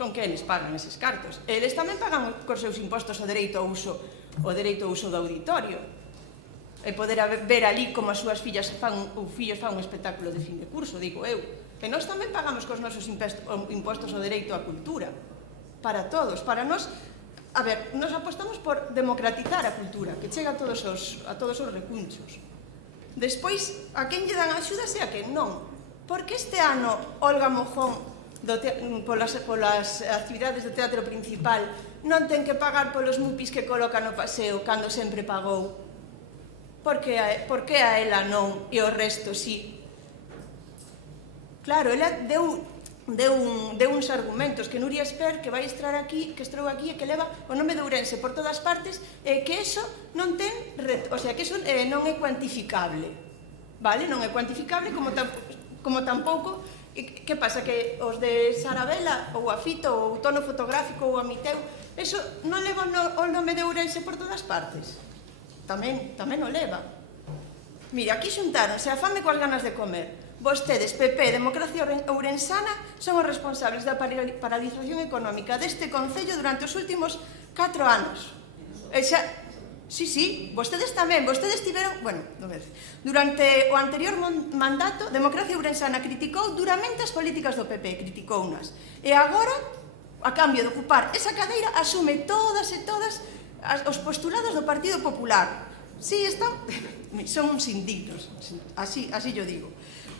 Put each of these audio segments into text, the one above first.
son que eles pagan eses cartos. Eles tamén pagan cos seus impostos o dereito ao uso do auditorio. E poder ver ali como as súas fillas ou fillos fan un espectáculo de fin de curso, digo eu. E nós tamén pagamos cos nosos impostos o dereito á cultura. Para todos, para nós. A ver, nos apostamos por democratizar a cultura, que chega a todos os recunchos. Despois, a quen lle dan axudas e a quen non. Porque este ano Olga Mojón, polas actividades do teatro principal, non ten que pagar polos mupis que coloca no paseo cando sempre pagou? Por que a ela non e o resto sí? Claro, ela deu uns argumentos que Nuria Esper, que vai estar aquí, que estrou aquí e que leva o nome de Ourense por todas partes, que eso non ten, o sea, que eso non é cuantificable, vale? Non é cuantificable como tampouco, que pasa? Que os de Sarabela ou a Fito ou o Tono Fotográfico ou a Miteu, eso non leva o nome de Ourense por todas partes? Tamén o leva. Mira, aquí xuntáronse a fame coas ganas de comer. Vostedes, PP, Democracia Ourensana, son os responsables da paralización económica deste concello durante os últimos 4 anos. Sí, vostedes tamén, vostedes tiveron... Bueno, durante o anterior mandato, Democracia Ourensana criticou duramente as políticas do PP, criticounas. E agora, a cambio de ocupar esa cadeira, asume todas os postulados do Partido Popular. Sí, son uns indignos, así yo digo.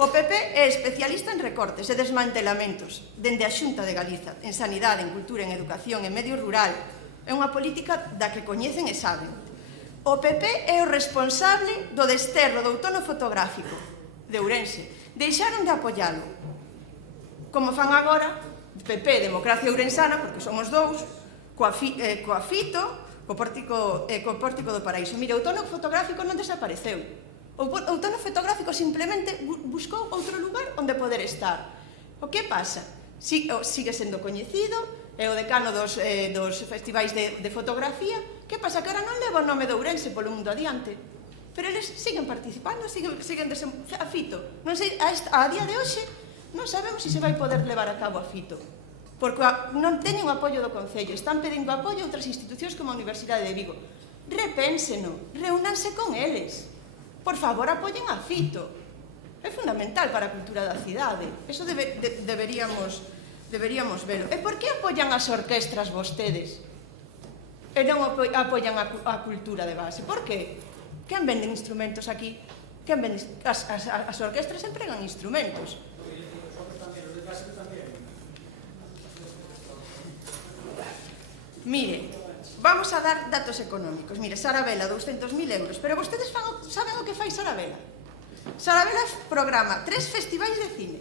O PP é especialista en recortes e desmantelamentos, dende a Xunta de Galiza, en sanidade, en cultura, en educación, en medio rural. É unha política da que coñecen e saben. O PP é o responsable do desterro do Tono Fotográfico de Ourense. Deixaron de apoialo. Como fan agora, PP, Democracia Ourensana, porque somos dous, coa Fito, co Pórtico do Paraíso. Mire, o Tono Fotográfico non desapareceu. O Tono Fotográfico simplemente buscou outro lugar onde poder estar. O que pasa? Sigue sendo coñecido, é o decano dos festivais de fotografía. Que pasa? Que agora non leva o nome de Ourense polo mundo adiante. Pero eles siguen participando, siguen a Fito. Non sei, a día de hoxe non sabemos se vai poder levar a cabo a Fito. Porque non teñen o apoio do Concello, están pedindo apoio a outras institucións como a Universidade de Vigo. Repénseno, reúnanse con eles. Por favor, apoyen a Fito. É fundamental para a cultura da cidade. Eso deberíamos velo. E por que apoian as orquestras vostedes? E non apoian a cultura de base? Por que? Quen venden instrumentos aquí? As orquestras empregan instrumentos. Mire, vamos a dar datos económicos. Mire, Sarabela, 200.000 euros. Pero vostedes saben o que fai Sarabela? Sarabela programa 3 festivais de cine.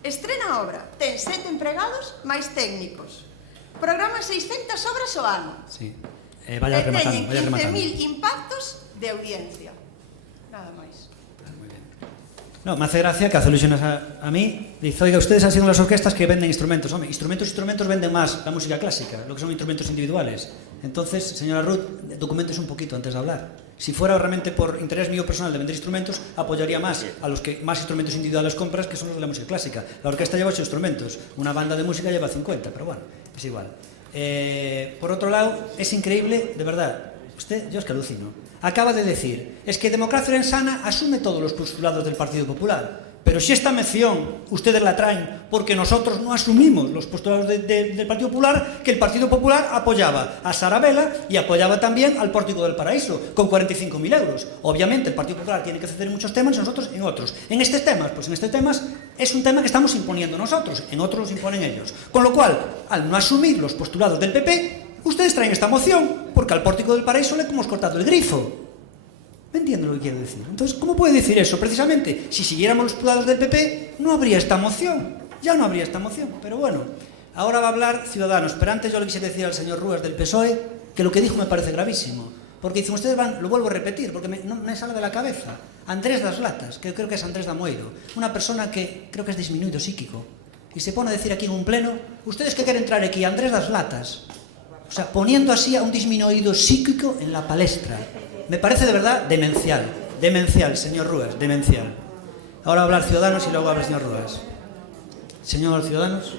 Estrena obra, ten 7 empregados máis técnicos. Programa 600 obras ao ano. Sí. Vaya rematando, vaya rematando. E teñen 15.000 impactos de audiencia. Nada máis. No, me hace gracia que hace alusiones a mí. Dice, oiga, ustedes han sido las orquestas que venden instrumentos. Hombre, instrumentos venden más la música clásica, lo que son instrumentos individuales. Entonces, señora Ruth, documentese un poquito antes de hablar. Si fuera realmente por interés mío personal de vender instrumentos, apoyaría más a los que más instrumentos individuales compras, que son los de la música clásica. La orquesta lleva 8 instrumentos, una banda de música lleva 50, pero bueno, es igual. Por otro lado, es increíble, de verdad, usted, yo es que alucino. Acaba de decir, es que Democracia Ourensana asume todos los postulados del Partido Popular. Pero si esta mención ustedes la traen porque nosotros no asumimos los postulados del Partido Popular, que el Partido Popular apoyaba a Sarabela y apoyaba también al Pórtico del Paraíso, con 45.000 euros. Obviamente el Partido Popular tiene que ceder en muchos temas y nosotros en otros. En estos temas, pues en estos temas es un tema que estamos imponiendo nosotros, en otros los imponen ellos. Con lo cual, al no asumir los postulados del PP, ustedes traen esta moción porque al Pórtico del Paraíso le hemos cortado el grifo. ¿Me entienden lo que quiero decir? Entonces, ¿cómo puede decir eso? Precisamente, si siguiéramos los postulados del PP, no habría esta moción. Ya no habría esta moción. Pero bueno, ahora va a hablar Ciudadanos. Pero antes yo le quise decir al señor Rúas del PSOE que lo que dijo me parece gravísimo. Porque dicen, ustedes van, lo vuelvo a repetir, porque no me sale de la cabeza. Andrés das Latas, que creo que es Andrés Damoeiro, una persona que creo que es disminuido psíquico, y se pone a decir aquí en un pleno, ustedes que quieren entrar aquí, Andrés das Latas, o sea, poniendo así a un disminuido psíquico en la palestra. Me parece de verdad demencial. Demencial, señor Rúas, demencial. Ahora va a hablar Ciudadanos y luego va a hablar el señor Rúas. Señor Ciudadanos.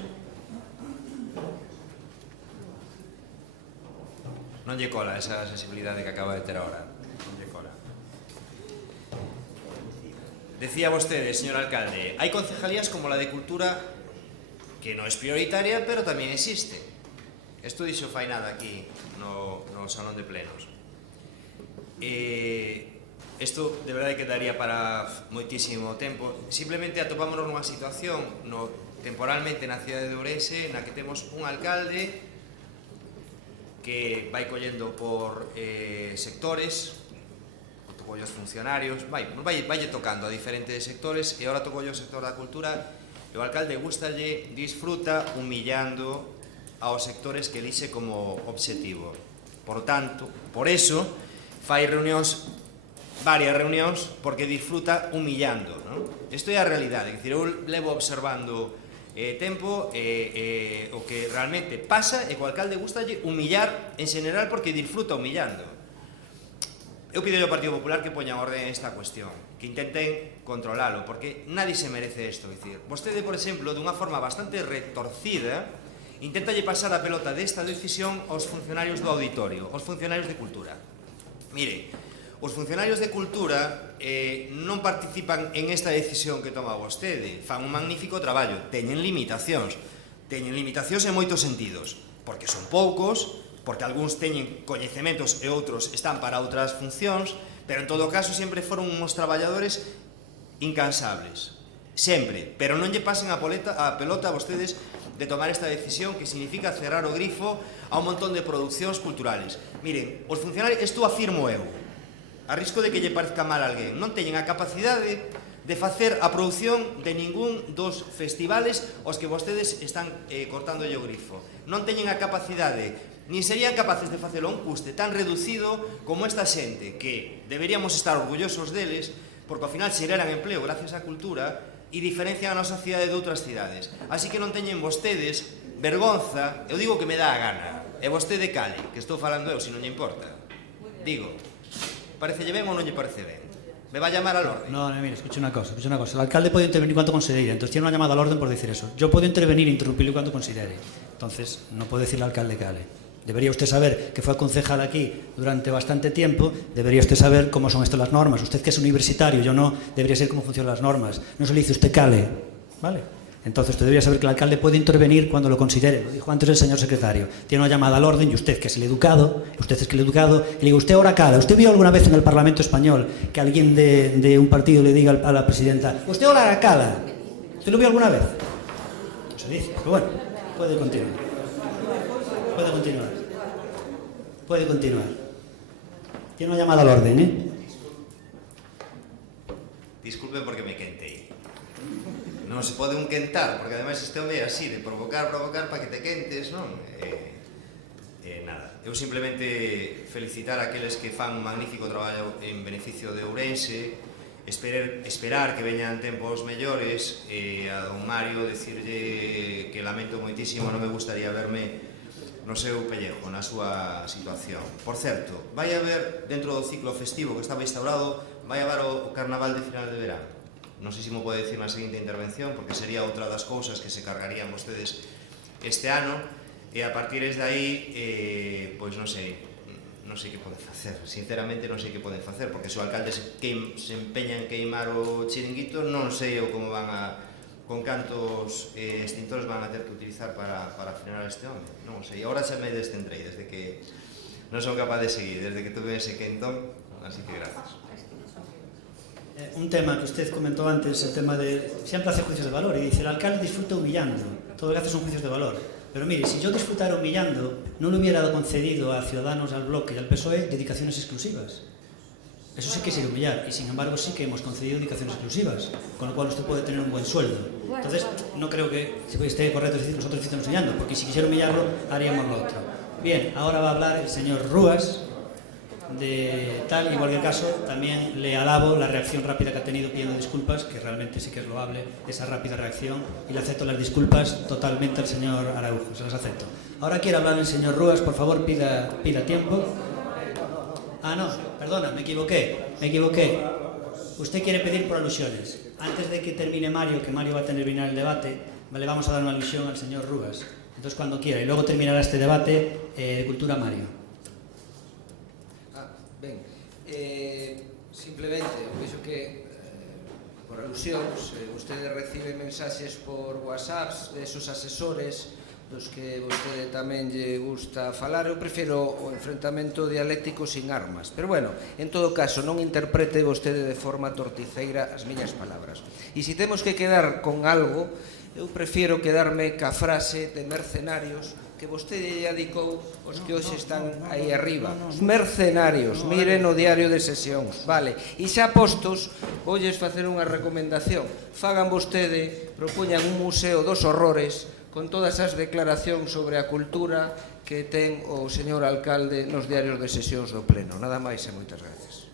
Non lle cola esa sensibilidade que acaba de ter ahora. Non lle cola. Decía vostede, señor alcalde, hai concejalías como la de Cultura que non é prioritaria, pero tamén existe. Isto dixo fai nada aquí no salón de plenos. Isto de verdade que daría para moitísimo tempo. Simplemente atopámonos nunha situación temporalmente na cidade de Ourense na que temos un alcalde que vai collendo por sectores, tocollo os funcionarios, vai tocando a diferentes sectores, e agora tocollo o sector da cultura, e o alcalde gustalle, disfruta humillando aos sectores que elixe como obxectivo. Por tanto, por eso, fai varias reunións, porque disfruta humillando. Isto é a realidade, é dicir, eu levo observando tempo, o que realmente pasa é que o alcalde gustalle humillar en general porque disfruta humillando. Eu pido ao Partido Popular que poñan orden en esta cuestión, que intenten controlalo, porque nadie se merece isto. Dicir, vostede, por exemplo, dunha forma bastante retorcida, intentalle pasar a pelota desta decisión aos funcionarios do auditorio, aos funcionarios de Cultura. Mire, os funcionarios de Cultura non participan en esta decisión que toma vostede, fan un magnífico traballo, teñen limitacións en moitos sentidos, porque son poucos, porque algúns teñen coñecementos e outros están para outras funcións, pero en todo caso sempre foron uns traballadores incansables, sempre, pero non lle pasen a pelota a vostedes de tomar esta decisión que significa cerrar o grifo a un montón de produccións culturales. Miren, os funcionarios, isto afirmo eu, a risco de que lle parezca mal a alguén, non teñen a capacidade de facer a produción de ningún dos festivales aos que vostedes están cortándolle o grifo. Non teñen a capacidade, nin serían capaces de facelo a un custe tan reducido como esta xente, que deberíamos estar orgullosos deles, porque ao final xereran empleo gracias á cultura e diferencian a nosa cidade de outras cidades. Así que non teñen vostedes vergonza, eu digo que me dá a gana, e vostede cale, que estou falando eu, se non lle importa. Digo, parecelle ben ou non lle parece ben? ¿Me va a llamar al orden? No, mire, escuche una cosa. El alcalde puede intervenir cuando considere. Entonces tiene una llamada al orden por decir eso. Yo puedo intervenir e interrumpirlo cuando considere. Entonces no puede decirle al alcalde que hable. Debería usted saber que fue concejal aquí durante bastante tiempo. Debería usted saber cómo son estas las normas. Usted que es universitario, yo no, debería saber cómo funcionan las normas. No se le dice usted cale, ¿vale? Entonces usted debería saber que el alcalde puede intervenir cuando lo considere. Lo dijo antes el señor secretario. Tiene una llamada al orden y usted, que es el educado, le digo, usted ahora cala. ¿Usted vio alguna vez en el Parlamento Español que alguien de un partido le diga a la presidenta, usted ahora cala? ¿Usted lo vio alguna vez? No se dice, pero bueno, puede continuar. Puede continuar. Tiene una llamada al orden, ¿eh? Disculpen porque me quentei. Non se pode un quentar, porque ademais este home é así, de provocar para que te quentes, non? Nada, eu simplemente felicitar a aqueles que fan un magnífico traballo en beneficio de Ourense, esperar que veñan tempos mellores, e a don Mario decirlle que lamento moitísimo, non me gustaría verme no seu pellejo, na súa situación. Por certo, vai haber, dentro do ciclo festivo que estaba instaurado, vai haber o carnaval de final de verano. Non sei se mo pode decir na seguinte intervención, porque sería outra das cousas que se cargarían vostedes este ano, e a partir de aí, pois non sei que poden facer, sinceramente non sei que poden facer, porque se o alcalde se empeña en queimar o chiringuito, non sei como van con cantos extintores van a ter que utilizar para frenar este home, non sei, agora xa me descentrei, desde que non son capaz de seguir, desde que tuve ese quentón, así que gracias. Un tema que usted comentó antes, el tema de... Siempre hace juicios de valor y dice, el alcalde disfruta humillando. Todo lo que hace son juicios de valor. Pero mire, si yo disfrutara humillando, no le hubiera concedido a Ciudadanos, al Bloque y al PSOE dedicaciones exclusivas. Eso sí que es humillar. Y sin embargo sí que hemos concedido dedicaciones exclusivas. Con lo cual usted puede tener un buen sueldo. Entonces, no creo que esté correcto decir que nosotros estamos humillando, porque si quisiera humillarlo, haríamos lo otro. Bien, ahora va a hablar el señor Rúas. De tal, en cualquier caso, también le alabo la reacción rápida que ha tenido pidiendo disculpas, que realmente sí que es loable esa rápida reacción, y le acepto las disculpas totalmente al señor Araujo, se las acepto. Ahora quiere hablar el señor Rúas, por favor, pida tiempo. Ah, no, perdona, me equivoqué. Usted quiere pedir por alusiones. Antes de que termine Mario, que Mario va a terminar el debate, le vamos a dar una alusión al señor Rúas. Entonces, cuando quiera, y luego terminará este debate de Cultura Mario. Ben, simplemente, eu vexo que por alusións, vostede recibe mensaxes por WhatsApp desos asesores dos que vostede tamén lle gusta falar. Eu prefiro o enfrentamento dialéctico sin armas, pero bueno, en todo caso, non interprete vostede de forma torticeira as miñas palabras. E se temos que quedar con algo, eu prefiro quedarme ca frase de mercenarios que vostede lle adicou os que hoxe están aí arriba. Os mercenarios, miren o diario de sesións, vale. E xa postos, voulles facer unha recomendación. Fagan vostede, propoñan un museo dos horrores con todas as declaracións sobre a cultura que ten o señor alcalde nos diarios de sesións do Pleno. Nada máis e moitas gracias.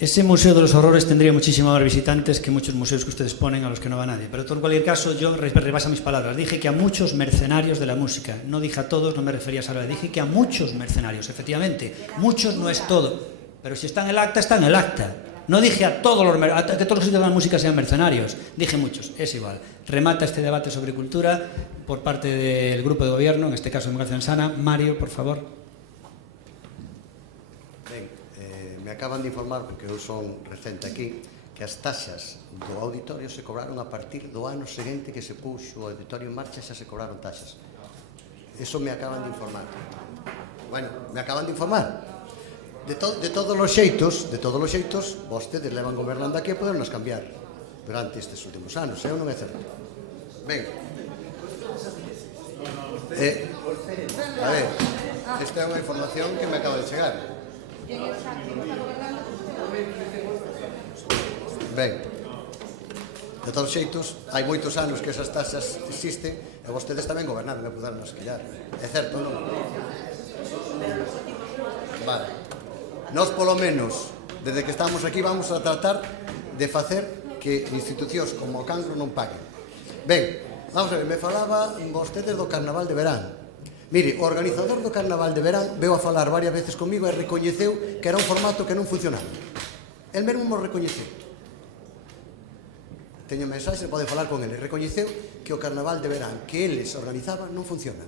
Ese Museo de los Horrores tendría muchísimos más visitantes que muchos museos que ustedes ponen a los que no va nadie. Pero en cualquier caso, yo rebaso mis palabras. Dije que a muchos mercenarios de la música. No dije a todos, no me refería a Salva. Dije que a muchos mercenarios, efectivamente. Muchos no es todo. Pero si está en el acta, está en el acta. No dije a todos los que todos los sitios de la música sean mercenarios. Dije muchos. Es igual. Remata este debate sobre cultura por parte del grupo de gobierno, en este caso Democracia Sana. Mario, por favor. Me acaban de informar, porque eu son recente aquí, que as taxas do auditorio se cobraron a partir do ano seguinte que se puxo o auditorio en marcha, xa se cobraron taxas. Eso me acaban de informar. Bueno, me acaban de informar. De todos os xeitos, vostedes levan gobernando aquí e podernos cambiar durante estes últimos anos, eu non é certo. Ben, a ver, esta é unha información que me acaba de chegar. Ben, de todos os xeitos, hai moitos anos que esas taxas existen e vostedes tamén gobernaron e podernos quillar. É certo, non? Vale. Nós, polo menos, desde que estamos aquí, vamos a tratar de facer que institucións como o Cancro non paguen. Ben, vamos a ver, me falaba vostedes do Carnaval de Verán. Mire, o organizador do Carnaval de Verán veu a falar varias veces comigo e recoñeceu que era un formato que non funcionaba. El mesmo mo recoñeceu. Teño mensaxe, pode falar con ele. Recoñeceu que o Carnaval de Verán que eles organizaban non funciona.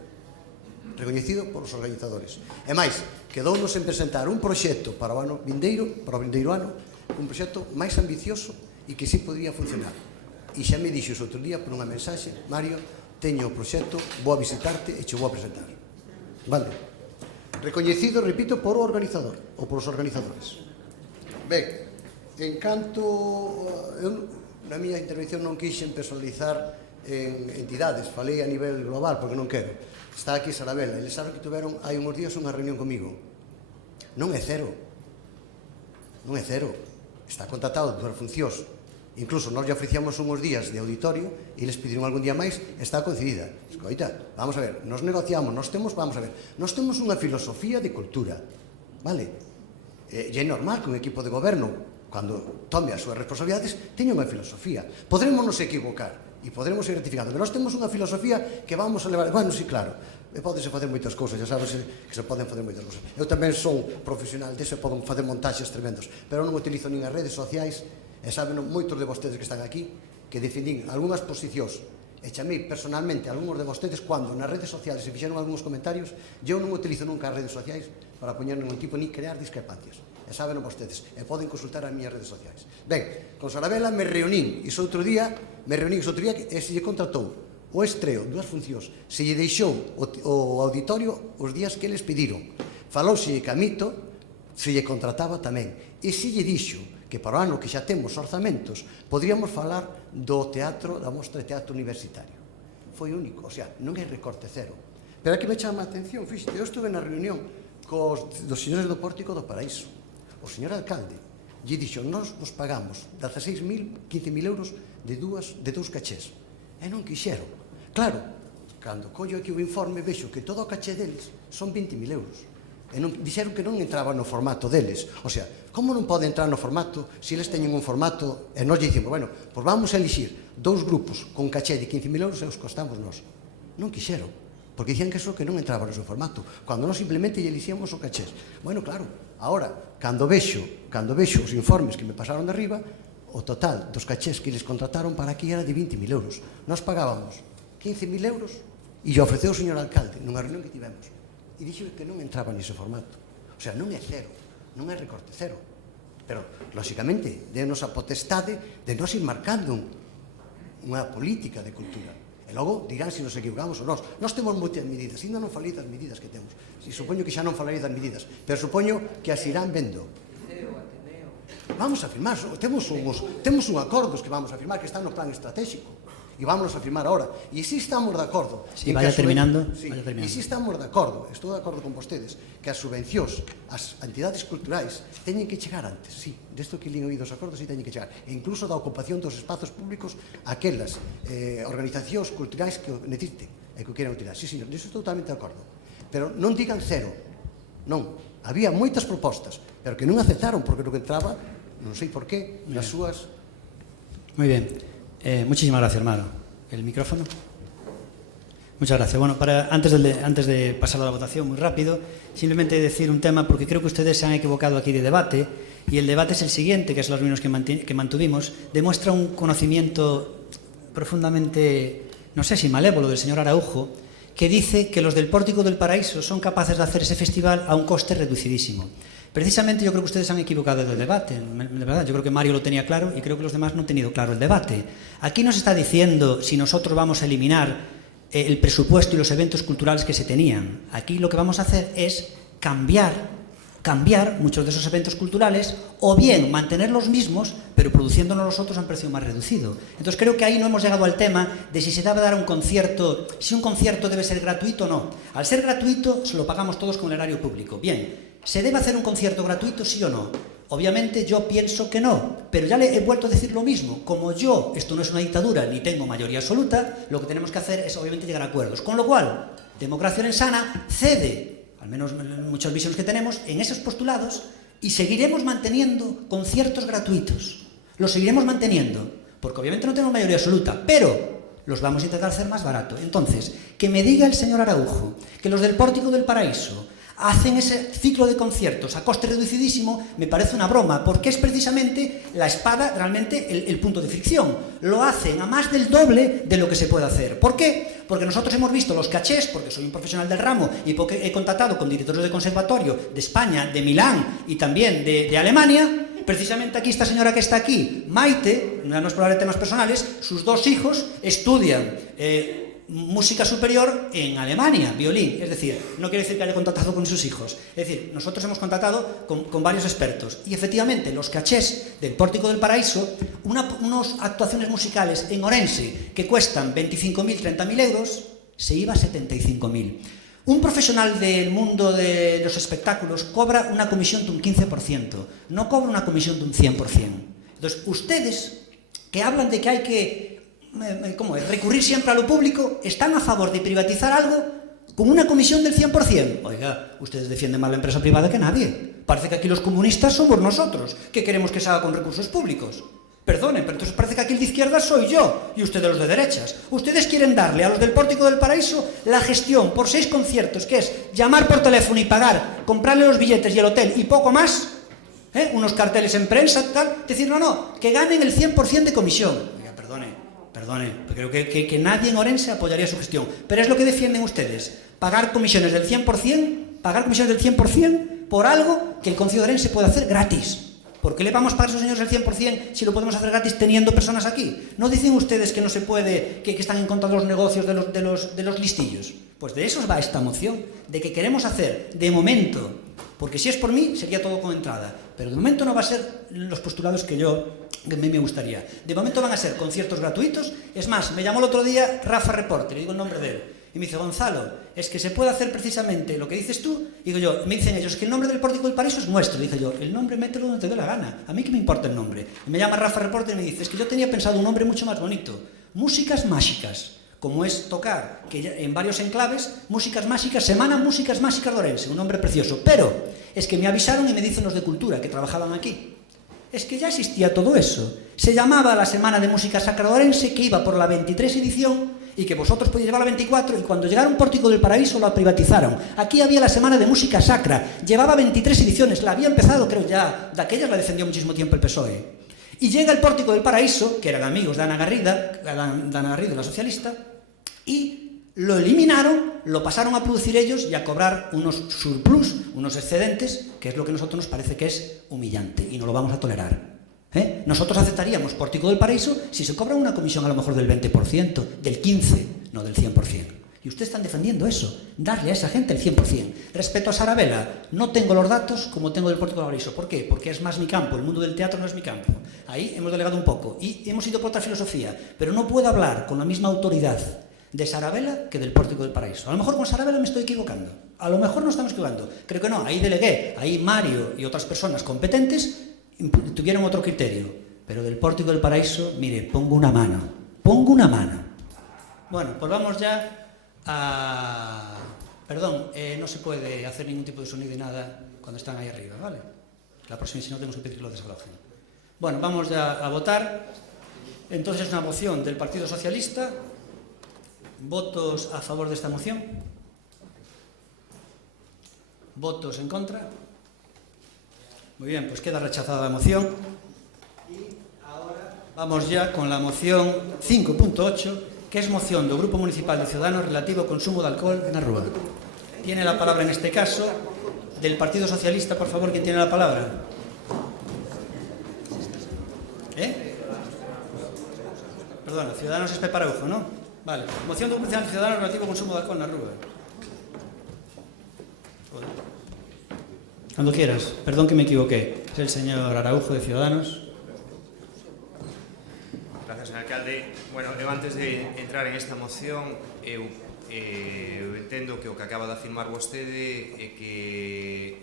Recoñecido polos organizadores. E máis, quedounos en presentar un proxecto para o ano vindeiro, para o vindeiro ano, un proxecto máis ambicioso e que sí podría funcionar. E xa me dixo outro día por unha mensaxe, Mario, teño o proxecto, vou a visitarte e che vou a presentar. Vale. Recoñecido, repito, por o organizador, ou por os organizadores. Ben, en canto... Eu, na miña intervención non quixen personalizar en entidades, falei a nivel global, porque non quero. Está aquí Sarabela, eles saben que tuveron hai uns días unha reunión comigo. Non é cero. Non é cero. Está contratado dúas funcións. Incluso nós lle ofrecíamos uns días de auditorio e eles pediron algún día máis, está concedida. Escoita, vamos a ver, nos negociamos, nos temos unha filosofía de cultura, vale? E é normal que un equipo de goberno, cando tome as súas responsabilidades, teña unha filosofía. Podremos nos equivocar e podremos ser rectificados, pero nós temos unha filosofía que vamos a levar... Bueno, sí, claro, podese facer moitas cousas, xa sabes que se poden facer moitas cousas. Eu tamén son profesional deso, poden facer montaxes tremendos, pero non utilizo nin as redes sociais, e saben moitos de vostedes que están aquí, que defendín algunhas posicións, e chamei personalmente a algúns de vostedes cando nas redes sociais se fixeron algúns comentarios, eu non utilizo nunca as redes sociais para poñer ningún tipo ni crear discrepancias. E saben vostedes, e poden consultar as miñas redes sociais. Ben, con Sarabela me reunín, e outro día e se lle contratou o estreo, dúas funcións, se lle deixou o auditorio os días que eles pediron. Falouse de Camito, se lle contrataba tamén. E se lle dixo que para o ano que xa temos orzamentos, podríamos falar do teatro, da mostra de teatro universitario. Foi único, o sea, non é recorte cero. Pero aquí me chama a atención, fíxate, eu estuve na reunión dos señores do Pórtico do Paraíso. O señor alcalde lle dixo, nós nos pagamos 16.000, 15.000 euros de dous cachés. E non quixeron. Claro, cando collo aquí o informe, vexo que todo o caché deles son 20.000 euros. E non, dixeron que non entraba no formato deles. O sea, como non pode entrar no formato se eles teñen un formato e nós lle dicimos, bueno, pois vamos a elixir dous grupos con caché de 15.000 euros e os costamos nós. Non quixeron, porque dicían que eso que non entraba no seu formato, cando nós simplemente lle elixíamos o cachés. Bueno, claro, agora, cando vexo os informes que me pasaron de arriba, o total dos cachés que eles contrataron para aquí era de 20.000 euros. Nós pagábamos 15.000 euros e lle ofreceu o señor alcalde nunha reunión que tivemos. E dixo que non entraba nese formato. O sea, non é cero, non é recorte cero. Pero, lóxicamente, denos a potestade de nos ir marcando unha política de cultura. E logo dirán se nos equivocamos ou non. Nós temos moitas medidas, ainda non falei das medidas que temos. E supoño que xa non falarei das medidas, pero supoño que as irán vendo. Vamos a firmar, temos un acordos que vamos a firmar que están no plan estratégico e vamos a firmar ahora. E si estamos de acordo. Sí, vaya terminando. E si estamos de acordo, estou de acordo con vostedes, que as subvencións, as entidades culturais teñen que chegar antes, sí, desto que lín oídos acordos, sí teñen que chegar, e incluso da ocupación dos espazos públicos aquelas organizacións culturais que o necesiten e que o quieran utilizar. Sí, señor, deso estou totalmente de acordo. Pero non digan cero, non. Había moitas propostas, pero que non aceptaron porque non entraba, non sei por qué, nas súas... Muy bien. Muchísimas gracias, Maro. ¿El micrófono? Muchas gracias. Bueno, antes de pasar a la votación, muy rápido, simplemente decir un tema, porque creo que ustedes se han equivocado aquí de debate, y el debate es el siguiente, que es los mismos que mantuvimos, demuestra un conocimiento profundamente, no sé si malévolo, del señor Araujo, que dice que los del Pórtico del Paraíso son capaces de hacer ese festival a un coste reducidísimo. Precisamente yo creo que ustedes han equivocado del debate, de verdad. Yo creo que Mario lo tenía claro y creo que los demás no han tenido claro el debate. Aquí no se está diciendo si nosotros vamos a eliminar el presupuesto y los eventos culturales que se tenían. Aquí lo que vamos a hacer es cambiar muchos de esos eventos culturales, o bien mantener los mismos, pero produciéndonos nosotros a un precio más reducido. Entonces creo que ahí no hemos llegado al tema de si se debe dar un concierto, si un concierto debe ser gratuito o no. Al ser gratuito, se lo pagamos todos con el erario público. Bien, ¿se debe hacer un concierto gratuito, sí o no? Obviamente yo pienso que no, pero ya le he vuelto a decir lo mismo. Como esto no es una dictadura ni tengo mayoría absoluta, lo que tenemos que hacer es obviamente llegar a acuerdos. Con lo cual, Democracia Orensana cede, al menos en muchas visiones que tenemos, en esos postulados, y seguiremos manteniendo conciertos gratuitos. Los seguiremos manteniendo, porque obviamente no tenemos mayoría absoluta, pero los vamos a intentar hacer más barato. Entonces, que me diga el señor Araujo que los del Pórtico del Paraíso hacen ese ciclo de conciertos a coste reducidísimo, me parece una broma, porque es precisamente la espada, realmente el punto de fricción. Lo hacen a más del doble de lo que se puede hacer. ¿Por qué? Porque nosotros hemos visto los cachés, porque soy un profesional del ramo y porque he contactado con directores de conservatorio de España, de Milán y también de Alemania. Precisamente aquí esta señora que está aquí, Maite, no es por hablar de temas personales, sus dos hijos estudian música superior en Alemania, violín. Es decir, no quiere decir que haya contactado con sus hijos. Es decir, nosotros hemos contactado con varios expertos. Y efectivamente, los cachés del Pórtico del Paraíso, unas actuaciones musicales en Orense que cuestan 25.000, 30.000 euros, se iba a 75.000. Un profesional del mundo de los espectáculos cobra una comisión de un 15%, no cobra una comisión de un 100%. Entonces, ustedes que hablan de que hay que recurrir siempre a lo público, ¿están a favor de privatizar algo con una comisión del 100%? Oiga, ustedes defienden más la empresa privada que nadie. Parece que aquí los comunistas somos nosotros, que queremos que se haga con recursos públicos. Perdonen, pero entonces parece que aquí el de izquierdas soy yo y ustedes los de derechas. Ustedes quieren darle a los del Pórtico del Paraíso la gestión por 6 conciertos, que es llamar por teléfono y pagar, comprarle los billetes y el hotel y poco más, unos carteles en prensa, tal, decir, no, que ganen el 100% de comisión. Oiga, perdone, creo que nadie en Orense apoyaría su gestión, pero es lo que defienden ustedes, pagar comisiones del 100%, por algo que el Concello de Orense puede hacer gratis. ¿Por qué le vamos a pagar a esos señores el 100% si lo podemos hacer gratis teniendo personas aquí? ¿No dicen ustedes que no se puede, que están en contra de los negocios de los listillos? Pues de eso va esta moción, de que queremos hacer, de momento, porque si es por mí, sería todo con entrada, pero de momento no va a ser los postulados que a mí me gustaría. De momento van a ser conciertos gratuitos. Es más, me llamó el otro día Rafa Reporter, digo el nombre de él, y me dice, Gonzalo, es que se puede hacer precisamente lo que dices tú. Digo yo, me dicen ellos, que el nombre del Pórtico del Paraíso es nuestro. Dije yo, el nombre mételo donde te dé la gana, a mí que me importa el nombre. Y me llama Rafa Reporter y me dice, es que yo tenía pensado un nombre mucho más bonito, Músicas Máxicas, como es tocar, que en varios enclaves, Músicas Máxicas, Semana Músicas Máxicas de Orense, un nombre precioso. Pero es que me avisaron y me dicen los de Cultura, que trabajaban aquí, es que ya existía todo eso. Se llamaba la Semana de Música Sacra de Orense, que iba por la 23 edición, y que vosotros podéis llevar la 24, y cuando llegaron Pórtico del Paraíso la privatizaron. Aquí había la Semana de Música Sacra, llevaba 23 ediciones, la había empezado, creo ya, de aquellas la defendió muchísimo tiempo el PSOE. Y llega el Pórtico del Paraíso, que eran amigos de Ana Garrido, la socialista, y lo eliminaron, lo pasaron a producir ellos y a cobrar unos surplus, unos excedentes, que es lo que a nosotros nos parece que es humillante y no lo vamos a tolerar. Nosotros aceptaríamos Pórtico del Paraíso si se cobra una comisión a lo mejor del 20%, del 15%, no del 100%. Y ustedes están defendiendo eso, darle a esa gente el 100%. Respecto a Sarabela, no tengo los datos como tengo del Pórtico del Paraíso. ¿Por qué? Porque es más mi campo, el mundo del teatro no es mi campo. Ahí hemos delegado un poco y hemos ido por otra filosofía, pero no puedo hablar con la misma autoridad de Sarabela que del Pórtico del Paraíso. A lo mejor con Sarabela me estoy equivocando, a lo mejor nos estamos equivocando. Creo que no, ahí delegué, ahí Mario y otras personas competentes tuvieron otro criterio, pero del Pórtico del Paraíso, mire, pongo una mano. Bueno, pues vamos ya a... Perdón, no se puede hacer ningún tipo de sonido y nada cuando están ahí arriba, ¿vale? La próxima, si no, tenemos que pedir que lo desalojen. Bueno, vamos ya a votar. Entonces, una moción del Partido Socialista. ¿Votos a favor de esta moción? ¿Votos en contra? Muy bien, pues queda rechazada la moción. Y ahora vamos ya con la moción 5.8, que es moción do Grupo Municipal de Ciudadanos relativo ao consumo de alcohol na rúa. Tiene la palabra en este caso del Partido Socialista, por favor, ¿quién tiene la palabra? Perdona, Ciudadanos es Pepe Araujo, ¿no? Vale, moción do Grupo Municipal de Ciudadanos relativo ao consumo de alcohol na rúa. Cuando quieras, perdón que me equivoqué. Es el señor Araujo de Ciudadanos. Gracias, señor alcalde. Bueno, eu antes de entrar en esta moción, eu entendo que o que acaba de afirmar vostede é que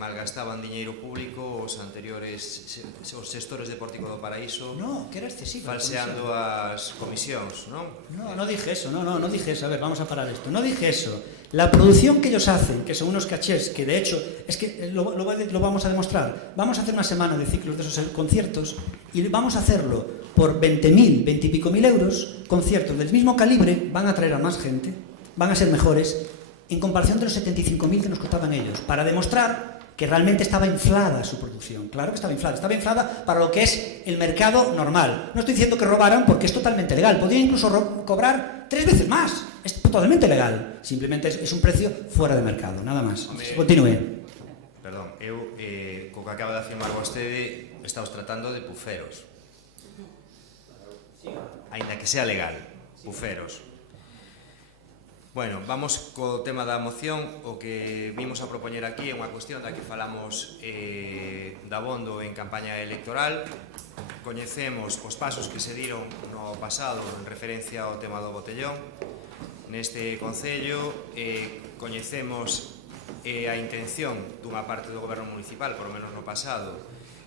malgastaban diñeiro público os anteriores os xestores de Pórtico do Paraíso. No, que era excesiva. Falseando as comisións, non? No dije eso, no dije eso. A ver, vamos a parar esto. No dije eso. La producción que ellos hacen, que son unos cachés, que de hecho, es que lo vamos a demostrar. Vamos a hacer una semana de ciclos de esos conciertos y vamos a hacerlo por 20.000, 20 y pico mil euros, conciertos del mismo calibre, van a traer a más gente, van a ser mejores, en comparación de los 75.000 que nos costaban ellos, para demostrar que realmente estaba inflada su producción. Claro que estaba inflada para lo que es el mercado normal. No estoy diciendo que robaran porque es totalmente legal, podrían incluso cobrar 3 veces más, es totalmente legal, simplemente es un precio fuera de mercado, nada más. Continúe. Perdón, eu, co que acaba de afirmar vostede, estamos tratando de puferos. Ainda que sea legal, puferos. Bueno, vamos co tema da moción. O que vimos a propoñer aquí é unha cuestión da que falamos dabondo en campaña electoral. Coñecemos os pasos que se diron no pasado en referencia ao tema do botellón neste concello. Coñecemos a intención dunha parte do goberno municipal, por lo menos no pasado,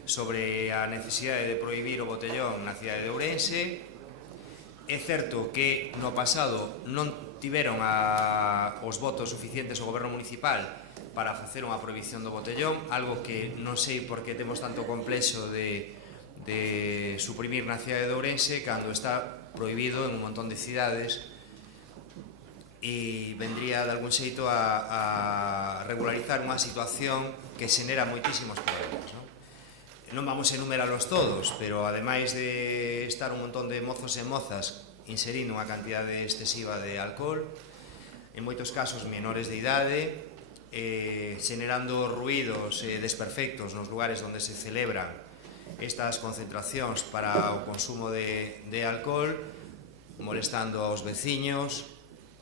sobre a necesidade de prohibir o botellón na cidade de Ourense. É certo que no pasado non tiveron os votos suficientes o goberno municipal para facer unha prohibición do botellón, algo que non sei por que temos tanto complexo de suprimir na cidade de Ourense cando está prohibido en un montón de cidades, e vendría de algún xeito a regularizar unha situación que xenera moitísimos problemas, non? Non vamos a enumerarlos todos, pero ademais de estar un montón de mozos e mozas inserindo unha cantidade excesiva de alcohol, en moitos casos menores de idade, xenerando ruídos desperfectos nos lugares onde se celebran estas concentracións para o consumo de alcohol, molestando aos veciños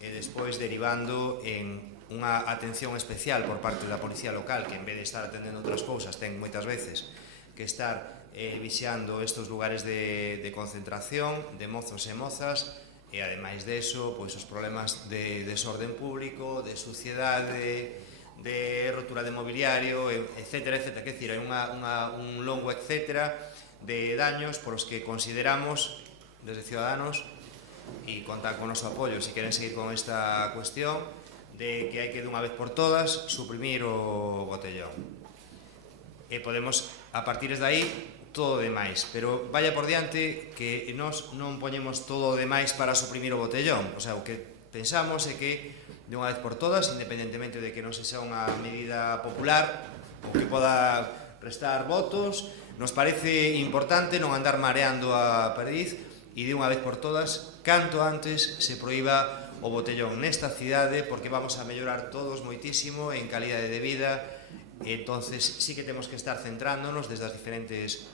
e despois derivando en unha atención especial por parte da policía local, que en vez de estar atendendo outras cousas ten moitas veces que estar vixiando estes lugares de concentración de mozos e mozas, e ademais deso, pois os problemas de desorden público, de suciedade, de rotura de mobiliario, etcétera, etcétera. Quer dicir, hai un longo etcétera de daños por os que consideramos desde Ciudadanos, e contan con o noso apoio se queren seguir con esta cuestión, de que hai que dunha vez por todas suprimir o botellón. E podemos, a partir de aí, todo o demais, pero vaya por diante que nós non poñemos todo o demais para suprimir o botellón. O sea, o que pensamos é que de unha vez por todas, independentemente de que non se xa unha medida popular ou que poda restar votos, nos parece importante non andar mareando a perdiz e de unha vez por todas, canto antes se proíba o botellón nesta cidade, porque vamos a mellorar todos moitísimo en calidade de vida. Entonces sí que temos que estar centrándonos desde as diferentes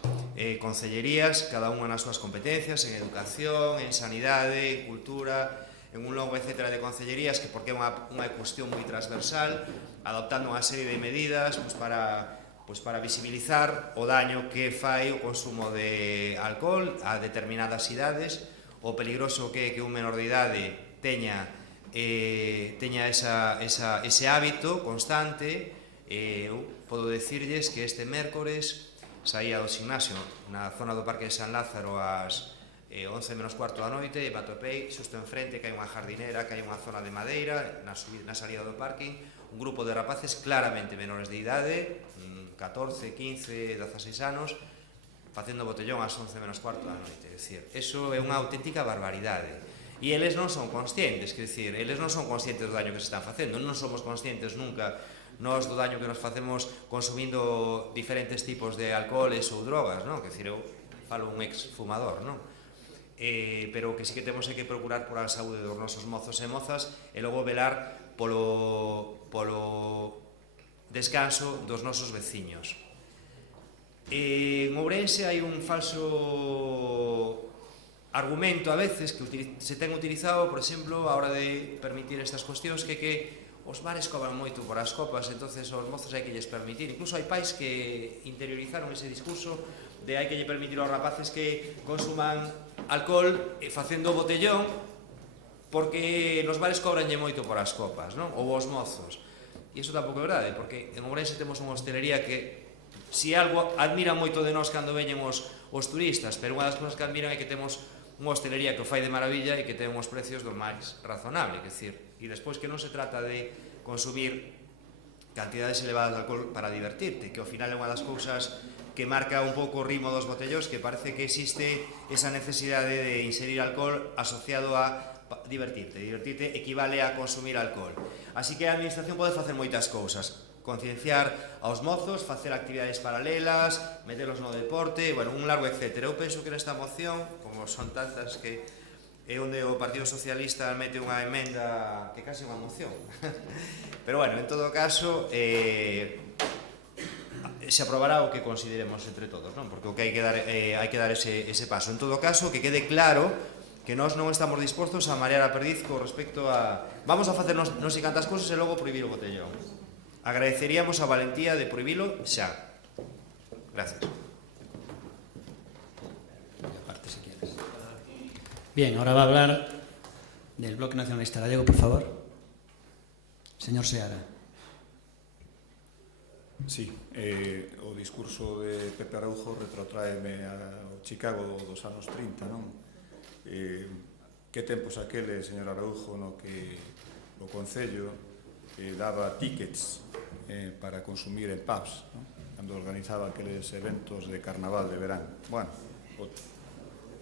concellerías, cada unha nas súas competencias, en educación, en sanidade, en cultura, en un longo etcétera de concellerías, que porque é unha cuestión moi transversal, adoptando unha serie de medidas para visibilizar o daño que fai o consumo de alcohol a determinadas idades, o peligroso que é que un menor de idade teña ese hábito constante. Eu podo decirlles que este mércores saía do gimnasio na zona do Parque de San Lázaro ás 11 menos cuarto da noite e me atopei xusto enfrente que hai unha jardinera, que hai unha zona de madeira na salida do parking, un grupo de rapaces claramente menores de idade, 14, 15, 16 anos, facendo botellón ás 11 menos cuarto da noite. É dicir, eso é unha auténtica barbaridade. E eles non son conscientes, quer dicir, eles non son conscientes do daño que se están facendo, non somos conscientes nunca nós do daño que nos facemos consumindo diferentes tipos de alcoholes ou drogas, non? Quer dicir, eu falo un ex fumador, non? Pero que sí que temos que procurar por a saúde dos nosos mozos e mozas e logo velar polo descanso dos nosos veciños. En Ourense hai un falso argumento a veces que se ten utilizado, por exemplo, a hora de permitir estas cuestións, que os bares cobran moito por as copas, entonces os mozos hai que lles permitir. Incluso hai pais que interiorizaron ese discurso de hai que lle permitir aos rapaces que consuman alcohol facendo botellón porque nos bares cobranlle moito por as copas, non? Ou os mozos. E iso tampouco é verdade, porque en Ourense temos unha hostelería que, si algo admira moito de nós cando veñen os turistas, pero unha das cosas que admiran é que temos unha hostelería que o fai de maravilla e que ten uns precios do máis razonable, que decir, e despois que non se trata de consumir cantidades elevadas de alcohol para divertirte, que ao final é unha das cousas que marca un pouco o ritmo dos botellóns, que parece que existe esa necesidade de inserir alcohol asociado a divertirte. Divertirte equivale a consumir alcohol. Así que a administración pode facer moitas cousas, concienciar aos mozos, facer actividades paralelas, metelos no deporte, bueno, un largo etcétera. Eu penso que nesta moción, como son tantas que é onde o Partido Socialista mete unha emenda que case unha moción. Pero bueno, en todo caso, se aprobará o que consideremos entre todos, non? Porque o que hai que dar ese paso. En todo caso, que quede claro que nós non estamos dispostos a marear a perdiz con respecto a vamos a facer non sei cantas cousas e logo prohibir o botellón. Agradeceríamos a valentía de prohibilo xa. Gracias. Bien, ahora va a hablar del Bloque Nacionalista Gallego, por favor. Señor Seara. Sí, o discurso de Pepe Araujo retrotraeme ao Chicago dos anos 30, non? Que tempos aqueles, señor Araujo, no que o Concello daba tickets para consumir en pubs, non? Cando organizaba aqueles eventos de carnaval de verán. Bueno,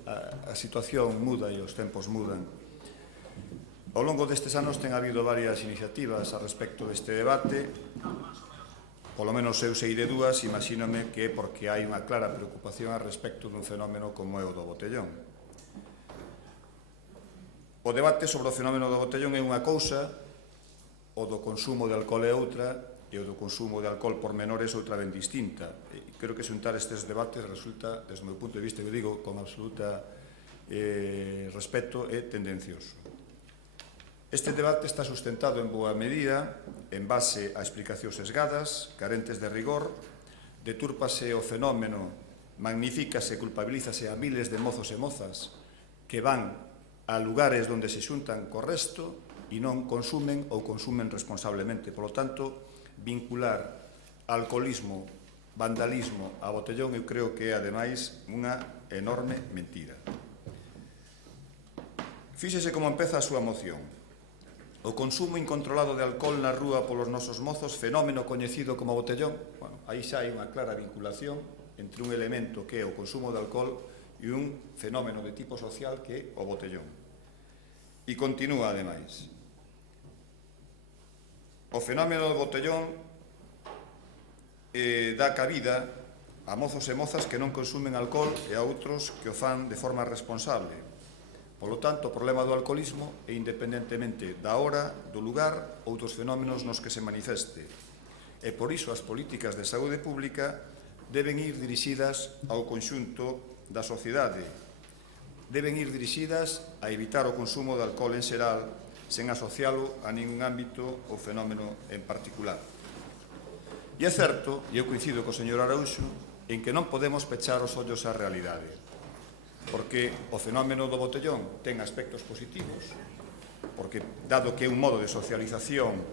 a situación muda e os tempos mudan. Ao longo destes anos ten habido varias iniciativas a respecto deste debate. Polo menos eu sei de dúas, imagínome que é porque hai unha clara preocupación a respecto dun fenómeno como é o do botellón. O debate sobre o fenómeno do botellón é unha cousa, o do consumo de alcohol é outra, e o do consumo de alcohol por menores outra ben distinta. Creo que xuntar estes debates resulta, desde o meu punto de vista, eu digo con absoluta respeto, é tendencioso. Este debate está sustentado en boa medida en base a explicacións sesgadas, carentes de rigor, detúrpase o fenómeno, magnifícase e culpabilízase a miles de mozos e mozas que van a lugares onde se xuntan co resto e non consumen ou consumen responsablemente. Por lo tanto, vincular alcoholismo, vandalismo a botellón eu creo que é, ademais, unha enorme mentira. Fíxese como empeza a súa moción. O consumo incontrolado de alcohol na rúa polos nosos mozos, fenómeno coñecido como botellón. Bueno, aí xa hai unha clara vinculación entre un elemento que é o consumo de alcohol e un fenómeno de tipo social que é o botellón. E continúa, ademais. O fenómeno do botellón dá cabida a mozos e mozas que non consumen alcohol e a outros que o fan de forma responsable. Polo tanto, o problema do alcoholismo é independentemente da hora, do lugar ou dos fenómenos nos que se manifeste. E por iso as políticas de saúde pública deben ir dirixidas ao conxunto da sociedade. Deben ir dirixidas a evitar o consumo de alcohol en xeral sen asocialo a ningún ámbito ou fenómeno en particular. E é certo, e eu coincido co señor Araúxo, en que non podemos pechar os ollos á realidade, porque o fenómeno do botellón ten aspectos positivos, porque dado que é un modo de socialización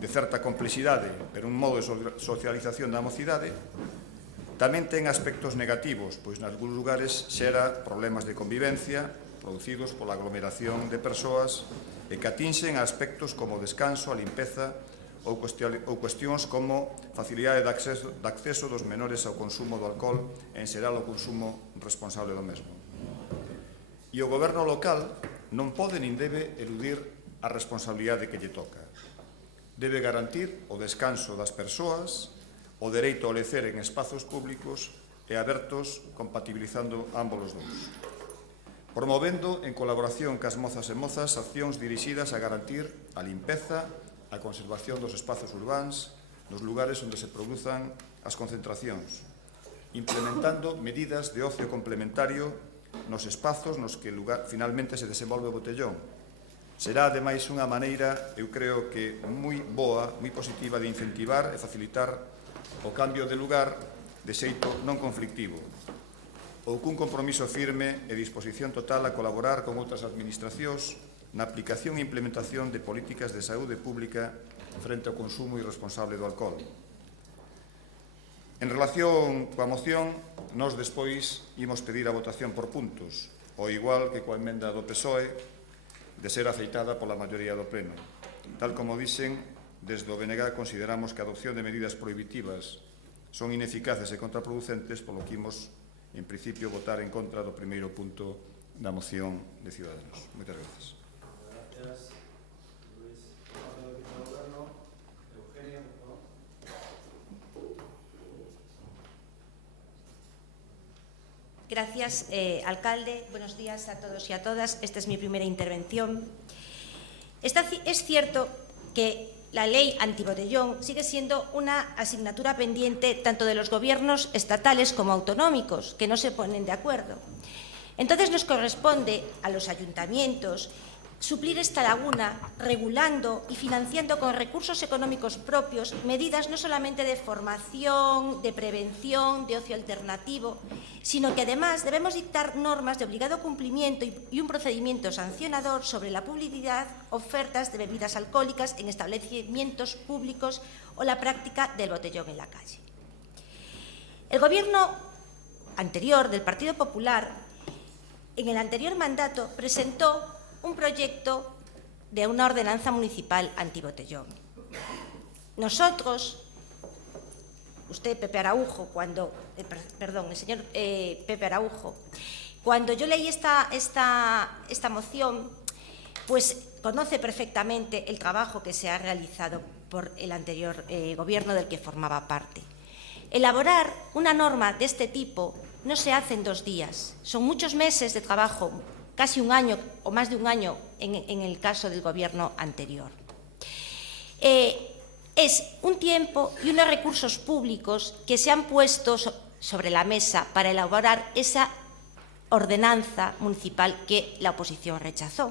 de certa complexidade, pero un modo de socialización da mocidade, tamén ten aspectos negativos, pois nalgúns lugares xera problemas de convivencia producidos pola aglomeración de persoas e que atinxen a aspectos como o descanso, a limpeza ou cuestións como facilidade de acceso dos menores ao consumo do alcohol e en xeral ao consumo responsable do mesmo. E o goberno local non pode nin debe eludir a responsabilidade que lle toca. Debe garantir o descanso das persoas, o dereito ao lecer en espazos públicos e abertos compatibilizando ambos os dous. Promovendo, en colaboración cas mozas e mozas, accións dirixidas a garantir a limpeza, a conservación dos espazos urbáns, nos lugares onde se produzan as concentracións, implementando medidas de ocio complementario nos espazos nos que finalmente se desenvolve o botellón. Será, ademais, unha maneira, eu creo que moi boa, moi positiva, de incentivar e facilitar o cambio de lugar de xeito non conflictivo, ou cun compromiso firme e disposición total a colaborar con outras administracións na aplicación e implementación de políticas de saúde pública frente ao consumo irresponsable do alcohol. En relación coa moción, nós despois imos pedir a votación por puntos, ao igual que coa emenda do PSOE, de ser aceitada pola maioría do Pleno. Tal como dixen, desde o BNG consideramos que a adopción de medidas prohibitivas son ineficaces e contraproducentes, polo que imos, en principio, votar en contra do primeiro punto da moción de Ciudadanos. Moitas gracias. Gracias, alcalde. Buenos días a todos y a todas. Esta es mi primera intervención. Es cierto que la ley antibotellón sigue siendo una asignatura pendiente tanto de los gobiernos estatales como autonómicos, que no se ponen de acuerdo. Entonces nos corresponde a los ayuntamientos suplir esta laguna regulando y financiando con recursos económicos propios medidas no solamente de formación, de prevención, de ocio alternativo, sino que además debemos dictar normas de obligado cumplimiento y un procedimiento sancionador sobre la publicidad, ofertas de bebidas alcohólicas en establecimientos públicos o la práctica del botellón en la calle. El gobierno anterior del Partido Popular, en el anterior mandato, presentó un proyecto de una ordenanza municipal antibotellón. Nosotros, usted, Pepe Araujo, el señor Pepe Araujo, cuando yo leí esta moción, pues conoce perfectamente el trabajo que se ha realizado por el anterior gobierno del que formaba parte. Elaborar una norma de este tipo no se hace en 2 días, son muchos meses de trabajo, casi un año o más de un año en el caso del gobierno anterior. Es un tiempo y unos recursos públicos que se han puesto sobre la mesa para elaborar esa ordenanza municipal que la oposición rechazó.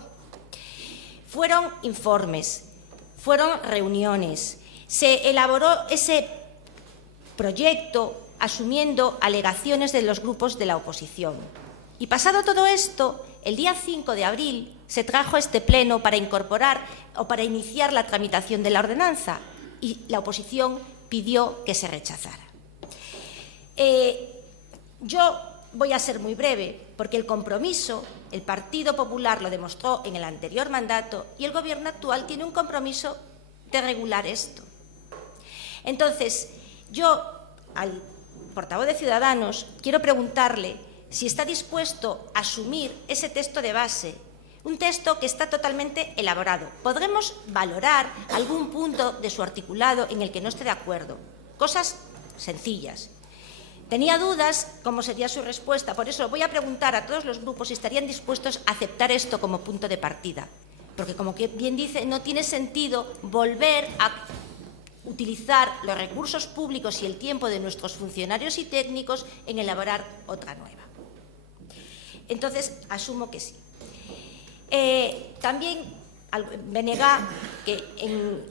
Fueron informes, fueron reuniones, se elaboró ese proyecto asumiendo alegaciones de los grupos de la oposición. Y pasado todo esto, el día 5 de abril se trajo a este pleno para incorporar o para iniciar la tramitación de la ordenanza y la oposición pidió que se rechazara. Yo voy a ser muy breve porque el compromiso, el Partido Popular lo demostró en el anterior mandato y el Gobierno actual tiene un compromiso de regular esto. Entonces, yo al portavoz de Ciudadanos quiero preguntarle si está dispuesto a asumir ese texto de base, un texto que está totalmente elaborado. Podremos valorar algún punto de su articulado en el que no esté de acuerdo, cosas sencillas, Tenía dudas cómo sería su respuesta, por eso voy a preguntar a todos los grupos si estarían dispuestos a aceptar esto como punto de partida. Porque, como que bien dice, no tiene sentido volver a utilizar los recursos públicos y el tiempo de nuestros funcionarios y técnicos en elaborar otra nueva. Entonces, asumo que sí. También Benegá, que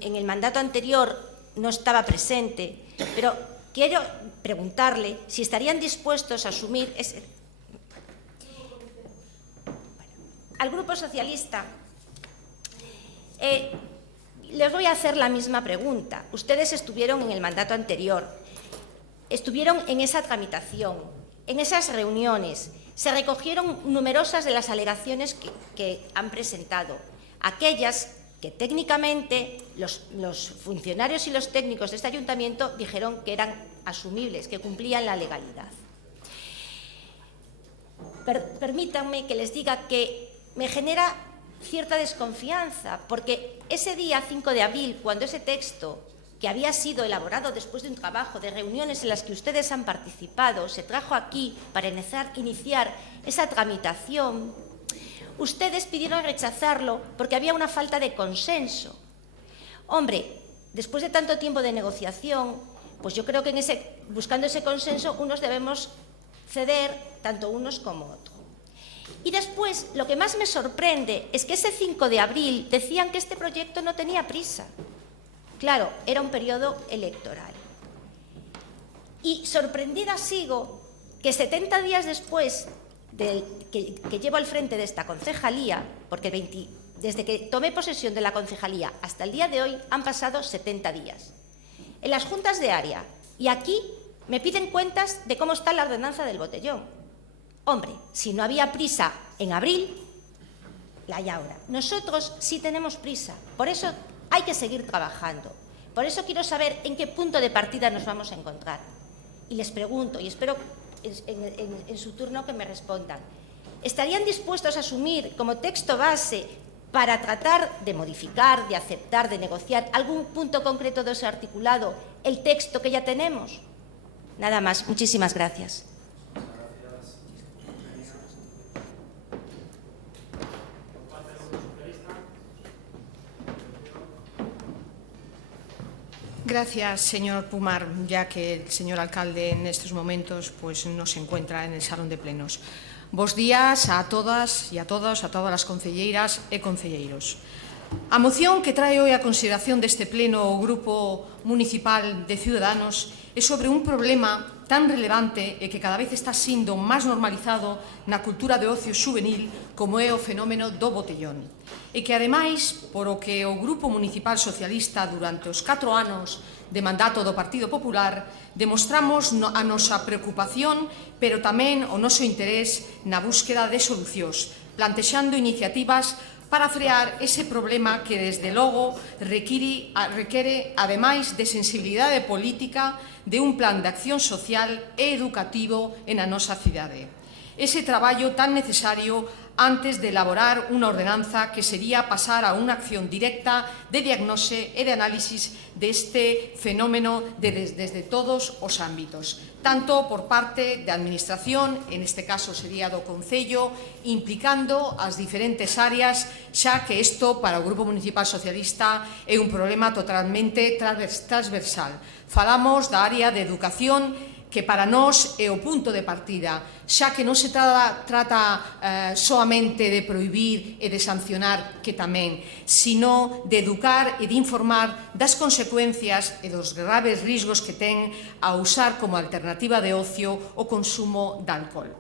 en el mandato anterior no estaba presente, pero quiero preguntarle si estarían dispuestos a asumir ese... Al Grupo Socialista les voy a hacer la misma pregunta. Ustedes estuvieron en el mandato anterior, estuvieron en esa tramitación, en esas reuniones, se recogieron numerosas de las alegaciones que han presentado, aquellas que técnicamente los funcionarios y los técnicos de este ayuntamiento dijeron que eran asumibles, que cumplían la legalidad. Permítanme que les diga que me genera cierta desconfianza, porque ese día 5 de abril, cuando ese texto, que había sido elaborado después de un trabajo de reuniones en las que ustedes han participado, se trajo aquí para iniciar esa tramitación, ustedes pidieron rechazarlo porque había una falta de consenso. Hombre, después de tanto tiempo de negociación, pues yo creo que buscando ese consenso unos debemos ceder, tanto unos como otros. Y después, lo que más me sorprende es que ese 5 de abril decían que este proyecto no tenía prisa. Claro, era un periodo electoral. Y sorprendida sigo que 70 días después que llevo al frente de esta concejalía, porque desde que tomé posesión de la concejalía hasta el día de hoy han pasado 70 días. En las juntas de área y aquí me piden cuentas de cómo está la ordenanza del botellón. Hombre, si no había prisa en abril, la hay ahora. Nosotros sí tenemos prisa, por eso hay que seguir trabajando. Por eso quiero saber en qué punto de partida nos vamos a encontrar. Y les pregunto, y espero en su turno que me respondan, ¿estarían dispuestos a asumir como texto base para tratar de modificar, de aceptar, de negociar algún punto concreto de ese articulado, el texto que ya tenemos? Nada más. Muchísimas gracias. Gracias, señor Pumar, ya que el señor alcalde en estos momentos pues, no se encuentra en el salón de plenos. Bos días a todas e a todos, a todas as concelleiras e concelleiros. A moción que trae hoy a consideración deste pleno o Grupo Municipal de Ciudadanos é sobre un problema tan relevante e que cada vez está sendo máis normalizado na cultura de ocio xuvenil como é o fenómeno do botellón. E que, ademais, por o que o Grupo Municipal Socialista durante os 4 anos de mandato do Partido Popular demostramos a nosa preocupación, pero tamén o noso interés na búsqueda de solucións, plantexando iniciativas para frear ese problema que, desde logo, requere, ademais de sensibilidade política, de un plan de acción social e educativo en a nosa cidade. Ese traballo tan necesario antes de elaborar unha ordenanza que sería pasar a unha acción directa de diagnose e de análisis deste fenómeno desde todos os ámbitos, tanto por parte da Administración, en este caso sería do Concello, implicando as diferentes áreas, xa que isto para o Grupo Municipal Socialista é un problema totalmente transversal. Falamos da área de educación, que para nós é o punto de partida, xa que non se trata soamente de prohibir e de sancionar, que tamén, sino de educar e de informar das consecuencias e dos graves risgos que ten a usar como alternativa de ocio o consumo de alcohol.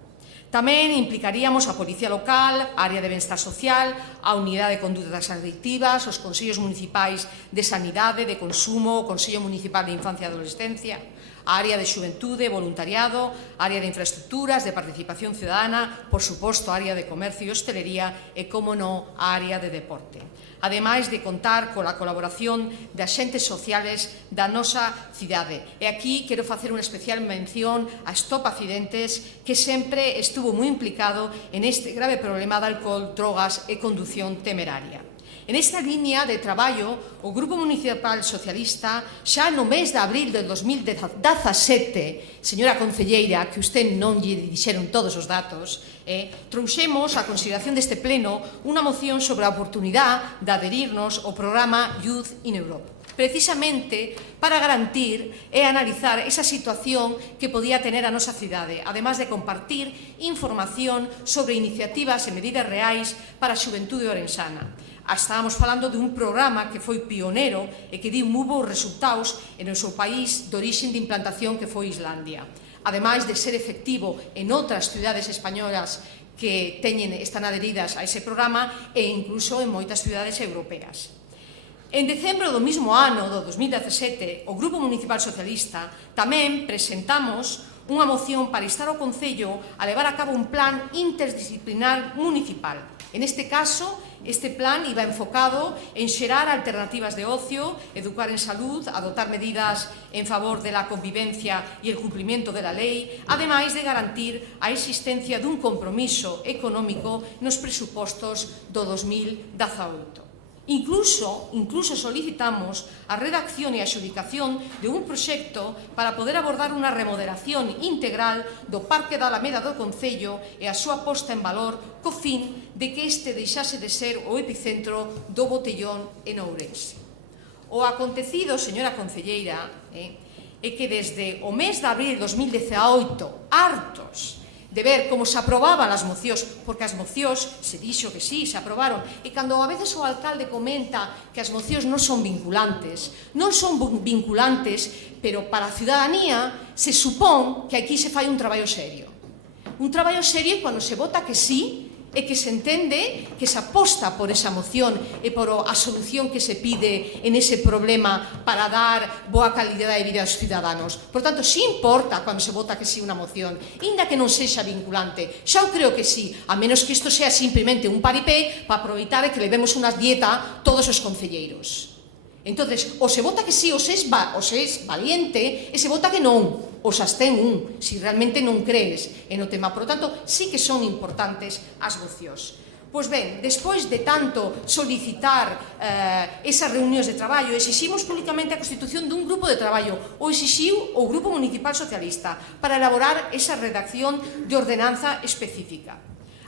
Tamén implicaríamos a Policía Local, a Área de Benestar Social, a Unidade de Condutas Adictivas, os Consellos Municipais de Sanidade, de Consumo, o Consello Municipal de Infancia e Adolescencia, a área de xuventude, voluntariado, a área de infraestructuras, de participación ciudadana, por suposto, a área de comercio e hostelería e, como non, a área de deporte. Ademais de contar coa colaboración de axentes sociales da nosa cidade. E aquí quero facer unha especial mención a Stop Accidentes, que sempre estuvo moi implicado en este grave problema de alcohol, drogas e condución temeraria. En esta liña de traballo, o Grupo Municipal Socialista, xa no mes de abril de 2017, señora concelleira, que usted non lle dixeron todos os datos, trouxemos a consideración deste pleno unha moción sobre a oportunidade de adherirnos ao programa Youth in Europe, precisamente para garantir e analizar esa situación que podía tener a nosa cidade, además de compartir información sobre iniciativas e medidas reais para a xuventude orensana. Estábamos falando de un programa que foi pionero e que diu moi bons resultados en o seu país de orixe de implantación, que foi Islandia. Ademais de ser efectivo en outras cidades españolas que están adheridas a ese programa e incluso en moitas cidades europeas. En decembro do mesmo ano, do 2017, o Grupo Municipal Socialista tamén presentamos unha moción para instar ao Concello a levar a cabo un plan interdisciplinar municipal. En este caso, este plan iba enfocado en xerar alternativas de ocio, educar en salud, adoptar medidas en favor de la convivencia e el cumplimiento de la lei, ademais de garantir a existencia dun compromiso económico nos presupostos do 2018. Incluso solicitamos a redacción e a adxudicación de un proxecto para poder abordar unha remodelación integral do Parque da Alameda do Concello e a súa posta en valor co fin de que este deixase de ser o epicentro do botellón en Ourense. O acontecido, señora concelleira, é que desde o mes de abril de 2018, hartos de ver como se aprobaban as mocións, porque as mocións se dixo que sí, se aprobaron, e cando a veces o alcalde comenta que as mocións non son vinculantes, pero para a ciudadanía se supón que aquí se fai un traballo serio. Un traballo serio cando se vota que sí, e que se entende que se aposta por esa moción e por a solución que se pide en ese problema para dar boa calidade de vida aos ciudadanos. Por tanto, si importa cando se vota que sí unha moción, inda que non sexa vinculante. Xa eu creo que sí, a menos que isto sea simplemente un paripé para aproveitar e que levemos unha dieta todos os concelleiros. Entonces, o se vota que sí, o se es valiente, e se vota que non, o se abstén si realmente non crees en o tema. Por lo tanto, sí que son importantes as mocións. Pois ben, despois de tanto solicitar esas reunións de traballo, exiximos públicamente a constitución dun grupo de traballo, o exixiu o Grupo Municipal Socialista, para elaborar esa redacción de ordenanza específica.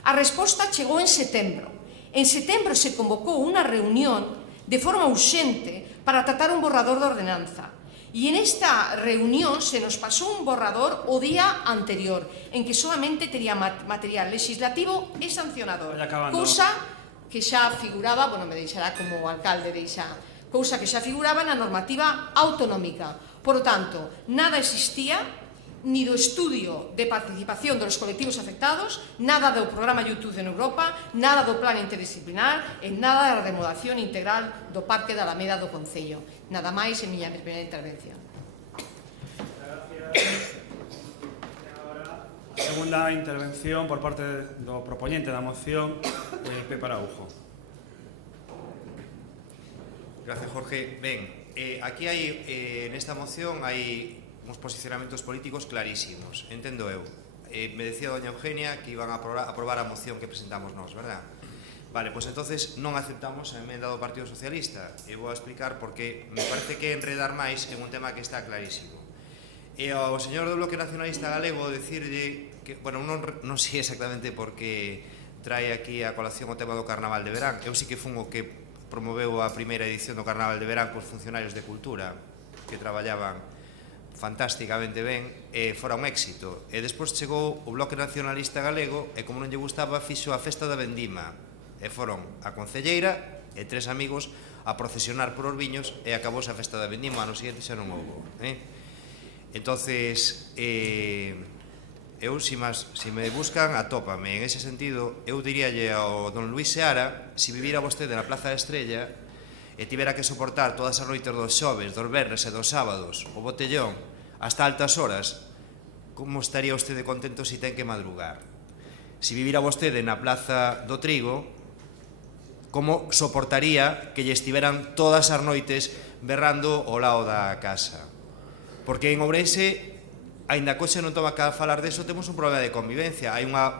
A resposta chegou en setembro. En setembro se convocou unha reunión de forma urxente para tratar un borrador de ordenanza. E en esta reunión se nos pasou un borrador o día anterior, en que solamente tería material legislativo e sancionador, cousa que xa figuraba, me deixará como alcalde cousa que xa figuraba na normativa autonómica. Por lo tanto, nada existía ni do estudio de participación dos colectivos afectados, nada do programa Youth en Europa, nada do plan interdisciplinar e nada da remodelación integral do Parque da Alameda do Concello. Nada máis en miña primeira intervención. A segunda intervención por parte do propoñente da moción, Pepe Araujo. Gracias, Jorge. Ben, aquí hai, nesta moción, hai uns posicionamentos políticos clarísimos, entendo eu. Me decía doña Eugenia que iban a aprobar a moción que presentamos nós, verdad? Vale, pois entonces non aceptamos a emenda do Partido Socialista, e vou a explicar porque me parece que enredar máis en un tema que está clarísimo. E ao señor do Bloque Nacionalista Galego decirlle que, non sei exactamente porque trae aquí a colación o tema do Carnaval de Verán. Eu sí que fun o que promoveu a primeira edición do Carnaval de Verán cos funcionarios de Cultura que traballaban fantásticamente ben, e fora un éxito. E despois chegou o Bloque Nacionalista Galego e, como non lle gustaba, fixo a festa da vendima, e foron a concelleira e 3 amigos a procesionar por os viños e acabouse a festa da vendima, ano seguinte xa non houbo. Entonces, eu, se me buscan, atópame. En ese sentido, eu diríalle ao don Luís Seara, se vivira vostede na Plaza da Estrella e tivera que soportar todas as noites dos xoves, dos venres e dos sábados, o botellón, hasta altas horas, como estaría vostede contento se ten que madrugar? Se vivira vostede na Plaza do Trigo, como soportaría que lle estiveran todas as noites berrando ao lado da casa? Porque en Ourense, aínda que hoxe non toma que falar deso, temos un problema de convivencia. Hai unha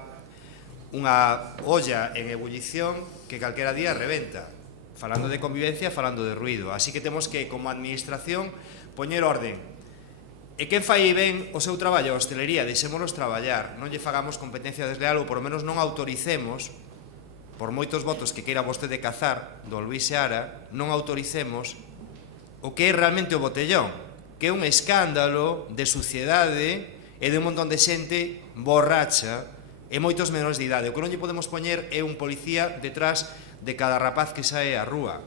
olla en ebullición que calquera día reventa. falando de convivencia, falando de ruido. Así que temos que, como administración, poñer orden. E quen fai ben o seu traballo, a hostelería, deixémonos traballar, non lle fagamos competencia desleal ou por menos non autoricemos, por moitos votos que queira vostede cazar do Luís Seara, non autoricemos o que é realmente o botellón, que é un escándalo de suciedade e de un montón de xente borracha e moitos menores de idade. O que non lle podemos poñer é un policía detrás de cada rapaz que sae á rúa.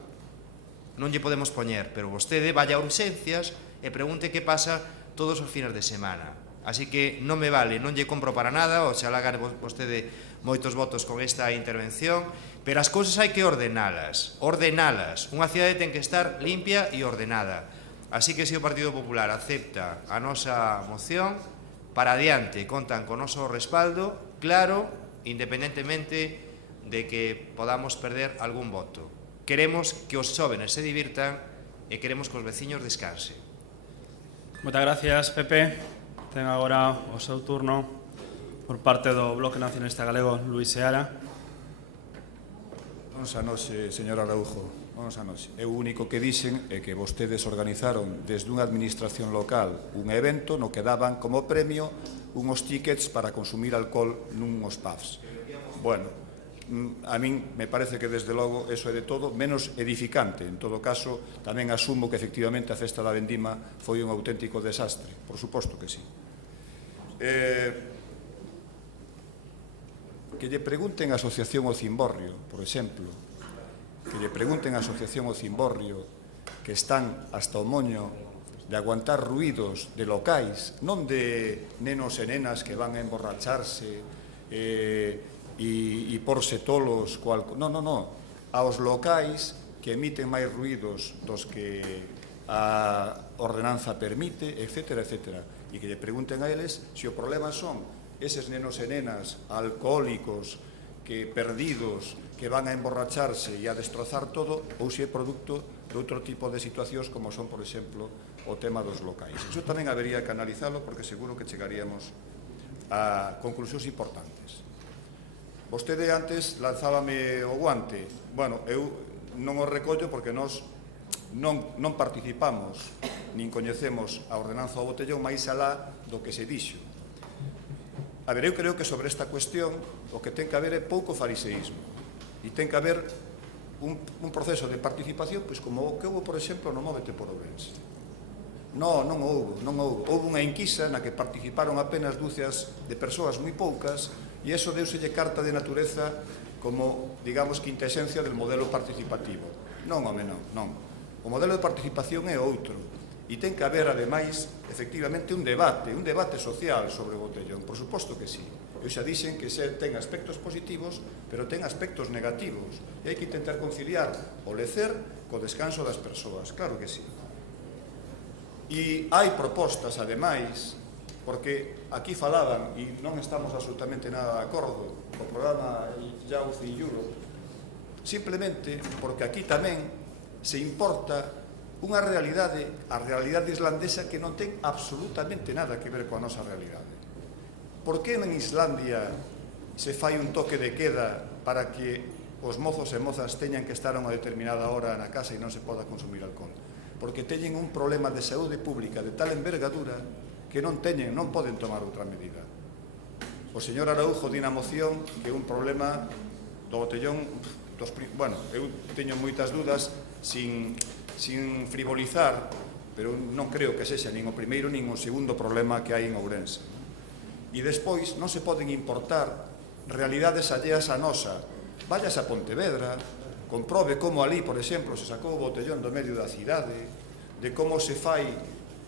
Non lle podemos poñer, pero vostede vaya a urxencias e pregunte que pasa todos os fines de semana. Así que non me vale, non lle compro para nada, oxalá gane vostede moitos votos con esta intervención, pero as cousas hai que ordenalas. Unha cidade ten que estar limpia e ordenada. Así que se o Partido Popular acepta a nosa moción, para adiante contan con o noso respaldo, claro, independentemente de que podamos perder algún voto. Queremos que os xóvenes se divirtan e queremos que os veciños descansen. Moitas gracias, Pepe. Ten agora o seu turno por parte do Bloque Nacionalista Galego, Luís Seara. Vamos a noxe, señor Araújo, vamos a noxe. O único que dixen é que vostedes organizaron desde unha administración local un evento no que daban como premio unhos tickets para consumir alcohol nunhos pubs. Bueno, a min me parece que desde logo eso é de todo menos edificante. En todo caso, tamén asumo que efectivamente a festa da vendima foi un auténtico desastre, por suposto que sí. Que lle pregunten a Asociación O Cimborrio, por exemplo, que lle pregunten a Asociación O Cimborrio, que están hasta o moño de aguantar ruídos de locais, non de nenos e nenas que van a emborracharse e porse tolos, aos locais que emiten máis ruídos dos que a ordenanza permite, etcétera, etcétera, e que lle pregunten a eles se o problema son eses nenos e nenas alcohólicos que perdidos, que van a emborracharse e a destrozar todo, ou se é producto de outro tipo de situacións como son, por exemplo, o tema dos locais. Iso tamén habería que analizalo porque seguro que chegaríamos a conclusións importantes. Vostede antes lanzábame o guante. Bueno, eu non o recollo porque nós non participamos nin coñecemos a ordenanza do botellón máis alá do que se dixo. A ver, eu creo que sobre esta cuestión o que ten que haber é pouco fariseísmo e ten que haber un proceso de participación pois como o que houve, por exemplo, no Móvete por Ourense. Non houve. Houve unha enquisa na que participaron apenas dúcias de persoas moi poucas e eso deuselle carta de natureza como, digamos, quintesencia del modelo participativo. Non, home, non. O modelo de participación é outro. E ten que haber, ademais, efectivamente, un debate social sobre o botellón. Por suposto que sí. Eu xa dixen que ten aspectos positivos, pero ten aspectos negativos. E hai que intentar conciliar o lecer co descanso das persoas. Claro que sí. E hai propostas, ademais, porque aquí falaban, e non estamos absolutamente nada de acordo, co programa Youth in Europe, simplemente porque aquí tamén se importa unha realidade, a realidade islandesa que non ten absolutamente nada que ver coa nosa realidade. Por que en Islandia se fai un toque de queda para que os mozos e mozas teñan que estar a unha determinada hora na casa e non se poda consumir alcohol? Porque teñen un problema de saúde pública de tal envergadura que non poden tomar outra medida. O señor Araújo di na moción que é un problema do botellón bueno, eu teño moitas dudas sin frivolizar, pero non creo que sexa nin o primeiro nin o segundo problema que hai en Ourense. E despois non se poden importar realidades alleas a nosa. Vayas a Pontevedra, comprobe como ali, por exemplo, se sacou o botellón do medio da cidade, de como se fai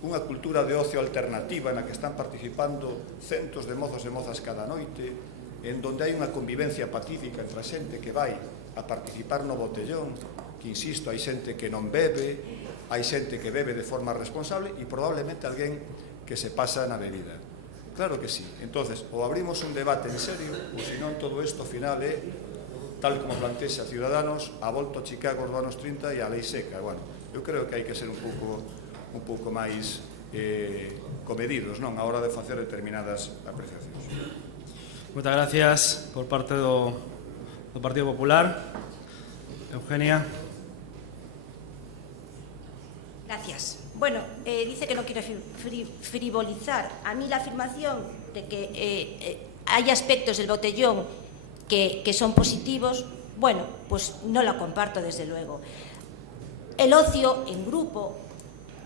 unha cultura de ocio alternativa na que están participando centos de mozos e mozas cada noite, en donde hai unha convivencia pacífica entre a xente que vai a participar no botellón, que, insisto, hai xente que non bebe, hai xente que bebe de forma responsable e probablemente alguén que se pasa na bebida. Claro que sí. Entonces, ou abrimos un debate en serio, ou senón todo isto ao final é, tal como plantexa Ciudadanos, a volta a Chicago dos anos 30 e a lei seca. Bueno, eu creo que hai que ser un pouco máis comedidos, non, a hora de facer determinadas apreciacións. Moitas gracias por parte do Partido Popular. Eugenia. Gracias. Bueno, dice que no quiere frivolizar. A mí la afirmación de que hay aspectos del botellón que son positivos, bueno, pues no la comparto desde luego. El ocio en grupo,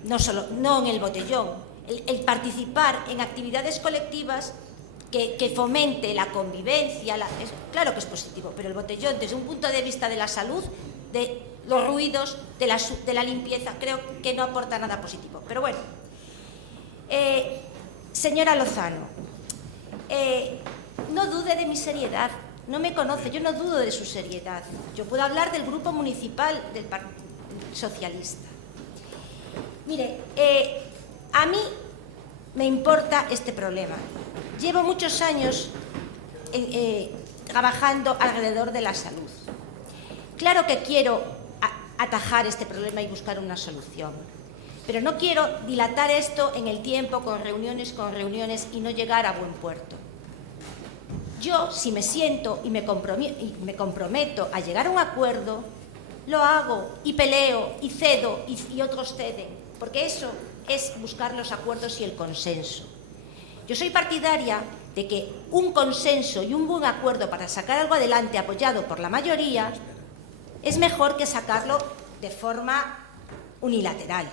no en el botellón, el participar en actividades colectivas que fomente la convivencia, claro que es positivo, pero el botellón desde un punto de vista de la salud, de los ruidos, de la limpieza, creo que no aporta nada positivo. Pero bueno, señora Lozano, no dude de mi seriedad, no me conoce, yo no dudo de su seriedad. Yo puedo hablar del grupo municipal del Partido Socialista. Mire, a mí me importa este problema. Llevo muchos años trabajando alrededor de la salud. Claro que quiero atajar este problema y buscar una solución, pero no quiero dilatar esto en el tiempo con reuniones y no llegar a buen puerto. Yo, si me siento y me comprometo a llegar a un acuerdo, lo hago y peleo y cedo y otros ceden, porque eso es buscar los acuerdos y el consenso. Yo soy partidaria de que un consenso y un buen acuerdo para sacar algo adelante apoyado por la mayoría es mejor que sacarlo de forma unilateral.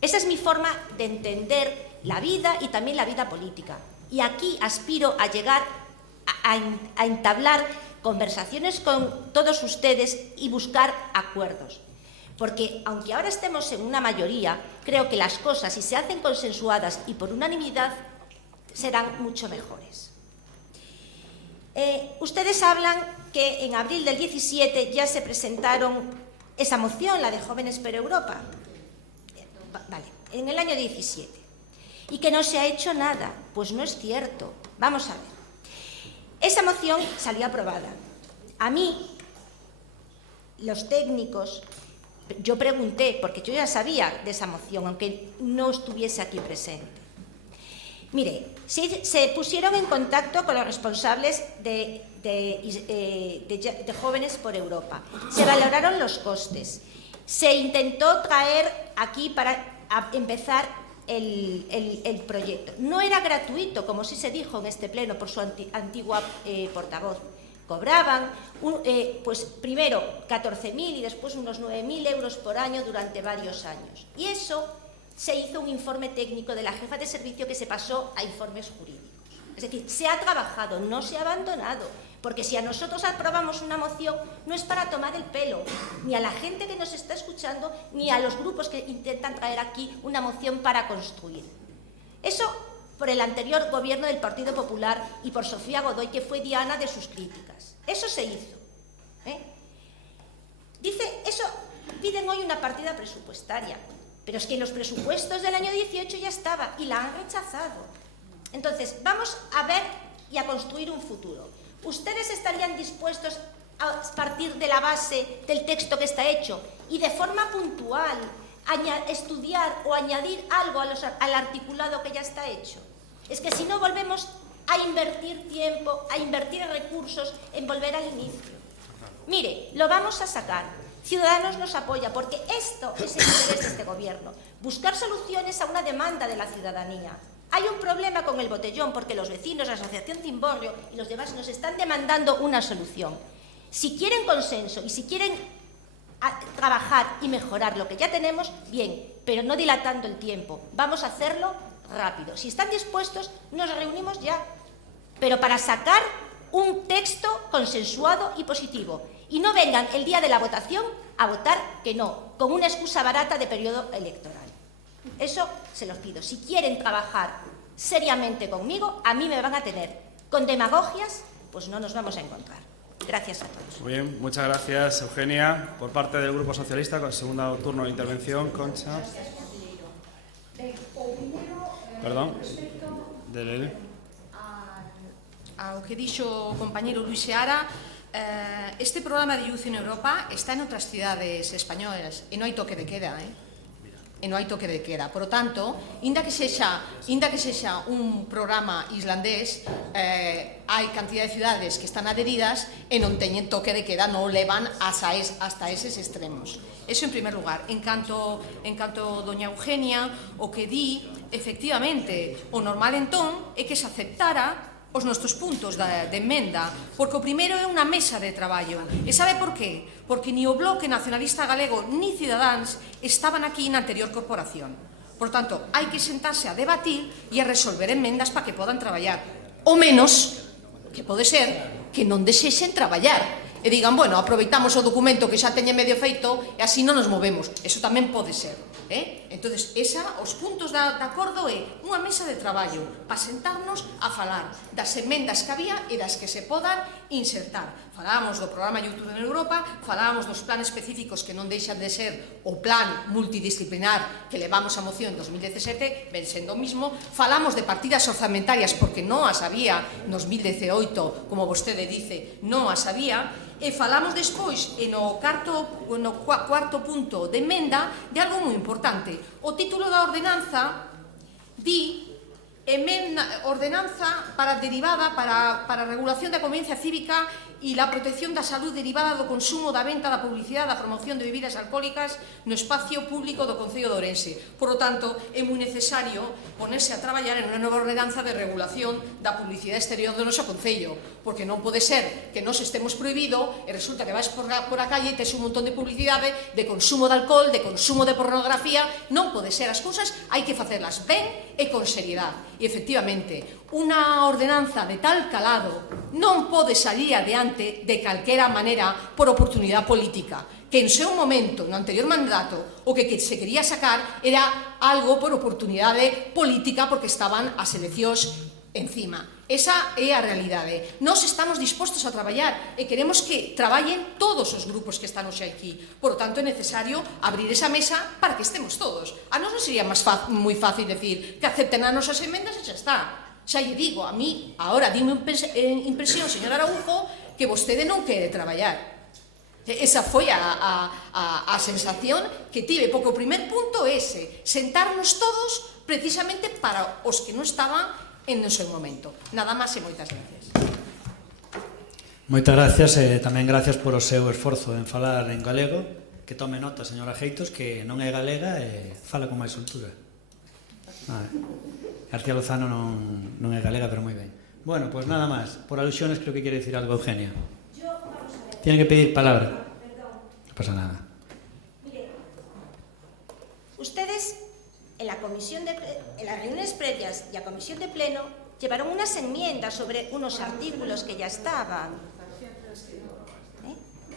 Esa es mi forma de entender la vida y también la vida política. Y aquí aspiro a llegar a entablar conversaciones con todos ustedes y buscar acuerdos. Porque aunque ahora estemos en una mayoría, creo que las cosas, si se hacen consensuadas y por unanimidad, serán mucho mejores. Ustedes hablan que en abril del 17 ya se presentaron esa moción, la de Jóvenes por Europa. Vale, en el año 17. Y que no se ha hecho nada. Pues no es cierto. Vamos a ver. Esa moción salió aprobada. A mí, los técnicos, yo pregunté, porque yo ya sabía de esa moción, aunque no estuviese aquí presente. Mire, se pusieron en contacto con los responsables de Jóvenes por Europa. Se valoraron los costes. Se intentó traer aquí para empezar el proyecto. No era gratuito, como sí se dijo en este pleno por su antigua portavoz. Cobraban, pues primero 14.000 y después unos 9.000 euros por año durante varios años. Y eso se hizo un informe técnico de la jefa de servicio que se pasó a informes jurídicos. Es decir, se ha trabajado, no se ha abandonado, porque si a nosotros aprobamos una moción no es para tomar el pelo, ni a la gente que nos está escuchando, ni a los grupos que intentan traer aquí una moción para construir. Eso por el anterior gobierno del Partido Popular y por Sofía Godoy, que fue diana de sus críticas. Eso se hizo. Dice, eso, piden hoy una partida presupuestaria. Pero es que en los presupuestos del año 18 ya estaba y la han rechazado. Entonces, vamos a ver y a construir un futuro. ¿Ustedes estarían dispuestos a partir de la base del texto que está hecho y de forma puntual estudiar o añadir algo al articulado que ya está hecho? Es que si no volvemos a invertir tiempo, a invertir recursos en volver al inicio. Mire, lo vamos a sacar. Ciudadanos nos apoya, porque esto es el interés de este gobierno, buscar soluciones a una demanda de la ciudadanía. Hay un problema con el botellón, porque los vecinos, la Asociación Cimborrio y los demás nos están demandando una solución. Si quieren consenso y si quieren trabajar y mejorar lo que ya tenemos, bien, pero no dilatando el tiempo. Vamos a hacerlo rápido. Si están dispuestos, nos reunimos ya, pero para sacar un texto consensuado y positivo. Y no vengan el día de la votación a votar que no, con una excusa barata de periodo electoral. Eso se los pido. Si quieren trabajar seriamente conmigo, a mí me van a tener. Con demagogias, pues no nos vamos a encontrar. Gracias a todos. Muy bien, muchas gracias, Eugenia. Por parte del Grupo Socialista, con el segundo turno de intervención, Concha. Perdón. Ao que dixo o compañeiro Luis Seara, este programa de Youth in Europa está en outras cidades españolas e non hai toque de queda, e non hai toque de queda. Por lo tanto, inda que sexa un programa islandés, hai cantidad de cidades que están adheridas e non teñen toque de queda, non levan hasta eses extremos. Eso en primer lugar. En canto doña Eugenia, o que di, efectivamente, o normal entón é que se aceptara os nosos puntos de emenda, porque o primeiro é unha mesa de traballo. E sabe por qué? Porque ni o Bloque Nacionalista Galego ni Cidadáns estaban aquí na anterior corporación. Por tanto, hai que sentarse a debatir e a resolver emendas para que podan traballar. O menos, que pode ser, que non desexen traballar. E digan, bueno, aproveitamos o documento que xa teñe medio feito e así non nos movemos. Eso tamén pode ser. Entonces, os puntos de acordo é unha mesa de traballo para sentarnos a falar das emendas que había e das que se podan insertar. Falábamos do programa YouTube en Europa, falábamos dos planes específicos que non deixan de ser o plan multidisciplinar que levamos a moción en 2017, ven sendo o mismo. Falamos de partidas orzamentarias porque non as había en 2018, como vostede dice, non as había. E falamos despois, no cuarto punto de emenda, de algo moi importante. O título da ordenanza di ordenanza derivada para a regulación da convivencia cívica e la protección da salud derivada do consumo, da venta, da publicidade, da promoción de bebidas alcohólicas no espacio público do Concello de Ourense. Por lo tanto, é moi necesario ponerse a traballar en unha nova ordenanza de regulación da publicidade exterior do noso Concello, porque non pode ser que nos estemos prohibido e resulta que vais por a calle e tes un montón de publicidade de consumo de alcohol, de consumo de pornografía. Non pode ser. As cousas hai que facerlas ben e con seriedade. E, efectivamente, unha ordenanza de tal calado non pode salir adiante de calquera maneira por oportunidade política, que en seu momento, no anterior mandato, o que se quería sacar era algo por oportunidade política porque estaban as eleccións encima. Esa é a realidade. Nós estamos dispostos a traballar e queremos que traballen todos os grupos que están hoxe aquí. Por lo tanto, é necesario abrir esa mesa para que estemos todos. A nós non sería moi fácil decir que acepten as nosas emendas e xa está. Xa lle digo, a mí, ahora dime impresión, señor Araújo, que vostede non quere traballar. Esa foi a sensación que tive, porque o primer punto é ese, sentarnos todos precisamente para os que non estaban en o seu momento. Nada máis e moitas gracias. Moitas gracias e tamén gracias por o seu esforzo en falar en galego, que tome nota, señora Geitos, que non é galega e fala con máis soltura. García Lozano non é galega, pero moi ben. Bueno, pues nada máis. Por alusiones creo que quiere decir algo Eugenia. Tiene que pedir palabra. No pasa nada. Mire, ustedes en las reuniones previas y a comisión de pleno llevaron unas enmiendas sobre unos artículos que ya estaban.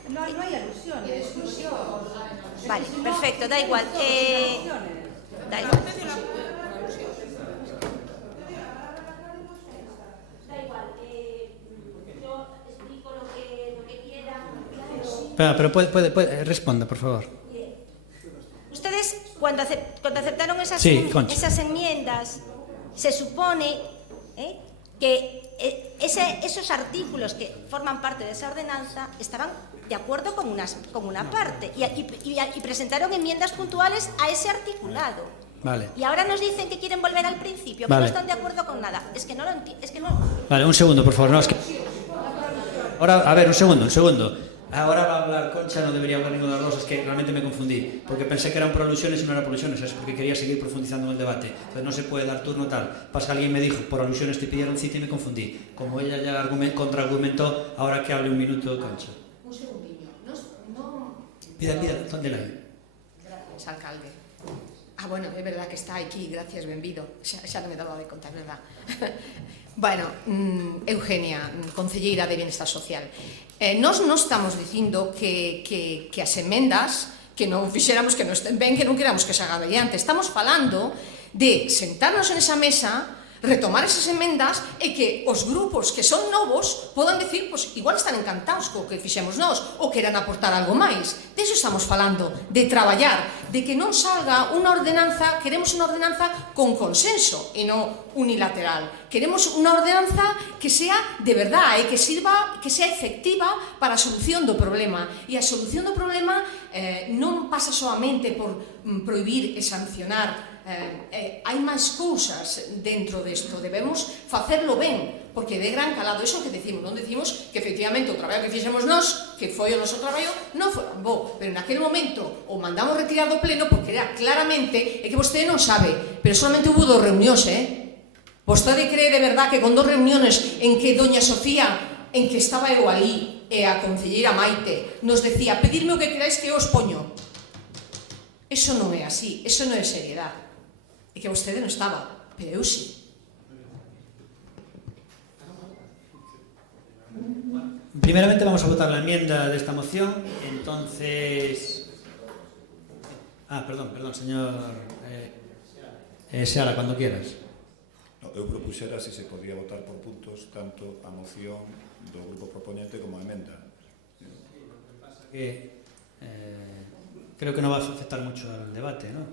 No hay alusiones. Vale, perfecto, da igual. Da igual. Pero puede responda, por favor. Ustedes, cuando aceptaron esas enmiendas, se supone que esos artículos que forman parte de esa ordenanza estaban de acuerdo con una parte y presentaron enmiendas puntuales a ese articulado. Vale. Y ahora nos dicen que quieren volver al principio, que no están de acuerdo con nada. Es que no lo entiendo. Vale, un segundo, por favor. No, es que... Ahora, a ver, un segundo. Ahora va a hablar Concha, no debería hablar ninguno de los dos, es que realmente me confundí, porque pensé que eran por alusiones y no era por alusiones, es porque quería seguir profundizando en el debate. Entonces no se puede dar turno tal. Pasa que alguien me dijo, por alusiones te pidieron cita y me confundí. Como ella ya contraargumentó, ahora que hable un minuto Concha. Un segundinho. Pida, ¿dónde la hay? Gracias, alcalde. Bueno, é verdad que está aquí, gracias, benvido. Xa non me daba de contar, verdad. Bueno, Eugenia, concelleira de Bienestar Social, nós non estamos dicindo que as emendas que non fixéramos que non estén ben, que non queramos que se haga adiante. Estamos falando de sentarnos en esa mesa retomar esas emendas e que os grupos que son novos podan decir, pois, igual están encantados co que fixemos nós ou queran aportar algo máis. De iso estamos falando, de traballar, de que non salga unha ordenanza, queremos unha ordenanza con consenso e non unilateral. Queremos unha ordenanza que sea de verdade e que sirva, que sea efectiva para a solución do problema. E a solución do problema non pasa solamente por prohibir e sancionar. Hai máis cousas dentro desto, debemos facerlo ben, porque de gran calado, iso que decimos, non decimos que efectivamente o traballo que fixemos nós, que foi o noso traballo, non foi bo, pero naquele momento o mandamos retirar do pleno porque era claramente, é que vostede non sabe, pero solamente hubo 2 reunións, Vostede cree de verdad que con 2 reuniones en que doña Sofía, en que estaba eu ali, e a concelleira Maite, nos decía, pedirme o que queráis que eu os poño. Eso non é así, eso non é seriedade. E que vostede non estaba, pero eu sí. Primeramente vamos a votar la enmienda de esta moción, entonces... perdón, señor Seara, cuando quieras. No, eu propuxera se se podía votar por puntos tanto a moción do grupo propoñente como a emenda. Creo que no va a afectar mucho al debate, ¿no?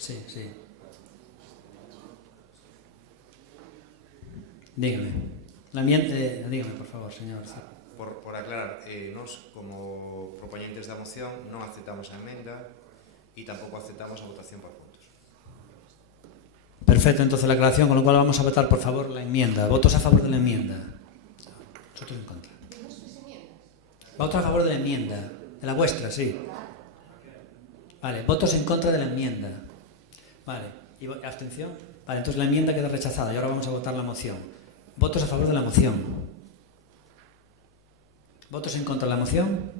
Sí. Dígame. Dígame, por favor, señor. Por aclarar, nos, como propoñentes da moción, non aceptamos a emenda e tampouco aceptamos a votación por puntos. Perfecto, entonces la aclaración, con lo cual vamos a votar, por favor, la enmienda. ¿Votos a favor de la enmienda? Nosotros en contra. ¿Votos a favor de la enmienda? De la vuestra, sí. Vale, votos en contra de la enmienda. Vale, ¿y abstención? Vale, entonces la enmienda queda rechazada y ahora vamos a votar la moción. ¿Votos a favor de la moción? ¿Votos en contra de la moción?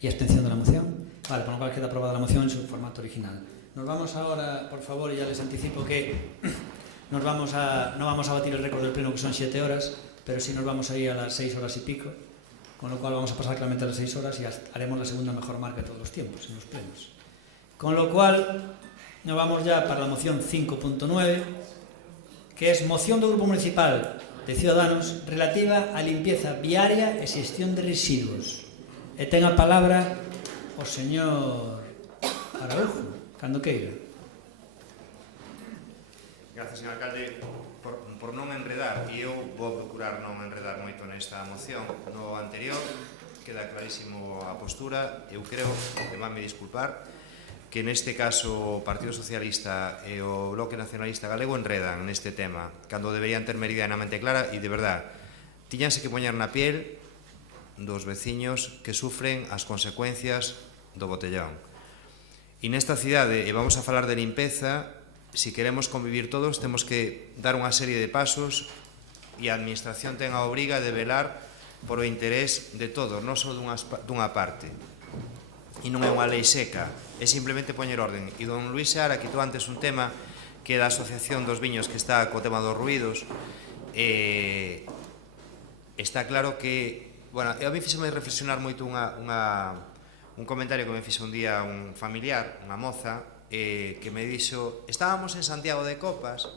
¿Y abstención de la moción? Vale, por lo cual queda aprobada la moción en su formato original. Nos vamos ahora, por favor, y ya les anticipo que no vamos a batir el récord del pleno, que son 7 horas, pero sí nos vamos a ir a las 6 horas y pico, con lo cual vamos a pasar claramente a las 6 horas y haremos la segunda mejor marca de todos los tiempos en los plenos. Con lo cual, nos vamos ya para la moción 5.9, que es moción do Grupo Municipal de Ciudadanos relativa a limpieza viaria e xestión de residuos. E ten a palabra o señor Araujo, cando queira. Gracias, señor alcalde, por non enredar, e eu vou procurar non enredar moito nesta moción. No anterior queda clarísimo a postura. Eu creo, que vanme disculpar, que neste caso o Partido Socialista e o Bloque Nacionalista Galego enredan neste tema, cando deberían ter meridianamente clara, e de verdad, tiñanse que poñer na piel dos veciños que sufren as consecuencias do botellón. E nesta cidade, e vamos a falar de limpeza, se queremos convivir todos, temos que dar unha serie de pasos e a Administración ten a obriga de velar por o interés de todos, non só dunha parte. E non é unha lei seca, é simplemente poñer orden. E don Luís Seara quitou antes un tema que é da Asociación dos Viños, que está co tema dos ruídos. Está claro que, bueno, a mí fíxome reflexionar moito un comentario que me fixo un día un familiar, unha moza, que me dixo, estábamos en Santiago de Copas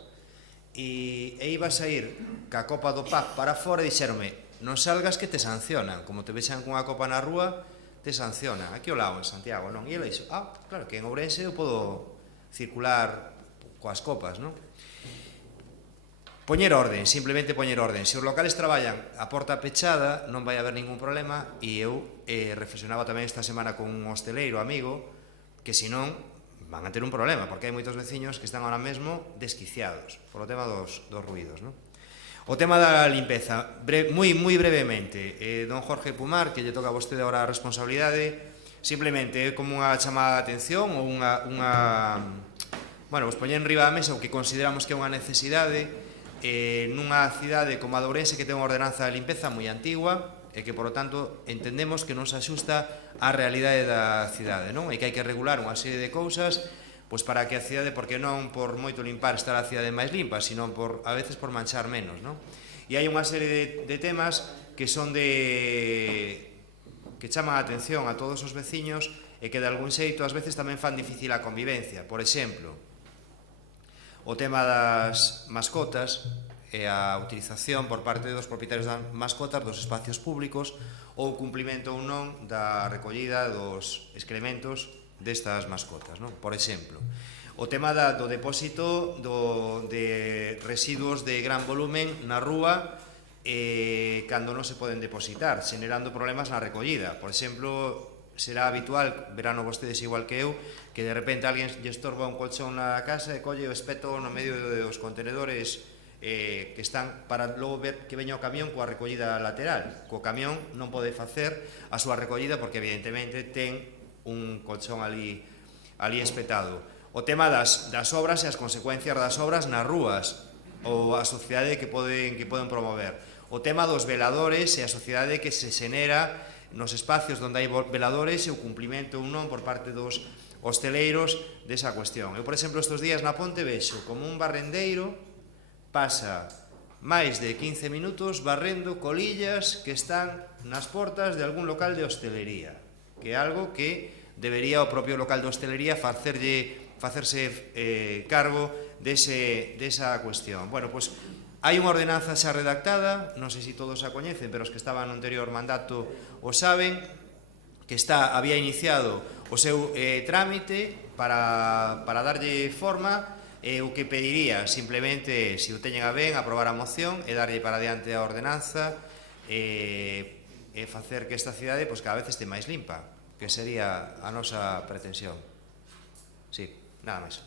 e ibas a ir ca copa do pub para fora e dixeronme, non salgas que te sancionan, como te vexan cunha copa na rúa, te sancionan, aquí ao lado en Santiago, non? E ela dixo, claro, que en Ourense eu podo circular coas copas, non? Poñer orden, simplemente poñer orden. Se os locales traballan a porta pechada, non vai haber ningún problema, e eu reflexionaba tamén esta semana con un hosteleiro amigo, que senón van a ter un problema, porque hai moitos veciños que están ahora mesmo desquiciados polo tema dos ruídos, non? O tema da limpeza, moi brevemente, don Jorge Pumar, que lle toca a vostede agora a responsabilidade, simplemente como unha chamada de atención ou bueno, vos poñen riba da mesa o que consideramos que é unha necesidade nunha cidade como a de Ourense, que ten unha ordenanza de limpeza moi antigua e que, por lo tanto, entendemos que non se axusta á realidade da cidade, non? E que hai que regular unha serie de cousas pois para que a cidade, porque non por moito limpar estar a cidade máis limpa, sino a veces por manchar menos, non? E hai unha serie de temas que son que chaman a atención a todos os veciños e que de algún xeito ás veces tamén fan difícil a convivencia. Por exemplo, O tema das mascotas e a utilización por parte dos propietarios das mascotas dos espacios públicos ou cumplimento ou non da recollida dos excrementos destas mascotas, non? Por exemplo, o tema do depósito de residuos de gran volumen na rúa cando non se poden depositar, generando problemas na recollida. Por exemplo, será habitual, verano vostedes igual que eu, que de repente alguén lle estorba un colchón na casa e colle o espeto no medio dos contenedores que están para logo ver que veña o camión coa recollida lateral. Co camión non pode facer a súa recollida porque evidentemente ten un colchón ali espetado. O tema das obras e as consecuencias das obras nas rúas ou a sociedade que poden promover. O tema dos veladores e a sociedade que se xenera nos espacios onde hai veladores e o cumplimento ou non por parte dos hosteleiros desa cuestión. Eu, por exemplo, estes días na Ponte vexo como un barrendeiro pasa máis de 15 minutos barrendo colillas que están nas portas de algún local de hostelería, que é algo que debería o propio local de hostelería facerse cargo desa cuestión. Bueno, pois hai unha ordenanza xa redactada, non sei se todos a coñecen, pero os que estaban no anterior mandato o saben, que había iniciado o seu trámite para darlle forma, o que pediría simplemente, se o teñen a ben, aprobar a moción e darlle para diante a ordenanza e facer que esta cidade cada vez este máis limpa, que sería a nosa pretensión. Sí, nada máis.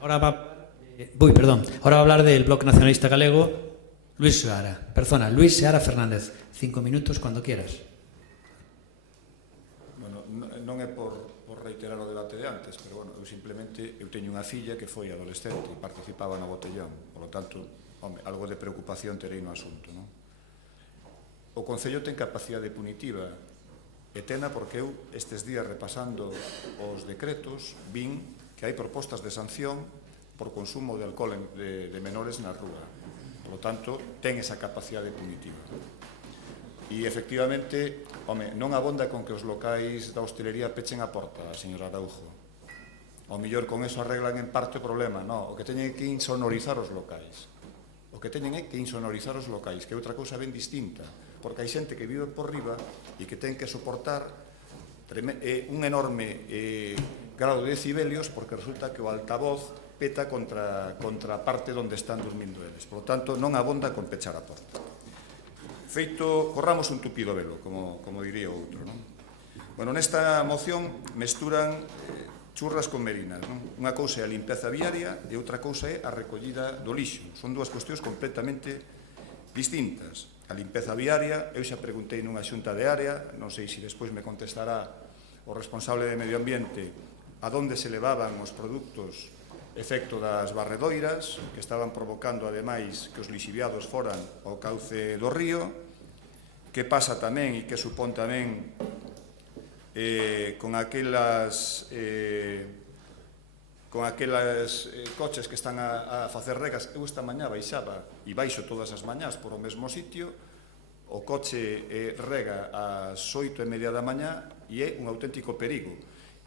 Ahora va a hablar del Bloque Nacionalista Galego Luis Seara Fernández. 5 minutos cuando quieras. Bueno, non é por reiterar o debate de antes, pero bueno, eu simplemente teño unha filla que foi adolescente e participaba no botellón, por lo tanto, algo de preocupación terei no asunto, non? O Concello ten capacidade punitiva e tena porque eu estes días repasando os decretos vin que hai propostas de sanción por consumo de alcohol de menores na rúa. Por lo tanto, ten esa capacidade punitiva. E, efectivamente, non abonda con que os locais da hostelería pechen a porta, señor Araujo. Ao mellor con eso arreglan en parte o problema. Non, o que teñen é que insonorizar os locais. O que teñen é que insonorizar os locais, que é outra cousa ben distinta. Porque hai xente que vive por riba e que ten que soportar un enorme grado de decibelios porque resulta que o altavoz peta contra a parte onde están dormindo eles. Por lo tanto, non abonda con pechar a porta. Feito, corramos un tupido velo, como diría outro, non? Bueno, nesta moción mesturan churras con merinas, non? Unha cousa é a limpeza viaria e outra cousa é a recollida do lixo. Son dúas cuestións completamente distintas. A limpeza viaria, eu xa preguntei nunha xunta de área, non sei se despois me contestará o responsable de Medio Ambiente a donde se levaban os produtos efecto das barredoiras, que estaban provocando, ademais, que os lixiviados foran ao cauce do río, que pasa tamén e que supón tamén con aquelas coches que están a facer regas. Eu esta mañá baixaba e baixo todas as mañás por o mesmo sitio, o coche rega ás 8:30 da mañá e é un auténtico perigo.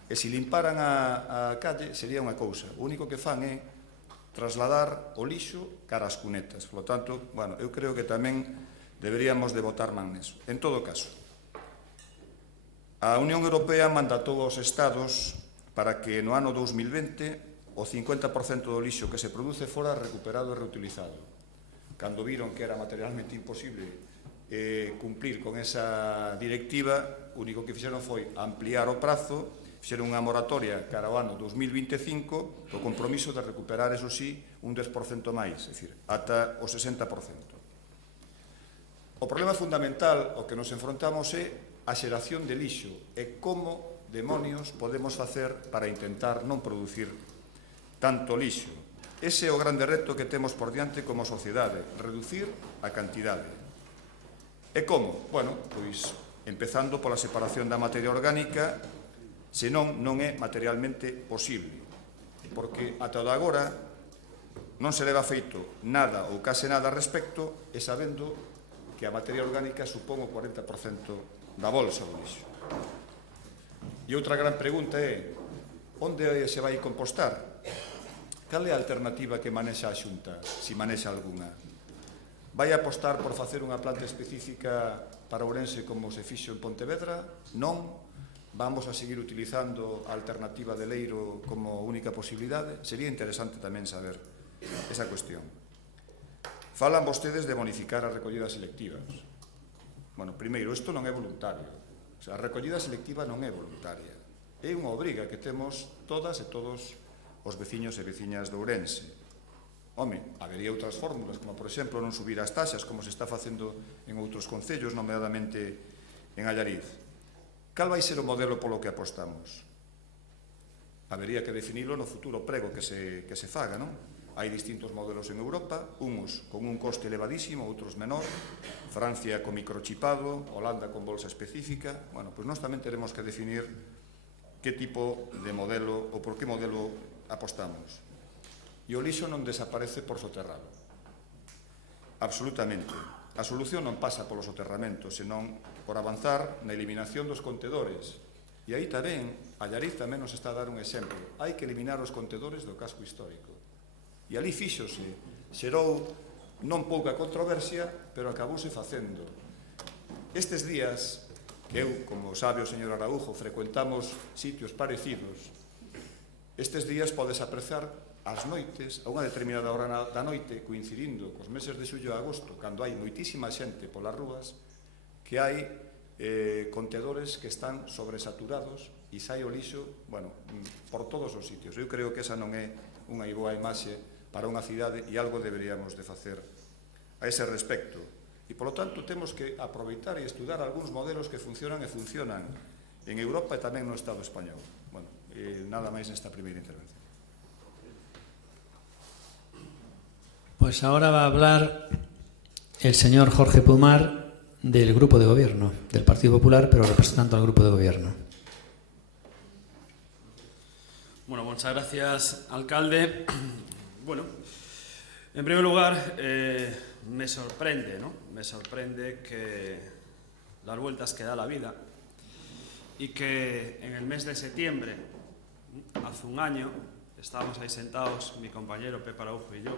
E se limparan a calle sería unha cousa. O único que fan é trasladar o lixo cara ás cunetas. Por lo tanto, bueno, eu creo que tamén deberíamos de botar man neso. En todo caso, a Unión Europea mandatou aos Estados para que no ano 2020 o 50% do lixo que se produce fora recuperado e reutilizado. Cando viron que era materialmente imposible cumplir con esa directiva, o único que fixeron foi ampliar o prazo, fixeron unha moratoria cara ao ano 2025 co compromiso de recuperar, eso sí, un 10% máis, é dicir, ata o 60%. O problema fundamental ao que nos enfrontamos é a xeración de lixo e como demonios podemos facer para intentar non producir tanto lixo. Ese é o grande reto que temos por diante como sociedade, reducir a cantidade. E como? Bueno, pois empezando pola separación da materia orgánica, senón non é materialmente posible, porque ata agora non se leva feito nada ou case nada a respecto e sabendo que a materia orgánica supón o 40% da bolsa do lixo. E outra gran pregunta é, onde se vai compostar? Cal é a alternativa que manexa a Xunta, se manexa algunha? Vai apostar por facer unha planta específica para Ourense como se fixo en Pontevedra? Non? Vamos a seguir utilizando a alternativa de Leiro como única posibilidade? Sería interesante tamén saber esa cuestión. Falan vostedes de bonificar as recollidas selectivas. Bueno, primeiro, isto non é voluntario. O sea, a recollida selectiva non é voluntaria. É unha obriga que temos todas e todos os veciños e veciñas de Ourense. Home, habería outras fórmulas, como, por exemplo, non subir as taxas, como se está facendo en outros concellos, nomeadamente en Allariz. Cal vai ser o modelo polo que apostamos? Habería que definirlo no futuro prego que se faga, non? Hai distintos modelos en Europa, uns con un coste elevadísimo, outros menor, Francia con microchipado, Holanda con bolsa específica. Bueno, pois nós tamén teremos que definir que tipo de modelo ou por que modelo apostamos. E o lixo non desaparece por soterrado. Absolutamente. A solución non pasa polo soterramento, senón por avanzar na eliminación dos contedores. E aí tamén, Allariz tamén nos está a dar un exemplo. Hai que eliminar os contedores do casco histórico. E ali fíxose, xerou non pouca controversia, pero acabouse facendo. Estes días, que eu, como sabe o señor Araújo, frecuentamos sitios parecidos, estes días podes apreciar ás noites, a unha determinada hora da noite, coincidindo cos meses de xullo e agosto, cando hai moitísima xente polas rúas, que hai contedores que están sobresaturados e sai o lixo, bueno, por todos os sitios. Eu creo que esa non é unha boa imaxe para unha cidade e algo deberíamos de facer a ese respecto. E, polo tanto, temos que aproveitar e estudar algúns modelos que funcionan e funcionan en Europa e tamén no Estado español. Bueno, nada máis nesta primeira intervención. Pues ahora va a hablar el señor Jorge Pumar del Grupo de Gobierno, del Partido Popular, pero representando al Grupo de Gobierno. Bueno, muchas gracias, alcalde. Bueno, en primer lugar, me sorprende, ¿no? Me sorprende que las vueltas que da la vida y que en el mes de septiembre, hace un año, estábamos ahí sentados, mi compañero Pepe Araujo y yo,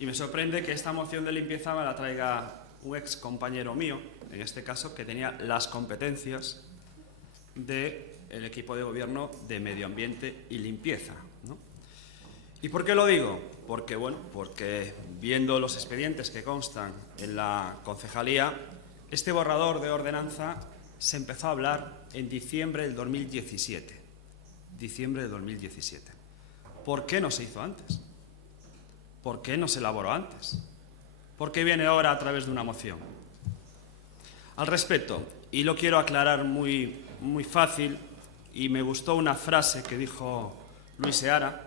y me sorprende que esta moción de limpieza me la traiga un ex compañero mío, en este caso, que tenía las competencias del equipo de gobierno de Medio Ambiente y Limpieza, ¿no? ¿Y por qué lo digo? Porque, bueno, porque viendo los expedientes que constan en la concejalía, este borrador de ordenanza se empezó a hablar en diciembre del 2017. Diciembre del 2017. ¿Por qué no se hizo antes? ¿Por qué no se elaboró antes? ¿Por qué viene ahora a través de una moción? Al respecto, y lo quiero aclarar muy fácil, y me gustó una frase que dijo Luis Seara,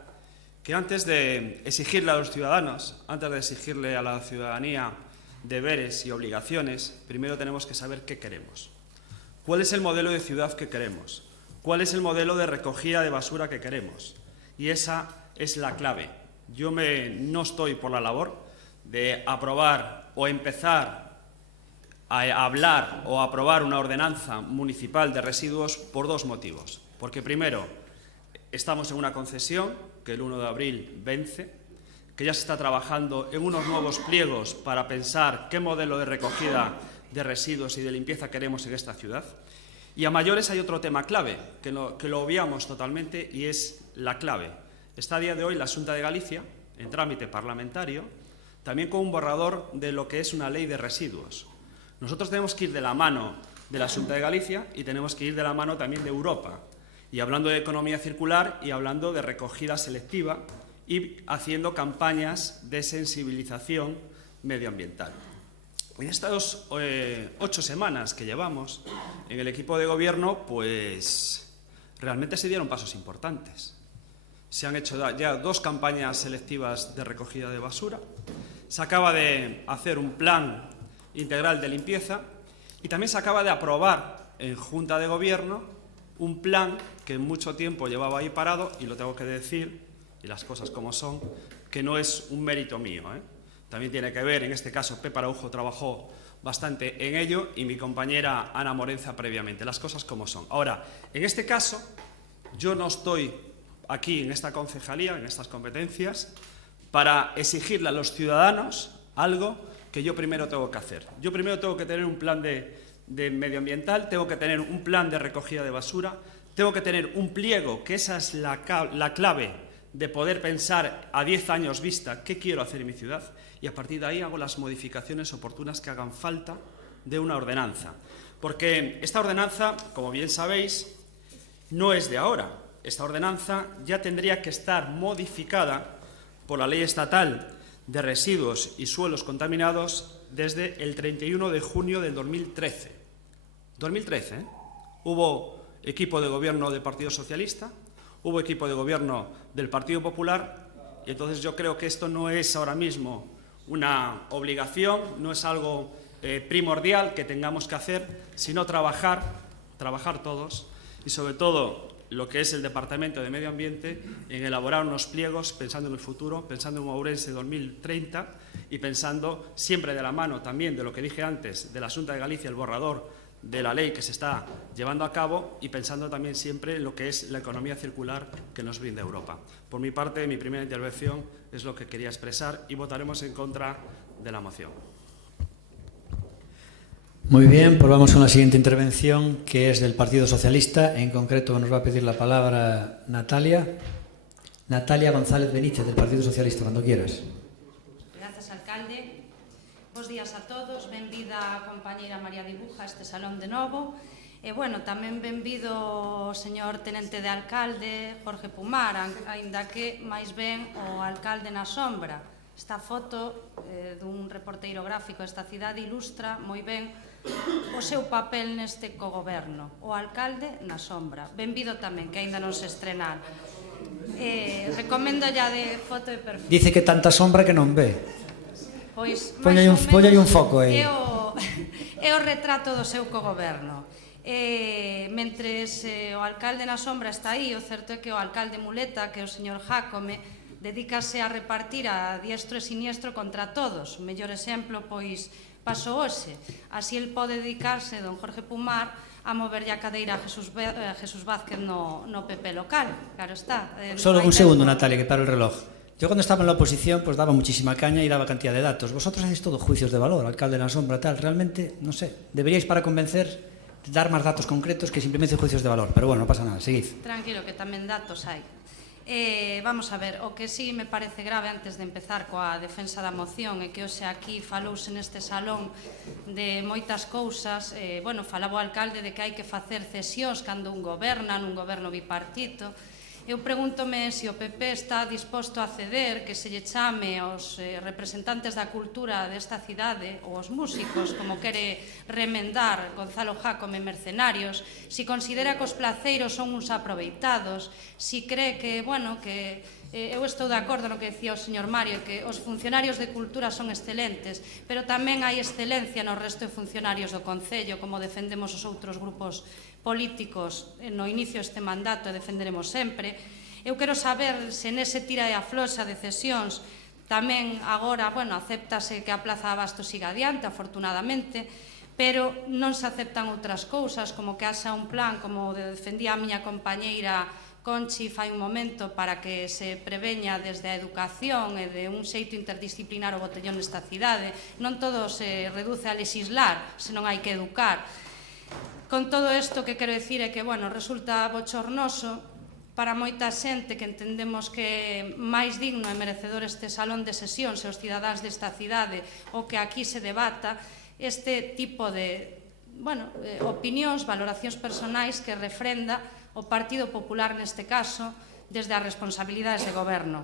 que antes de exigirle a los ciudadanos, antes de exigirle a la ciudadanía deberes y obligaciones, primero tenemos que saber qué queremos. ¿Cuál es el modelo de ciudad que queremos? ¿Cuál es el modelo de recogida de basura que queremos? Y esa es la clave. Yo no estoy por la labor de aprobar o empezar a hablar o aprobar una ordenanza municipal de residuos por dos motivos. Porque primero, estamos en una concesión que el 1 de abril vence, que ya se está trabajando en unos nuevos pliegos para pensar qué modelo de recogida de residuos y de limpieza queremos en esta ciudad. Y a mayores hay otro tema clave, que lo obviamos totalmente, y es la clave. Está a día de hoy la Xunta de Galicia, en trámite parlamentario, también con un borrador de lo que es una ley de residuos. Nosotros tenemos que ir de la mano de la Xunta de Galicia y tenemos que ir de la mano también de Europa. Y hablando de economía circular y hablando de recogida selectiva y haciendo campañas de sensibilización medioambiental. En estas 8 semanas que llevamos en el equipo de gobierno, pues realmente se dieron pasos importantes. Se han hecho ya 2 campañas selectivas de recogida de basura, se acaba de hacer un plan integral de limpieza y también se acaba de aprobar en Junta de Gobierno un plan que mucho tiempo llevaba ahí parado, y lo tengo que decir, y las cosas como son, que no es un mérito mío, También tiene que ver, en este caso Pepe Araujo trabajó bastante en ello y mi compañera Ana Morenza previamente, las cosas como son. Ahora, en este caso, yo no estoy aquí en esta concejalía, en estas competencias, para exigirle a los ciudadanos algo que yo primero tengo que hacer. Yo primero tengo que tener un plan de medioambiental, tengo que tener un plan de recogida de basura, tengo que tener un pliego, que esa es la clave de poder pensar a 10 años vista qué quiero hacer en mi ciudad, y a partir de ahí hago las modificaciones oportunas que hagan falta de una ordenanza. Porque esta ordenanza, como bien sabéis, no es de ahora. Esta ordenanza ya tendría que estar modificada por la Ley Estatal de Residuos y Suelos Contaminados desde el 31 de junio del 2013. 2013, ¿eh? Hubo equipo de gobierno del Partido Socialista, hubo equipo de gobierno del Partido Popular, y entonces yo creo que esto no es ahora mismo una obligación, no es algo primordial que tengamos que hacer, sino trabajar todos, y sobre todo lo que es el Departamento de Medio Ambiente, en elaborar unos pliegos pensando en el futuro, pensando en Ourense 2030 y pensando siempre de la mano también de lo que dije antes, de la Xunta de Galicia, el borrador de la ley que se está llevando a cabo, y pensando también siempre en lo que es la economía circular que nos brinda Europa. Por mi parte, mi primera intervención es lo que quería expresar y votaremos en contra de la moción. Muy bien, pues vamos con la siguiente intervención, que es del Partido Socialista. En concreto nos va a pedir la palabra Natalia González Benítez, del Partido Socialista, cuando quieras. Grazas, alcalde. Bos días a todos. Benvida a compañeira María Dibuja a este salón de novo. E, bueno, tamén benvido o señor tenente de alcalde, Jorge Pumar, aínda que máis ben o alcalde na sombra. Esta foto dun reporteiro gráfico desta cidade ilustra moi ben o seu papel neste cogoberno, o alcalde na sombra. Benvido tamén, que aínda non se estrenar. Recomendo ya de foto de perfil. Dice que tanta sombra que non ve. Pois, Poñalle un foco aí. É o retrato do seu cogoberno. Mentres o alcalde na sombra está aí, o certo é que o alcalde muleta, que é o señor Jácome, dedícase a repartir a diestro e siniestro contra todos. O mellor exemplo, pois, pasou hoxe. Así el pode dedicarse, don Jorge Pumar, a moverlle a cadeira a Jesús Vázquez no PP local. Claro está. Solo un segundo, Natalia, que paro el reloj. Yo cuando estaba en la oposición pues daba muchísima caña y daba cantidad de datos. Vosotros hacéis todo juicios de valor, alcalde en la sombra, tal. Realmente, no sé, deberíais para convencer dar más datos concretos que simplemente juicios de valor. Pero bueno, no pasa nada, seguid. Tranquilo, que tamén datos hai. Vamos a ver, o que sí me parece grave antes de empezar coa defensa da moción é que hoxe aquí falouse neste salón de moitas cousas. Falaba o alcalde de que hai que facer cesións cando un goberna nun goberno bipartito. Eu pregúntome se o PP está disposto a ceder que se lle chame aos representantes da cultura desta cidade ou aos músicos, como quere remendar Gonzalo Jácome, mercenarios, si considera que os placeiros son uns aproveitados, si cree que, eu estou de acordo no que decía o señor Mario, que os funcionarios de cultura son excelentes, pero tamén hai excelencia no resto de funcionarios do Concello, como defendemos os outros grupos políticos no inicio deste mandato e defenderemos sempre. Eu quero saber se nese tira e afloxa de cesións tamén agora, acéptase que a Plaza de Abastos siga adiante, afortunadamente, pero non se aceptan outras cousas, como que haxa un plan, como defendía a miña compañeira Conchi fai un momento, para que se preveña desde a educación e de un xeito interdisciplinar o botellón nesta cidade. Non todo se reduce a legislar, senón hai que educar. Con todo isto, que quero dicir é que, resulta bochornoso para moita xente que entendemos que é máis digno e merecedor este salón de sesións e os cidadáns desta cidade o que aquí se debata este tipo de opinións, valoracións personais que refrenda o Partido Popular neste caso desde as responsabilidades de goberno.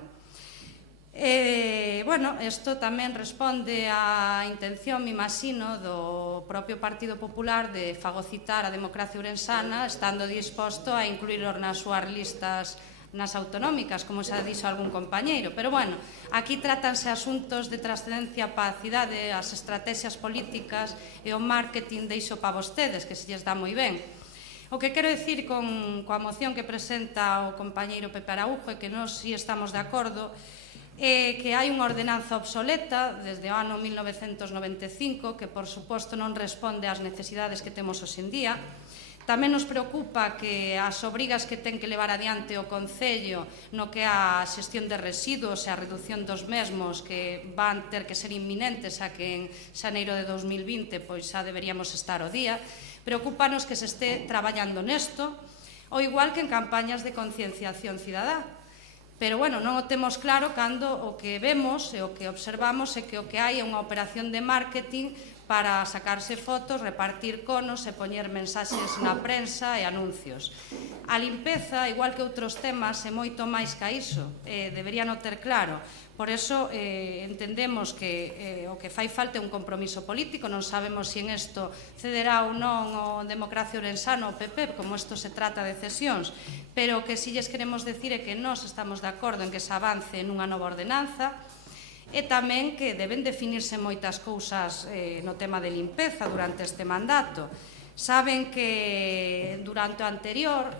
Isto tamén responde á intención, me imagino, do propio Partido Popular de fagocitar a democracia ourensana, estando disposto a incluírlo nas súas listas nas autonómicas, como xa dixo algún compañeiro. Pero, aquí trátanse asuntos de trascendencia para a cidade, as estrategias políticas e o marketing deixo para vostedes, que se lles dá moi ben. O que quero dicir coa moción que presenta o compañeiro Pepe Araújo é que nós si estamos de acordo que hai unha ordenanza obsoleta desde o ano 1995 que, por suposto, non responde ás necesidades que temos hoxe en día. Tamén nos preocupa que as obrigas que ten que levar adiante o Concello no que é a xestión de residuos e a reducción dos mesmos que van ter que ser inminentes a que en xaneiro de 2020 pois xa deberíamos estar ao día. Preocúpanos que se este traballando nesto, ao igual que en campañas de concienciación cidadá. Pero, bueno, non o temos claro cando o que vemos e o que observamos é que o que hai é unha operación de marketing para sacarse fotos, repartir conos e poñer mensaxes na prensa e anuncios. A limpeza, igual que outros temas, é moito máis que iso, deberían o ter claro. Por eso entendemos que o que fai falta é un compromiso político, non sabemos se en isto cederá ou non o Democracia Ourensana ou o PP, como isto se trata de cesións, pero o que si lles queremos decir é que nós estamos de acordo en que se avance nunha nova ordenanza e tamén que deben definirse moitas cousas no tema de limpeza durante este mandato. Saben que durante o anterior,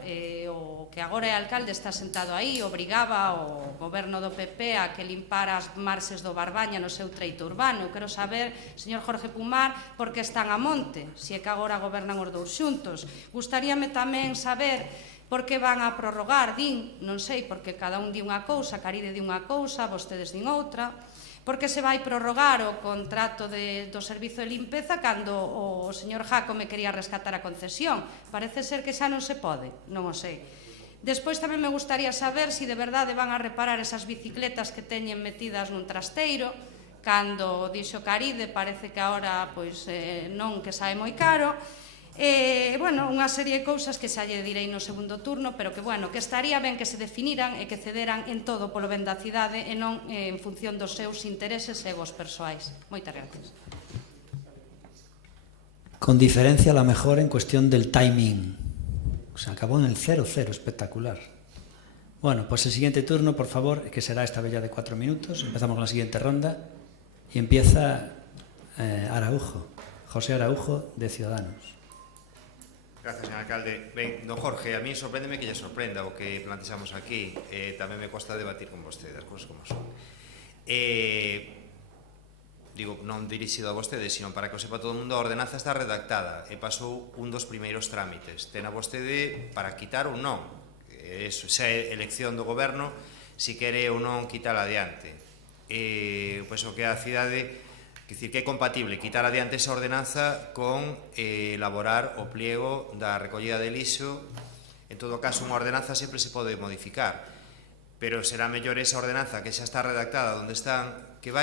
o que agora é alcalde está sentado aí, obrigaba o goberno do PP a que limpara as marxes do Barbaña no seu treito urbano. Eu quero saber, señor Jorge Pumar, por que están a monte, se é que agora gobernan os dous xuntos. Gustaríame tamén saber por que van a prorrogar, din, non sei, porque cada un di unha cousa, Caride di unha cousa, vostedes din outra. Por que se vai prorrogar o contrato do servizo de limpeza cando o señor Jácome quería rescatar a concesión? Parece ser que xa non se pode, non o sei. Despois tamén me gustaría saber se de verdade van a reparar esas bicicletas que teñen metidas nun trasteiro, cando dixo Caride, parece que agora non, que sae moi caro. Bueno, unha serie de cousas que xa lle direi no segundo turno, pero que, bueno, que estaría ben que se definiran e que cederan en todo polo ben da cidade e non en función dos seus intereses e egos persoais. Moitas gracias. Con diferencia, a la mejor en cuestión del timing. O sea, acabó en el 0-0, espectacular. Bueno, pues el siguiente turno, por favor, que será esta bella de 4 minutos. Empezamos con la siguiente ronda y empieza Araujo, José Araujo, de Ciudadanos. Gracias, señor alcalde. Ben, don Jorge, a mí sorpréndeme que lle sorprenda o que plantexamos aquí. Tamén me costa debatir con vostede, as cousas como son. Digo, non dirixido a vostede, sino para que o sepa todo o mundo, a ordenanza está redactada e pasou un dos primeiros trámites. Ten a vostede para quitar ou non. Xa é elección do goberno, si quere ou non quitala adiante. Pois o que a cidade... Quer dicir, que é compatible quitar adiante esa ordenanza con elaborar o pliego da recollida de lixo. En todo caso, unha ordenanza sempre se pode modificar, pero será mellor esa ordenanza que xa está redactada, onde están, que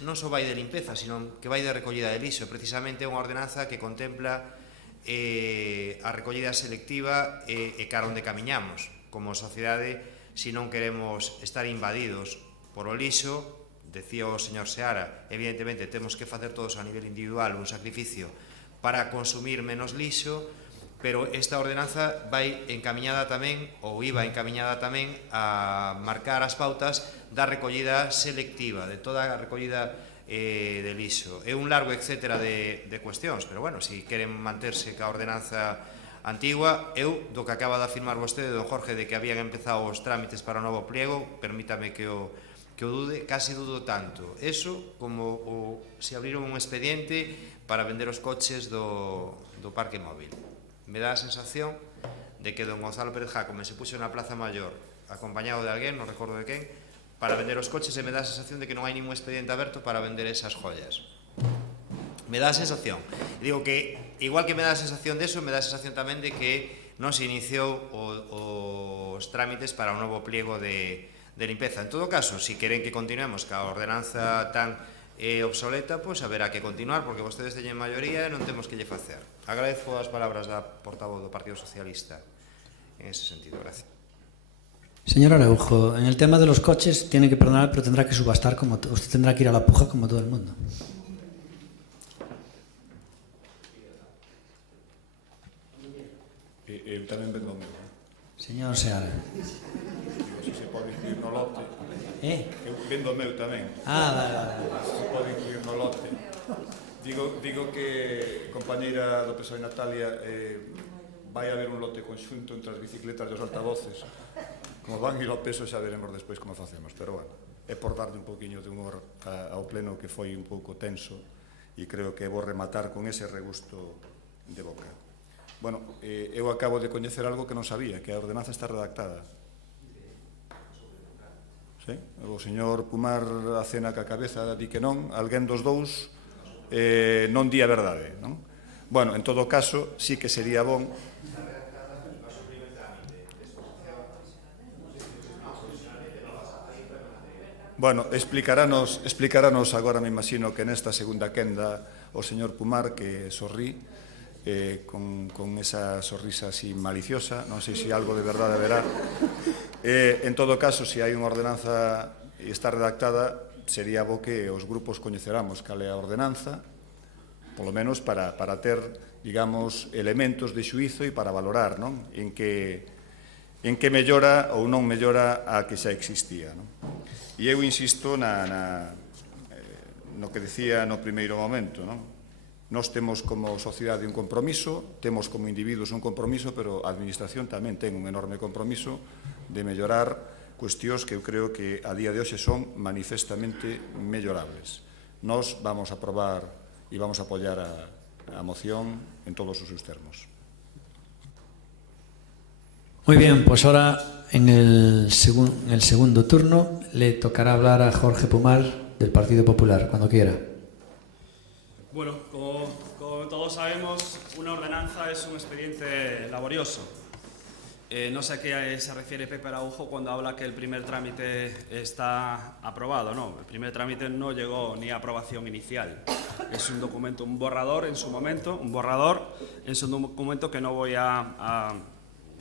non só vai de limpeza, sino que vai de recollida de lixo. Precisamente é unha ordenanza que contempla a recollida selectiva e cara onde camiñamos como sociedade, se non queremos estar invadidos por o lixo. Decía o señor Seara, evidentemente temos que facer todos a nivel individual un sacrificio para consumir menos lixo, pero esta ordenanza vai encamiñada tamén, ou iba encamiñada tamén, a marcar as pautas da recollida selectiva, de toda a recollida de lixo. É un largo etcétera de cuestións, pero bueno, se queren manterse ca ordenanza antigua, eu, do que acaba de afirmar vostede, don Jorge, de que habían empezado os trámites para o novo pliego, permítame que o dude, casi dudo tanto eso como se abriron un expediente para vender os coches do parque móvil. Me dá a sensación de que don Gonzalo Pérez Jácome se puxo na Plaza Maior acompañado de alguén, non recordo de quen, para vender os coches, e me dá a sensación de que non hai ningún expediente aberto para vender esas joyas. Me dá a sensación. Digo que, igual que me dá a sensación de eso, me dá a sensación tamén de que non se iniciou os trámites para un novo pliego de limpeza. En todo caso, si queren que continuemos ca ordenanza tan obsoleta, pois haberá que continuar, porque vostedes teñen maioría e non temos que lle facer. Agradezo as palabras da portavoz do Partido Socialista en ese sentido. Gracias. Señor Araujo, en el tema de los coches tiene que perdonar, pero tendrá que subastar, usted tendrá que ir a la puja como todo el mundo. Eu tamén vendo o meu. Señor Seara. Se pode incluir no lote. Eu vendo o meu tamén. Vale. Se pode incluir no lote. Digo que, compañeira do PSOE Natalia, vai haber un lote conxunto entre as bicicletas dos altavoces. Como van ir ao peso xa veremos despois como facemos, pero bueno. é por darle un poquinho de humor ao pleno que foi un pouco tenso e creo que vou rematar con ese regusto de boca. Bueno, eu acabo de coñecer algo que non sabía, que a ordenanza está redactada. Sí? O señor Pumar acena ca cabeza, di que non, alguén dos dous non di a verdade, non? Bueno, en todo caso, sí que sería bon. Bueno, explicarános agora, me imagino, que nesta segunda quenda o señor Pumar, que sorrí con esa sorrisa así maliciosa, non sei se algo de verdade verá. En todo caso, se hai unha ordenanza e está redactada, sería bo que os grupos coñeceramos cal é a ordenanza, polo menos para ter, digamos, elementos de xuízo e para valorar, non? En que mellora ou non mellora a que xa existía, non? E eu insisto no que decía no primeiro momento, non? Nós temos como sociedade un compromiso, temos como individuos un compromiso, pero a Administración tamén ten un enorme compromiso de mellorar cuestións que eu creo que a día de hoxe son manifestamente mellorables. Nós vamos a aprobar e vamos a apoiar a moción en todos os seus termos. Muy bien, pues ahora en el segundo turno le tocará hablar a Jorge Pumar del Partido Popular, cuando quiera. Bueno, como todos sabemos, una ordenanza es un expediente laborioso. No sé a qué se refiere Pepe Araujo cuando habla que el primer trámite está aprobado. No, el primer trámite no llegó ni a aprobación inicial. Es un documento, un borrador en su momento, que no voy a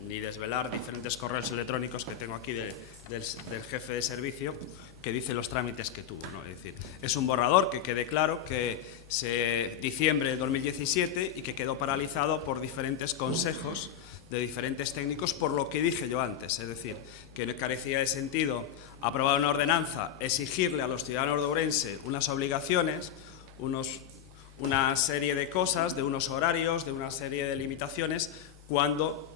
ni desvelar diferentes correos electrónicos que tengo aquí del jefe de servicio que dice los trámites que tuvo, ¿no? Es decir, es un borrador que quede claro que diciembre de 2017 y que quedó paralizado por diferentes consejos de diferentes técnicos, por lo que dije yo antes, es decir, que carecía de sentido aprobar una ordenanza, exigirle a los ciudadanos de Ourense unas obligaciones, una serie de cosas, de unos horarios, de una serie de limitaciones, cuando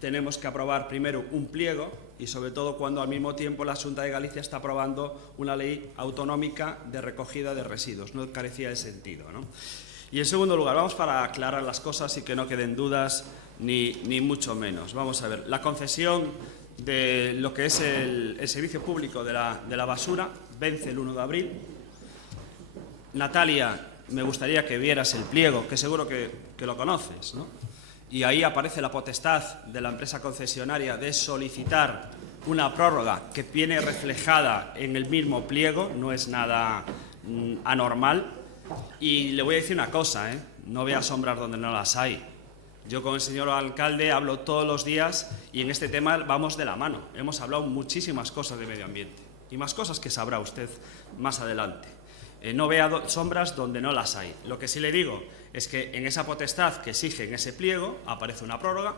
tenemos que aprobar primero un pliego y sobre todo cuando al mismo tiempo la Xunta de Galicia está aprobando una ley autonómica de recogida de residuos. No carecía de sentido, ¿no? Y en segundo lugar, vamos para aclarar las cosas y que no queden dudas ni mucho menos. Vamos a ver, la concesión de lo que es el servicio público de la basura vence el 1 de abril. Natalia, me gustaría que vieras el pliego, que seguro que lo conoces, ¿no? Y ahí aparece la potestad de la empresa concesionaria de solicitar una prórroga que viene reflejada en el mismo pliego, no es nada anormal. Y le voy a decir una cosa, no vea sombras donde no las hay. Yo con el señor alcalde hablo todos los días y en este tema vamos de la mano. Hemos hablado muchísimas cosas de medio ambiente y más cosas que sabrá usted más adelante. No vea sombras donde no las hay. Lo que sí le digo es que en esa potestad que exige en ese pliego aparece una prórroga.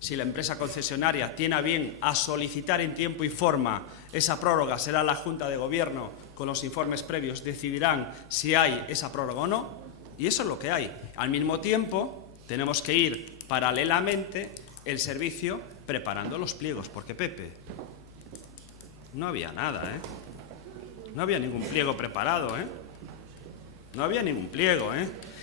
Si la empresa concesionaria tiene a bien a solicitar en tiempo y forma esa prórroga, será la Junta de Gobierno, con los informes previos, decidirán si hay esa prórroga o no. Y eso es lo que hay. Al mismo tiempo, tenemos que ir paralelamente el servicio preparando los pliegos, porque, Pepe, no había nada, No había ningún pliego preparado, No había ningún pliego,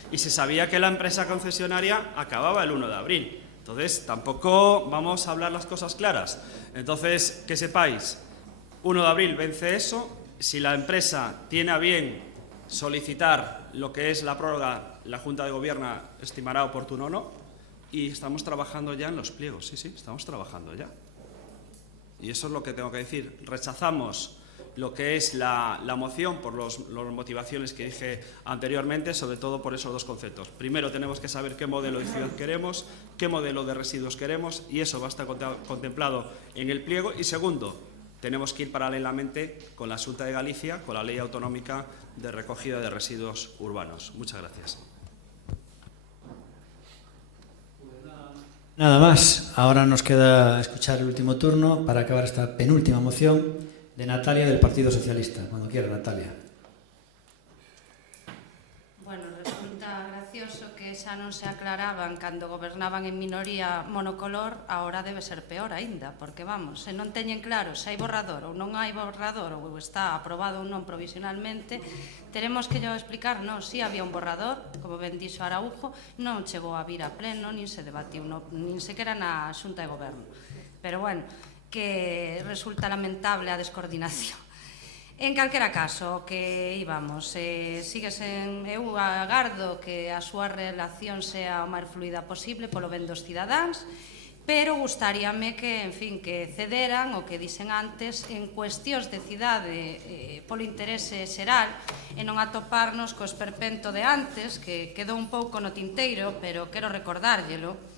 Y se sabía que la empresa concesionaria acababa el 1 de abril. Entonces, tampoco vamos a hablar las cosas claras. Entonces, que sepáis, 1 de abril vence eso. Si la empresa tiene a bien solicitar lo que es la prórroga, la Junta de Gobierno estimará oportuno o no. Y estamos trabajando ya en los pliegos. Sí, estamos trabajando ya. Y eso es lo que tengo que decir. Rechazamos lo que es la moción por las motivaciones que dije anteriormente, sobre todo por esos dos conceptos. Primero, tenemos que saber qué modelo de ciudad queremos, qué modelo de residuos queremos, y eso va a estar contemplado en el pliego. Y segundo, tenemos que ir paralelamente con la Xunta de Galicia, con la Ley Autonómica de Recogida de Residuos Urbanos. Muchas gracias. Nada más. Ahora nos queda escuchar el último turno para acabar esta penúltima moción de Natalia del Partido Socialista. Cuando quiera, Natalia. Bueno, resulta gracioso que xa non se aclaraban cando gobernaban en minoría monocolor, agora debe ser peor aínda, porque vamos, se non teñen claro se hai borrador ou non hai borrador ou está aprobado ou non provisionalmente, teremos que yo explicar, non, si había un borrador, como ben dixo Araújo, non chegou a vir a pleno, nin se debatiu, nin sequera na Xunta de Goberno. Pero, bueno, que resulta lamentable a descoordinación. En calquera caso, que íbamos, eu agardo que a súa relación sea o máis fluida posible polo ben dos cidadáns, pero gustaríame que, en fin, que cederan o que dixen antes en cuestións de cidade polo interese xeral e non atoparnos co esperpento de antes, que quedou un pouco no tinteiro, pero quero recordárllelo.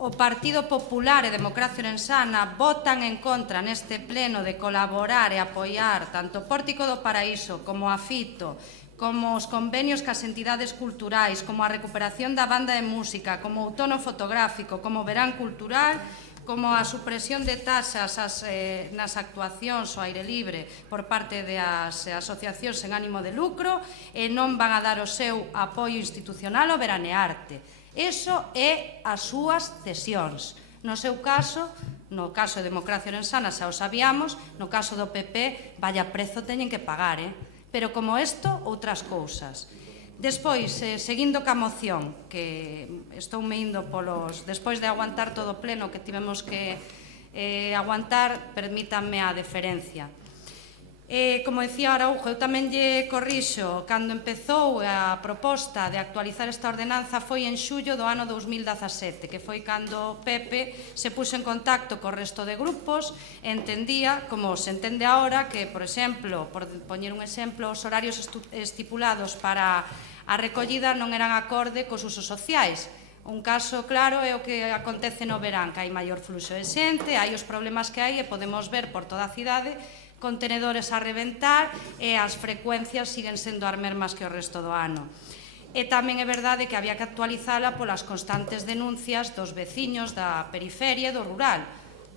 O Partido Popular e Democracia Orensana votan en contra neste pleno de colaborar e apoiar tanto Pórtico do Paraíso como a Fito, como os convenios cas entidades culturais, como a recuperación da banda de música, como o outono fotográfico, como o verán cultural, como a supresión de taxas nas actuacións ao aire libre por parte das asociacións sen ánimo de lucro e non van a dar o seu apoio institucional ao veranearte. Eso é as súas cesións. No seu caso, no caso de Democracia Orensana xa o sabíamos, no caso do PP, vaya prezo teñen que pagar, pero como isto, outras cousas. Despois, seguindo ca moción, que estou me indo polos... Despois de aguantar todo o pleno que tivemos que aguantar, permítanme a deferencia. Como decía Araújo, eu tamén lle corrixo, cando empezou a proposta de actualizar esta ordenanza foi en xullo do ano 2017, que foi cando Pepe se puxo en contacto co resto de grupos e entendía, como se entende agora, que, por exemplo, por poñer un exemplo, os horarios estipulados para a recollida non eran acorde cos usos sociais. Un caso claro é o que acontece no verán, que hai maior fluxo de xente, hai os problemas que hai e podemos ver por toda a cidade contenedores a reventar e as frecuencias siguen sendo as mesmas que o resto do ano. E tamén é verdade que había que actualizala polas constantes denuncias dos veciños da periferia e do rural,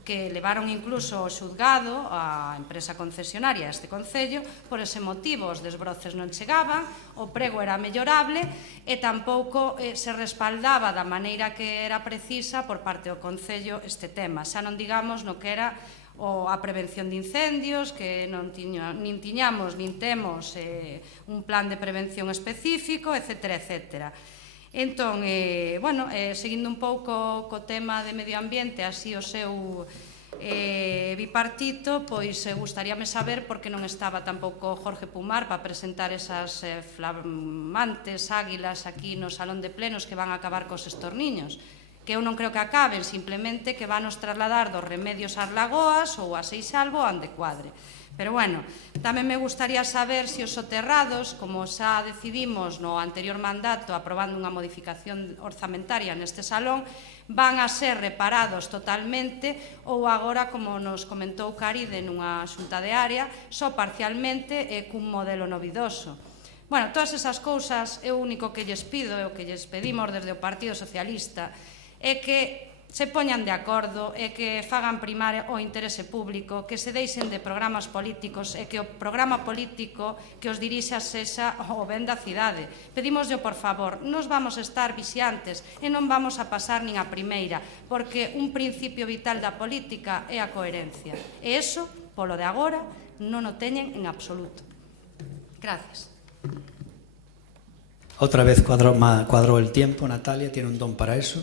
que levaron incluso ao xuzgado a empresa concesionaria este concello, por ese motivo os desbroces non chegaban, o prego era mellorable e tampouco se respaldaba da maneira que era precisa por parte do concello este tema, xa non digamos no que era a prevención de incendios, que nin tiñamos nin temos un plan de prevención específico, etcétera, etcétera. Entón, seguindo un pouco co tema de medio ambiente, así o seu bipartito, pois gustaríame saber por que non estaba tampouco Jorge Pumar para presentar esas flamantes águilas aquí no salón de plenos que van a acabar cos estorniños, que eu non creo que acaben, simplemente que van nos trasladar dos Remedios ás Lagoas ou a Seixalbo onde cuadre. Pero, bueno, tamén me gustaría saber se os soterrados, como xa decidimos no anterior mandato aprobando unha modificación orzamentaria neste salón, van a ser reparados totalmente ou agora, como nos comentou Caride nunha xunta de área, só parcialmente e cun modelo novidoso. Bueno, todas esas cousas é o único que lles pido e o que lles pedimos desde o Partido Socialista é que se poñan de acordo e que fagan primar o interese público, que se deixen de programas políticos e que o programa político que os dirixa sexa o ben da cidade. Pedímoslle, por favor, nos vamos estar vixiantes e non vamos a pasar nin a primeira, porque un principio vital da política é a coherencia. E iso, polo de agora, non o teñen en absoluto. Gracias. Otra vez cuadró el tiempo, Natalia tiene un don para eso.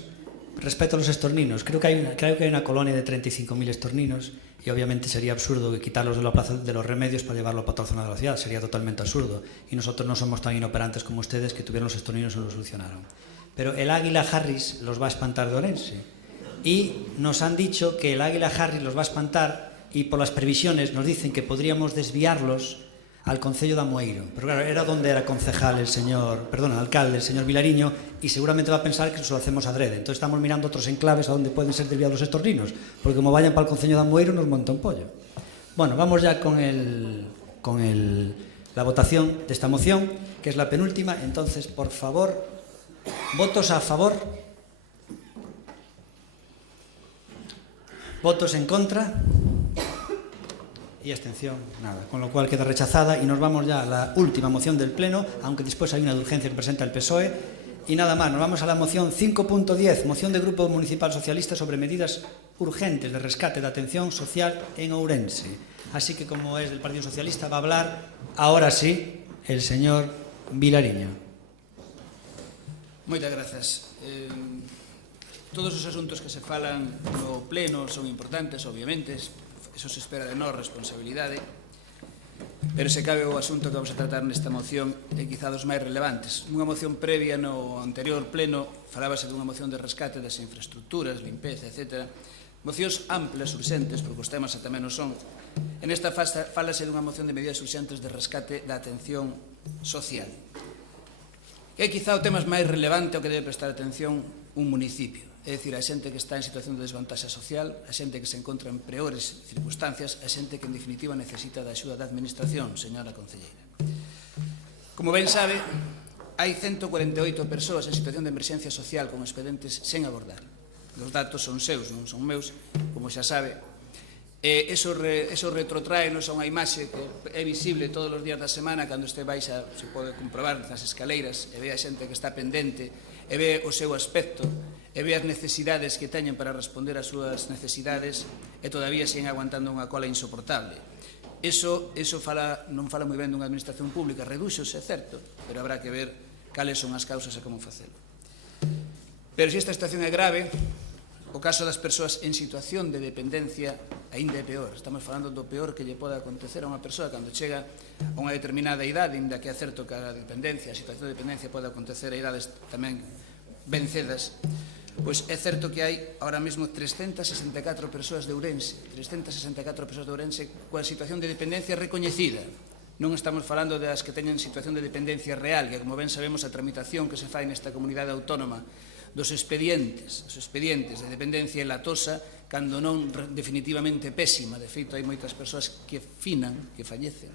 Respecto a los estorninos, creo que hay una colonia de 35.000 estorninos y obviamente sería absurdo quitarlos de la plaza de los Remedios para llevarlo para otra zona de la ciudad, sería totalmente absurdo. Y nosotros no somos tan inoperantes como ustedes, que tuvieron los estorninos y lo solucionaron. Pero el águila Harris los va a espantar de Orense. Y nos han dicho que el águila Harris los va a espantar y por las previsiones nos dicen que podríamos desviarlos al Concello de Amoeiro, pero claro, era donde era concejal alcalde, el señor Vilariño, y seguramente va a pensar que eso lo hacemos adrede. Entonces estamos mirando otros enclaves a donde pueden ser desviados los estorninos, porque como vayan para el Concello de Amoeiro nos monta un pollo. Bueno, vamos ya con la votación de esta moción, que es la penúltima. Entonces, por favor, votos a favor, votos en contra y abstención, nada, con lo cual queda rechazada y nos vamos ya a la última moción del Pleno, aunque después hay una de urgencia que presenta el PSOE, Y nada más, nos vamos a la moción 5.10, moción del Grupo Municipal Socialista sobre medidas urgentes de rescate de atención social en Ourense. Así que, como es del Partido Socialista, va a hablar, ahora sí, el señor Vilariño. Moitas grazas. Todos os asuntos que se falan no pleno son importantes, obviamente, eso se espera de nós, responsabilidade, pero se cabe o asunto que vamos a tratar nesta moción é quizá dos máis relevantes. Unha moción previa no anterior pleno falábase dunha moción de rescate das infraestructuras, limpeza, etc. Mocións amplas, urxentes, porque os temas tamén non son. En esta fálase dunha moción de medidas urxentes de rescate da atención social. Que é quizá o tema máis relevante ao que debe prestar atención un municipio. É dicir, a xente que está en situación de desvantaxe social, a xente que se encontra en peores circunstancias, a xente que en definitiva necesita da axuda da administración, señora concelleira. Como ben sabe, hai 148 persoas en situación de emerxencia social con expedientes sen abordar. Os datos son seus, non son meus, como xa sabe. Eso retrotraenos a unha imaxe que é visible todos os días da semana cando este baixa, se pode comprobar nas escaleiras, e ve a xente que está pendente, e ve o seu aspecto, e ve as necesidades que teñen para responder ás súas necesidades e todavía siguen aguantando unha cola insoportable. Eso non fala moi ben dunha administración pública, redúxose, é certo, pero habrá que ver cales son as causas e como facelo. Pero se esta situación é grave, o caso das persoas en situación de dependencia aínda é peor. Estamos falando do peor que lle pode acontecer a unha persoa cando chega a unha determinada idade, ainda que é certo que a dependencia, a situación de dependencia pode acontecer a idades tamén vencedas. Pois é certo que hai ahora mesmo 364 persoas de Ourense, coa situación de dependencia recoñecida. Non estamos falando das que teñen situación de dependencia real, que como ben sabemos a tramitación que se fai nesta comunidade autónoma dos expedientes de dependencia é latosa, cando non definitivamente pésima. De feito, hai moitas persoas que finan, que fallecen,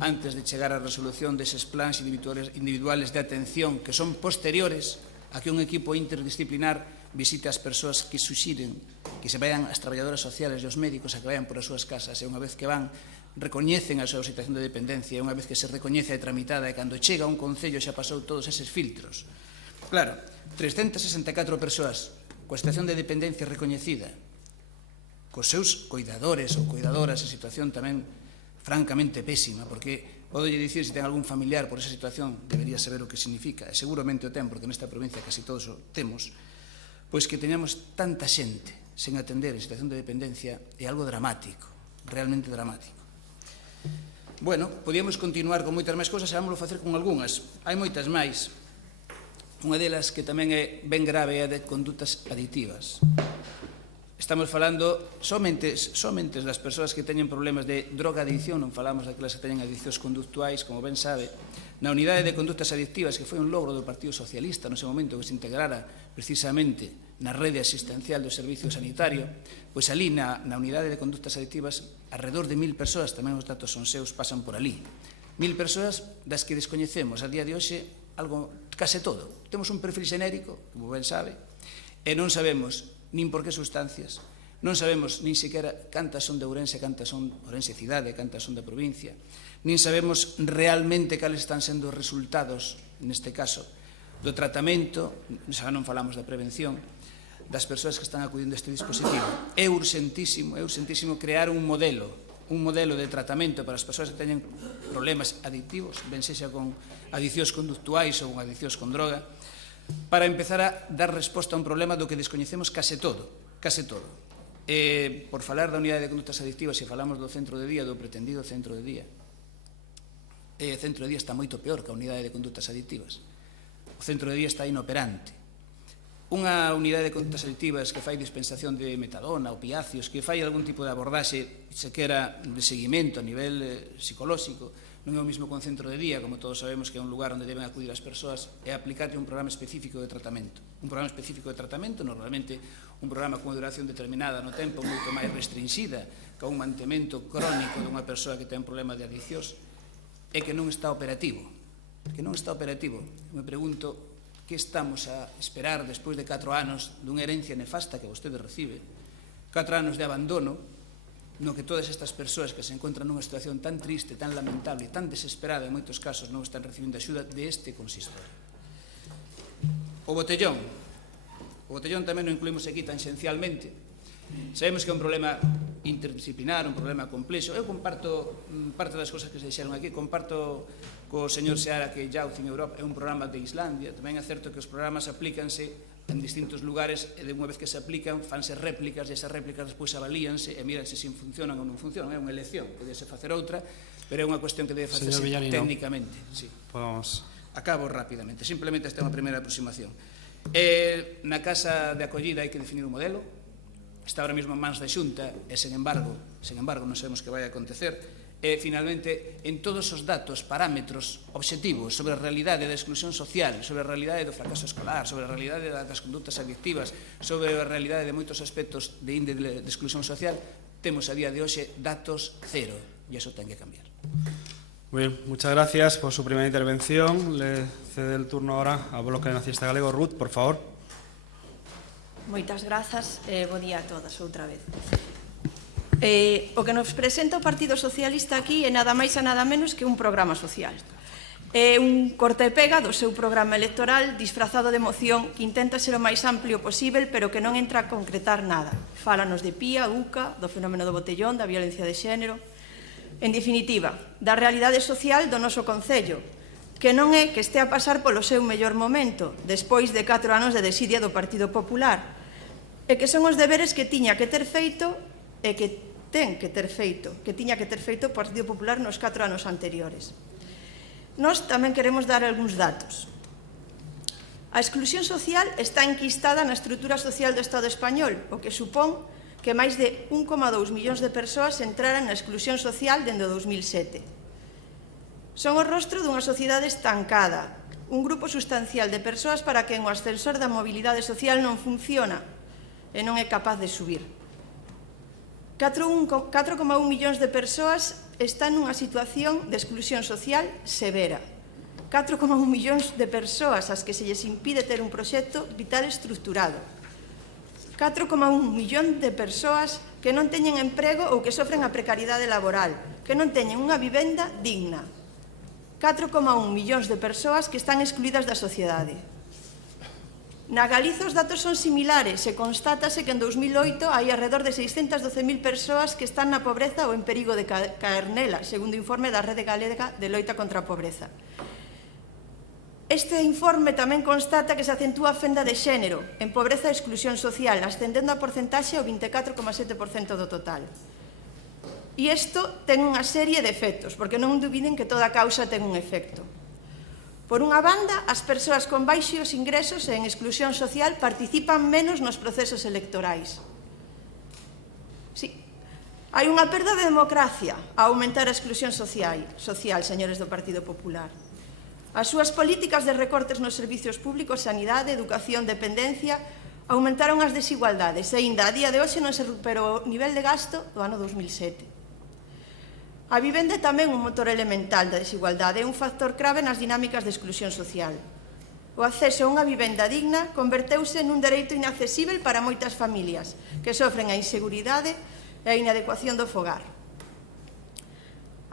antes de chegar á resolución deses plans individuales de atención que son posteriores a que un equipo interdisciplinar visite as persoas que suxiren que se vayan as traballadoras sociales e os médicos a que vayan por as súas casas, e unha vez que van recoñecen a súa situación de dependencia, e unha vez que se recoñece e tramitada, e cando chega a un concello xa pasou todos eses filtros. Claro, 364 persoas coa situación de dependencia recoñecida, cos seus cuidadores ou cuidadoras en situación tamén francamente pésima, porque podolle dicir, se ten algún familiar por esa situación, debería saber o que significa, e seguramente o ten, porque nesta provincia casi todos o temos, pois que teñamos tanta xente sen atender en situación de dependencia é algo dramático, realmente dramático. Bueno, podíamos continuar con moitas máis cousas e vámoslo facer con algunhas. Hai moitas máis. Unha delas que tamén é ben grave é a de condutas aditivas. Estamos falando somente das persoas que teñen problemas de drogadicción, non falamos daquelas que teñen adiccións conductuais, como ben sabe. Na unidade de condutas adictivas, que foi un logro do Partido Socialista no seu momento, que se integrara precisamente na rede asistencial do servicio sanitario, pois ali na unidade de condutas adictivas, alrededor de 1000 persoas, tamén os datos son seus, pasan por ali. 1000 persoas das que descoñecemos a día de hoxe algo, case todo. Temos un perfil xenérico, como ben sabe, e non sabemos nin por que sustancias, non sabemos nin sequera cantas son de Ourense, cantas son Ourense cidade, cantas son da provincia, nin sabemos realmente cales están sendo os resultados, neste caso, do tratamento, xa non falamos da prevención, das persoas que están acudindo a este dispositivo. É urxentísimo crear un modelo de tratamento para as persoas que teñen problemas adictivos, ben sexa con adiccións conductuais ou con adiccións con droga, para empezar a dar resposta a un problema do que descoñecemos case todo. Por falar da unidade de conductas adictivas, se falamos do centro de día, do pretendido centro de día, o centro de día está moito peor que a unidade de conductas adictivas. O centro de día está inoperante. Unha unidade de conductas adictivas que fai dispensación de metadona, opiáceos, que fai algún tipo de abordaxe, sequera de seguimento a nivel psicolóxico, non é o mesmo que un centro de día, como todos sabemos que é un lugar onde deben acudir as persoas, e aplicarlle un programa específico de tratamento. Un programa específico de tratamento, normalmente un programa con unha duración determinada no tempo, moito máis restringida que un mantemento crónico dunha persoa que ten problema de adiccións, e que non está operativo. Me pregunto, que estamos a esperar despois de 4 anos dunha herencia nefasta que vostede recibe, 4 anos de abandono, no que todas estas persoas que se encontran nunha situación tan triste, tan lamentable, tan desesperada, en moitos casos non están recibindo axuda de este consistorio. O botellón. O botellón tamén o incluímos aquí tangencialmente. Sabemos que é un problema interdisciplinar, un problema complexo. Eu comparto parte das cousas que se dixeron aquí, comparto co señor Seara que Youth in Europe é un programa de Islandia. Tamén é certo que os programas aplícanse en distintos lugares e de unha vez que se aplican fanse réplicas e esas réplicas despois avalíanse e miranse se funcionan ou non funcionan. É unha elección, podese facer outra, pero é unha cuestión que debe facerse técnicamente. Sí. Podemos... Acabo rapidamente, simplemente esta é unha primeira aproximación. Na casa de acollida hai que definir un modelo, está ahora mesmo en mans da Xunta e, sen embargo, non sabemos que vai acontecer. E, finalmente, en todos os datos, parámetros obxectivos sobre a realidade da exclusión social, sobre a realidade do fracaso escolar, sobre a realidade das conductas adictivas, sobre a realidade de moitos aspectos de índice de exclusión social, temos a día de hoxe datos cero, e iso ten que cambiar. Muy bien, muchas gracias por su primera intervención. Le cede el turno ahora ao Bloque Nacionalista Galego. Ruth, por favor. Moitas grazas e bo día a todas outra vez. O que nos presenta o Partido Socialista aquí é nada máis e nada menos que un programa social. É un corte e pega do seu programa electoral disfrazado de moción que intenta ser o máis amplio posible pero que non entra a concretar nada. Fálanos de PIA, UCA, do fenómeno do botellón, da violencia de xénero. En definitiva, da realidade social do noso concello, que non é que este a pasar polo seu mellor momento, despois de 4 anos de desidia do Partido Popular, e que son os deberes que tiña que ter feito e que ten que ter feito, que tiña que ter feito o Partido Popular nos 4 anos anteriores. Nós tamén queremos dar algúns datos. A exclusión social está enquistada na estrutura social do Estado español, o que supón que máis de 1,2 millóns de persoas entraran na exclusión social dende o 2007. Son o rostro dunha sociedade estancada, un grupo sustancial de persoas para quen o ascensor da mobilidade social non funciona e non é capaz de subir. 4,1 millóns de persoas están nunha situación de exclusión social severa. 4,1 millóns de persoas ás que se lles impide ter un proxecto vital estructurado. 4,1 millón de persoas que non teñen emprego ou que sofren a precariedade laboral, que non teñen unha vivenda digna. 4,1 millóns de persoas que están excluídas da sociedade. Na Galiza os datos son similares e constátase que en 2008 hai alrededor de 612.000 persoas que están na pobreza ou en perigo de caer nela, segundo o informe da Rede Galega de Loita contra a Pobreza. Este informe tamén constata que se acentúa a fenda de xénero en pobreza e exclusión social, ascendendo a porcentaxe ao 24,7% do total. E isto ten unha serie de efectos, porque non dubiden que toda causa ten un efecto. Por unha banda, as persoas con baixos ingresos e en exclusión social participan menos nos procesos electorais. Sí, hai unha perda de democracia a aumentar a exclusión social, señores do Partido Popular. As súas políticas de recortes nos servicios públicos, sanidade, educación, dependencia, aumentaron as desigualdades e aínda a día de hoxe non se recuperou o nivel de gasto do ano 2007. A vivenda é tamén un motor elemental da desigualdade e un factor clave nas dinámicas de exclusión social. O acceso a unha vivenda digna converteuse nun dereito inaccesível para moitas familias que sofren a inseguridade e a inadecuación do fogar.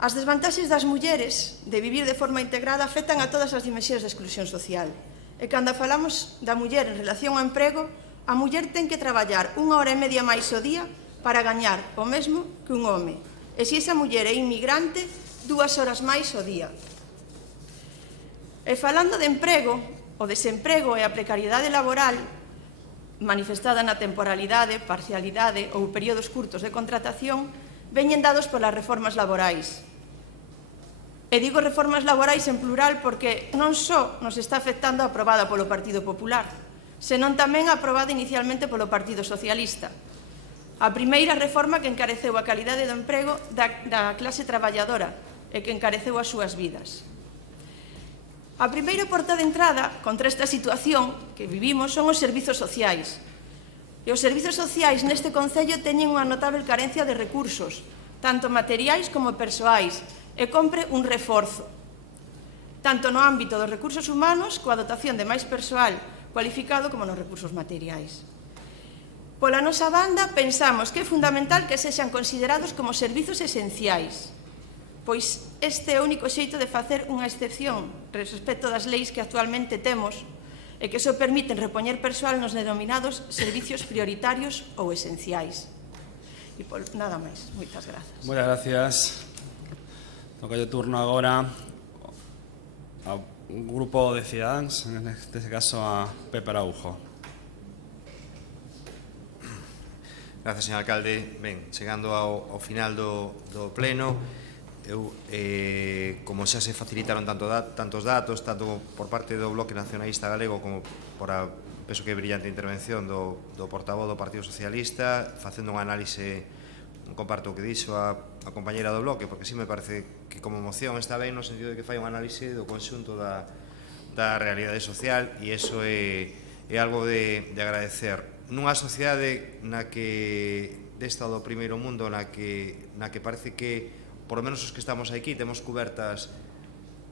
As desvantaxes das mulleres de vivir de forma integrada afectan a todas as dimensións de exclusión social. E cando falamos da muller en relación ao emprego, a muller ten que traballar 1 hora e media máis ao día para gañar o mesmo que un home. E se esa muller é inmigrante, 2 horas máis ao día. E falando de emprego, o desemprego e a precariedade laboral manifestada na temporalidade, parcialidade ou períodos curtos de contratación veñen dados polas reformas laborais. E digo reformas laborais en plural porque non só nos está afectando a aprobada polo Partido Popular, senón tamén a aprobada inicialmente polo Partido Socialista. A primeira reforma que encareceu a calidade do emprego da clase traballadora e que encareceu as súas vidas. A primeira porta de entrada contra esta situación que vivimos son os servizos sociais. E os servizos sociais neste concello teñen unha notable carencia de recursos, tanto materiais como persoais, e compre un reforzo, tanto no ámbito dos recursos humanos coa dotación de máis persoal cualificado como nos recursos materiais. Pola nosa banda, pensamos que é fundamental que sexan considerados como servizos esenciais, pois este é o único xeito de facer unha excepción respecto das leis que actualmente temos e que só permiten repoñer persoal nos denominados servicios prioritarios ou esenciais. E nada máis. Moitas grazas. Moitas gracias. Toca o turno agora ao grupo de Cidadáns, neste caso a Pepe Araujo. Gracias, señor alcalde. Ben, chegando ao final do pleno, eu, como xa se facilitaron tantos datos, tanto por parte do Bloque Nacionalista Galego como por a, penso que brillante intervención do portavoz do Partido Socialista, facendo un análise, non comparto o que dixo a compañeira do Bloque, porque sí me parece que como moción está ben no sentido de que fai un análise do conxunto da realidade social, e iso é algo de agradecer. Nunha sociedade na que desta do primeiro mundo na que parece que por lo menos os que estamos aquí temos cubertas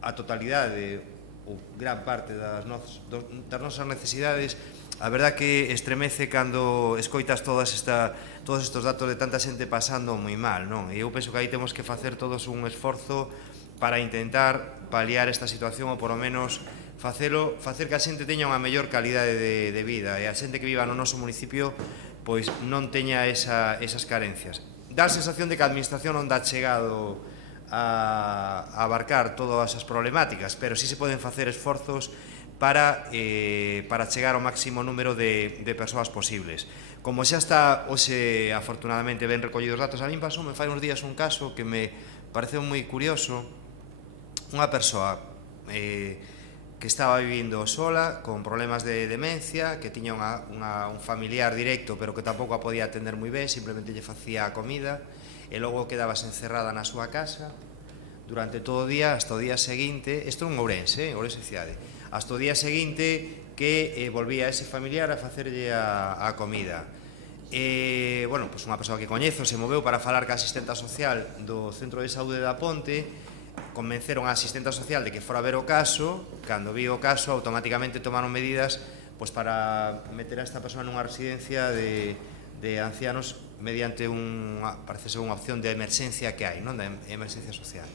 a totalidade ou gran parte das nosas necesidades, a verdad que estremece cando escoitas todos estes datos de tanta xente pasando moi mal, non? E eu penso que aí temos que facer todos un esforzo para intentar paliar esta situación ou por lo menos facer que a xente teña unha mellor calidade de vida e a xente que viva no noso municipio pois non teña esas carencias. Dá a sensación de que a administración non dá chegado a abarcar todas as problemáticas, pero sí se poden facer esforzos para chegar ao máximo número de persoas posibles. Como xa está hoxe afortunadamente ben recollidos os datos, a mí pasou me fai uns días un caso que me pareceu moi curioso. Unha persoa que estaba vivindo sola, con problemas de demencia, que tiña un familiar directo, pero que tampouco a podía atender moi ben, simplemente lle facía a comida, e logo quedabas encerrada na súa casa durante todo o día, hasta o día seguinte, isto é un Ourense, Ourense cidade, hasta o día seguinte que volvía ese familiar a facerlle a comida. Bueno, pois unha persoa que coñezo se moveu para falar ca asistenta social do Centro de Saúde da Ponte, convenceron a asistenta social de que fora ver o caso, cando vi o caso automáticamente tomaron medidas pois para meter a esta persoa nunha residencia de ancianos mediante parece ser unha opción de emerxencia que hai, non? De emerxencia social.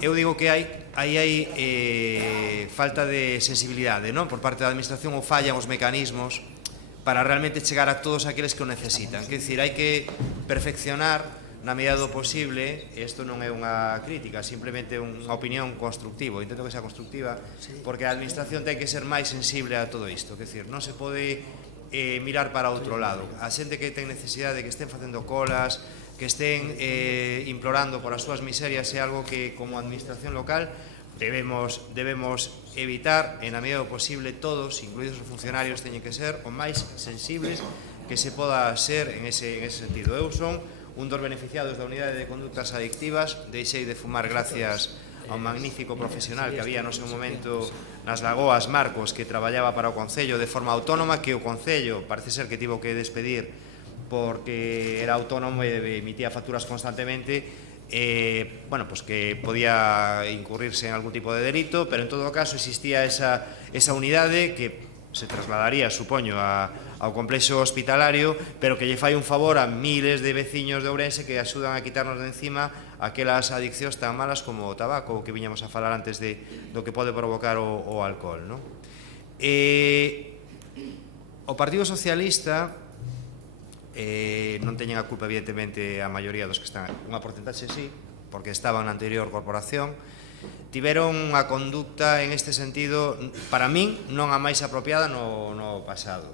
Eu digo que hai falta de sensibilidade, non? Por parte da administración, ou fallan os mecanismos para realmente chegar a todos aqueles que o necesitan. Quer dicir, hai que perfeccionar na medida do posible, e isto non é unha crítica, simplemente unha opinión constructiva, intento que sea constructiva, porque a administración ten que ser máis sensible a todo isto, quer dicir, non se pode mirar para outro lado. A xente que ten necesidade, que estén facendo colas, que estén implorando por as súas miserias, é algo que como administración local debemos evitar, en a medida do posible todos, incluídos os funcionarios, teñen que ser o máis sensibles que se poda ser en ese sentido. Eu son un dos beneficiados da unidade de conductas adictivas, deixei de fumar gracias a un magnífico profesional que había no seu momento nas Lagoas, Marcos, que traballaba para o Concello de forma autónoma, que o Concello parece ser que tivo que despedir porque era autónomo e emitía facturas constantemente, bueno, pues que podía incurrirse en algún tipo de delito, pero en todo caso existía esa unidade que se trasladaría, supoño, ao complexo hospitalario, pero que lle fai un favor a miles de veciños de Ourense que axudan a quitarnos de encima aquelas adiccións tan malas como o tabaco, que viñamos a falar antes do que pode provocar o alcohol, non? O Partido Socialista non teñen a culpa, evidentemente, a maioría dos que están, unha porcentaxe sí, porque estaban na anterior corporación, tiveron unha conducta en este sentido, para min, non a máis apropiada no pasado,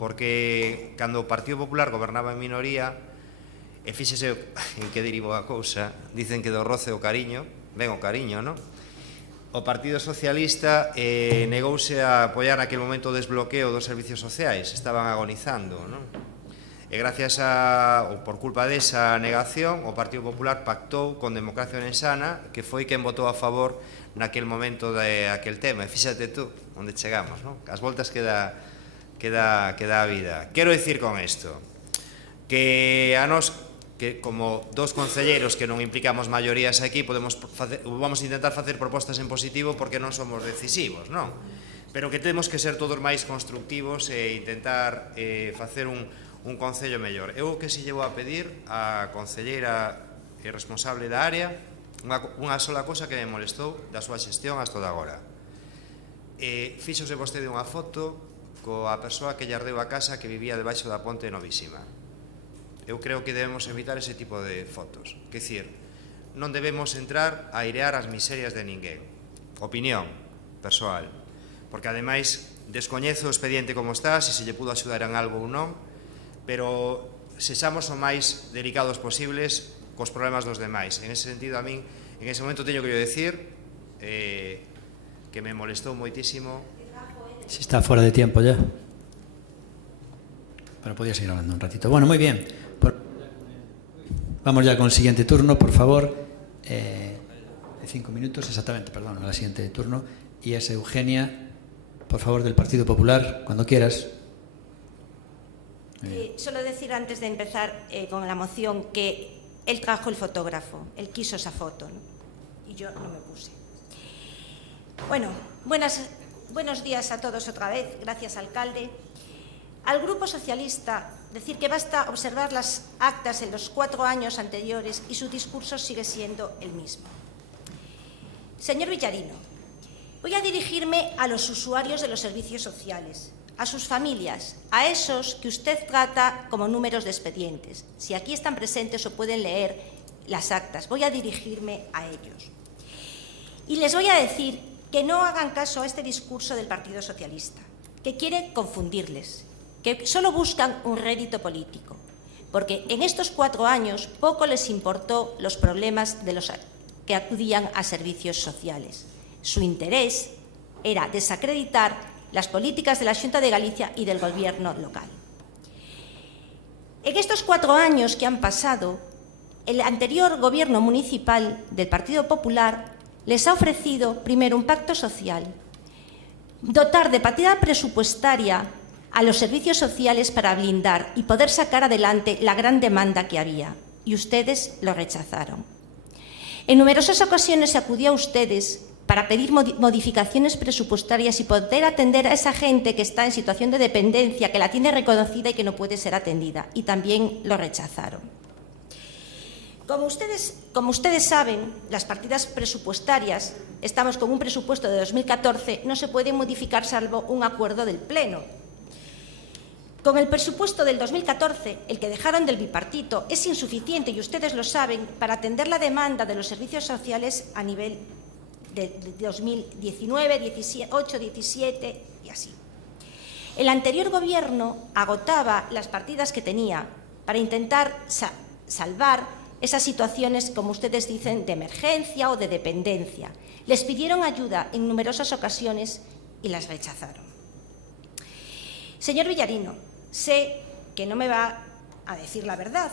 porque cando o Partido Popular gobernaba en minoría, e fíxese en que derivou a cousa, dicen que do roce o cariño, ben o cariño, non? O Partido Socialista negouse a apoiar naquele momento o desbloqueo dos servicios sociais, estaban agonizando, non? E gracias ou por culpa desa negación, o Partido Popular pactou con Democracia Ourensana, que foi quen votou a favor naquele momento de aquel tema. E fíxate tú onde chegamos, non? As voltas que dá a vida. Quero dicir con isto que a nos, que como dos concelleiros que non implicamos maiorías aquí, vamos a intentar facer propostas en positivo porque non somos decisivos, non? Pero que temos que ser todos máis constructivos e intentar facer un concello mellor. Eu que se llevo a pedir a concelleira responsable da área unha sola cosa que me molestou da súa xestión hasta de agora. fíxose vostede unha foto coa persoa que lle ardeu a casa que vivía debaixo da ponte Novísima. Eu creo que debemos evitar ese tipo de fotos. Que dicir, non debemos entrar a airear as miserias de ninguén. Opinión persoal. Porque, ademais, descoñezo o expediente como está, se lle pudo axudar en algo ou non, pero sexamos o máis delicados posibles cos problemas dos demais. En ese sentido, a min, en ese momento teño que yo decir que me molestou moitísimo. Si está fuera de tiempo ya. Pero podía seguir hablando un ratito. Bueno, muy bien. Vamos ya con el siguiente turno, por favor. 5 minutos, exactamente, perdón, el siguiente turno. Y es Eugenia, por favor, del Partido Popular, cuando quieras. Solo decir antes de empezar con la moción que él trajo el fotógrafo, él quiso esa foto, ¿no? Y yo no me puse. Bueno, buenos días a todos otra vez, gracias, alcalde. Al Grupo Socialista decir que basta observar las actas en los 4 años anteriores y su discurso sigue siendo el mismo. Señor Villarino, voy a dirigirme a los usuarios de los servicios sociales, a sus familias, a esos que usted trata como números de expedientes. Si aquí están presentes o pueden leer las actas, voy a dirigirme a ellos. Y les voy a decir que no hagan caso a este discurso del Partido Socialista, que quiere confundirles, que solo buscan un rédito político, porque en estos 4 años poco les importó los problemas de los que acudían a servicios sociales. Su interés era desacreditar las políticas de la Xunta de Galicia y del Gobierno local. En estos 4 años que han pasado, el anterior Gobierno municipal del Partido Popular les ha ofrecido primero un pacto social, dotar de partida presupuestaria a los servicios sociales para blindar y poder sacar adelante la gran demanda que había, y ustedes lo rechazaron. En numerosas ocasiones se acudió a ustedes para pedir modificaciones presupuestarias y poder atender a esa gente que está en situación de dependencia, que la tiene reconocida y que no puede ser atendida, y también lo rechazaron. Como ustedes saben, las partidas presupuestarias, estamos con un presupuesto de 2014, no se pueden modificar salvo un acuerdo del Pleno. Con el presupuesto del 2014, el que dejaron del bipartito, es insuficiente, y ustedes lo saben, para atender la demanda de los servicios sociales a nivel de 2019, 18, 17 y así. El anterior Gobierno agotaba las partidas que tenía para intentar salvar esas situaciones, como ustedes dicen, de emergencia o de dependencia. Les pidieron ayuda en numerosas ocasiones y las rechazaron. Señor Villarino, sé que no me va a decir la verdad,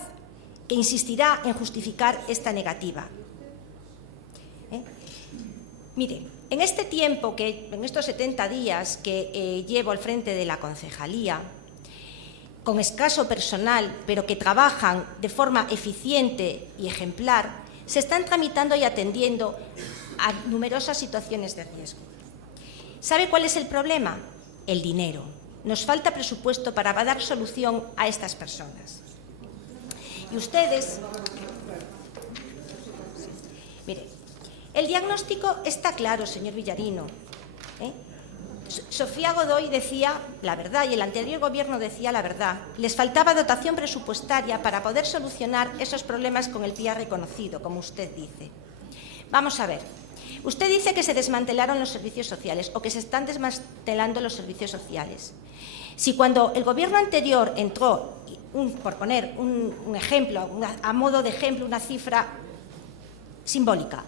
que insistirá en justificar esta negativa. Mire, en este tiempo, en estos 70 días que llevo al frente de la concejalía, con escaso personal, pero que trabajan de forma eficiente y ejemplar, se están tramitando y atendiendo a numerosas situaciones de riesgo. ¿Sabe cuál es el problema? El dinero. Nos falta presupuesto para dar solución a estas personas. Y ustedes... Mire, el diagnóstico está claro, señor Villarino. Sofía Godoy decía la verdad y el anterior Gobierno decía la verdad. Les faltaba dotación presupuestaria para poder solucionar esos problemas con el pie reconocido, como usted dice. Vamos a ver. Usted dice que se desmantelaron los servicios sociales o que se están desmantelando los servicios sociales. Si cuando el Gobierno anterior entró, por poner un ejemplo, a modo de ejemplo, una cifra simbólica,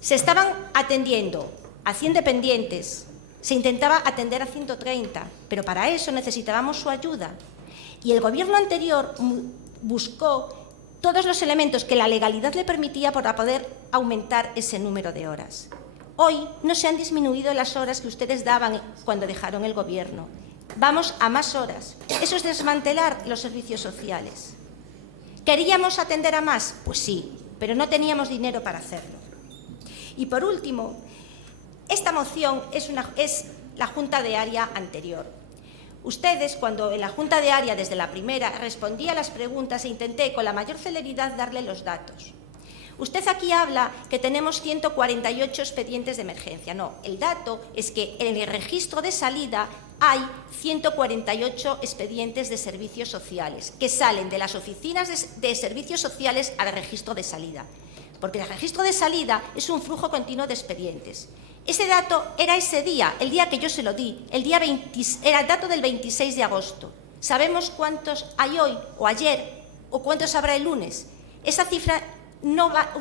se estaban atendiendo a 100 dependientes, se intentaba atender a 130, pero para eso necesitábamos su ayuda. Y el Gobierno anterior buscó todos los elementos que la legalidad le permitía para poder aumentar ese número de horas. Hoy no se han disminuido las horas que ustedes daban cuando dejaron el Gobierno. Vamos a más horas. Eso es desmantelar los servicios sociales. ¿Queríamos atender a más? Pues sí, pero no teníamos dinero para hacerlo. Y por último, esta moción es la Junta de Área anterior. Ustedes, cuando en la Junta de Área, desde la primera, respondía a las preguntas e intenté con la mayor celeridad darle los datos. Usted aquí habla que tenemos 148 expedientes de emergencia. No, el dato es que en el registro de salida hay 148 expedientes de servicios sociales que salen de las oficinas de servicios sociales al registro de salida. Porque el registro de salida es un flujo continuo de expedientes. Ese dato era ese día, el día que yo se lo di, era el dato del 26 de agosto. ¿Sabemos cuántos hay hoy o ayer o cuántos habrá el lunes? Esa cifra no va...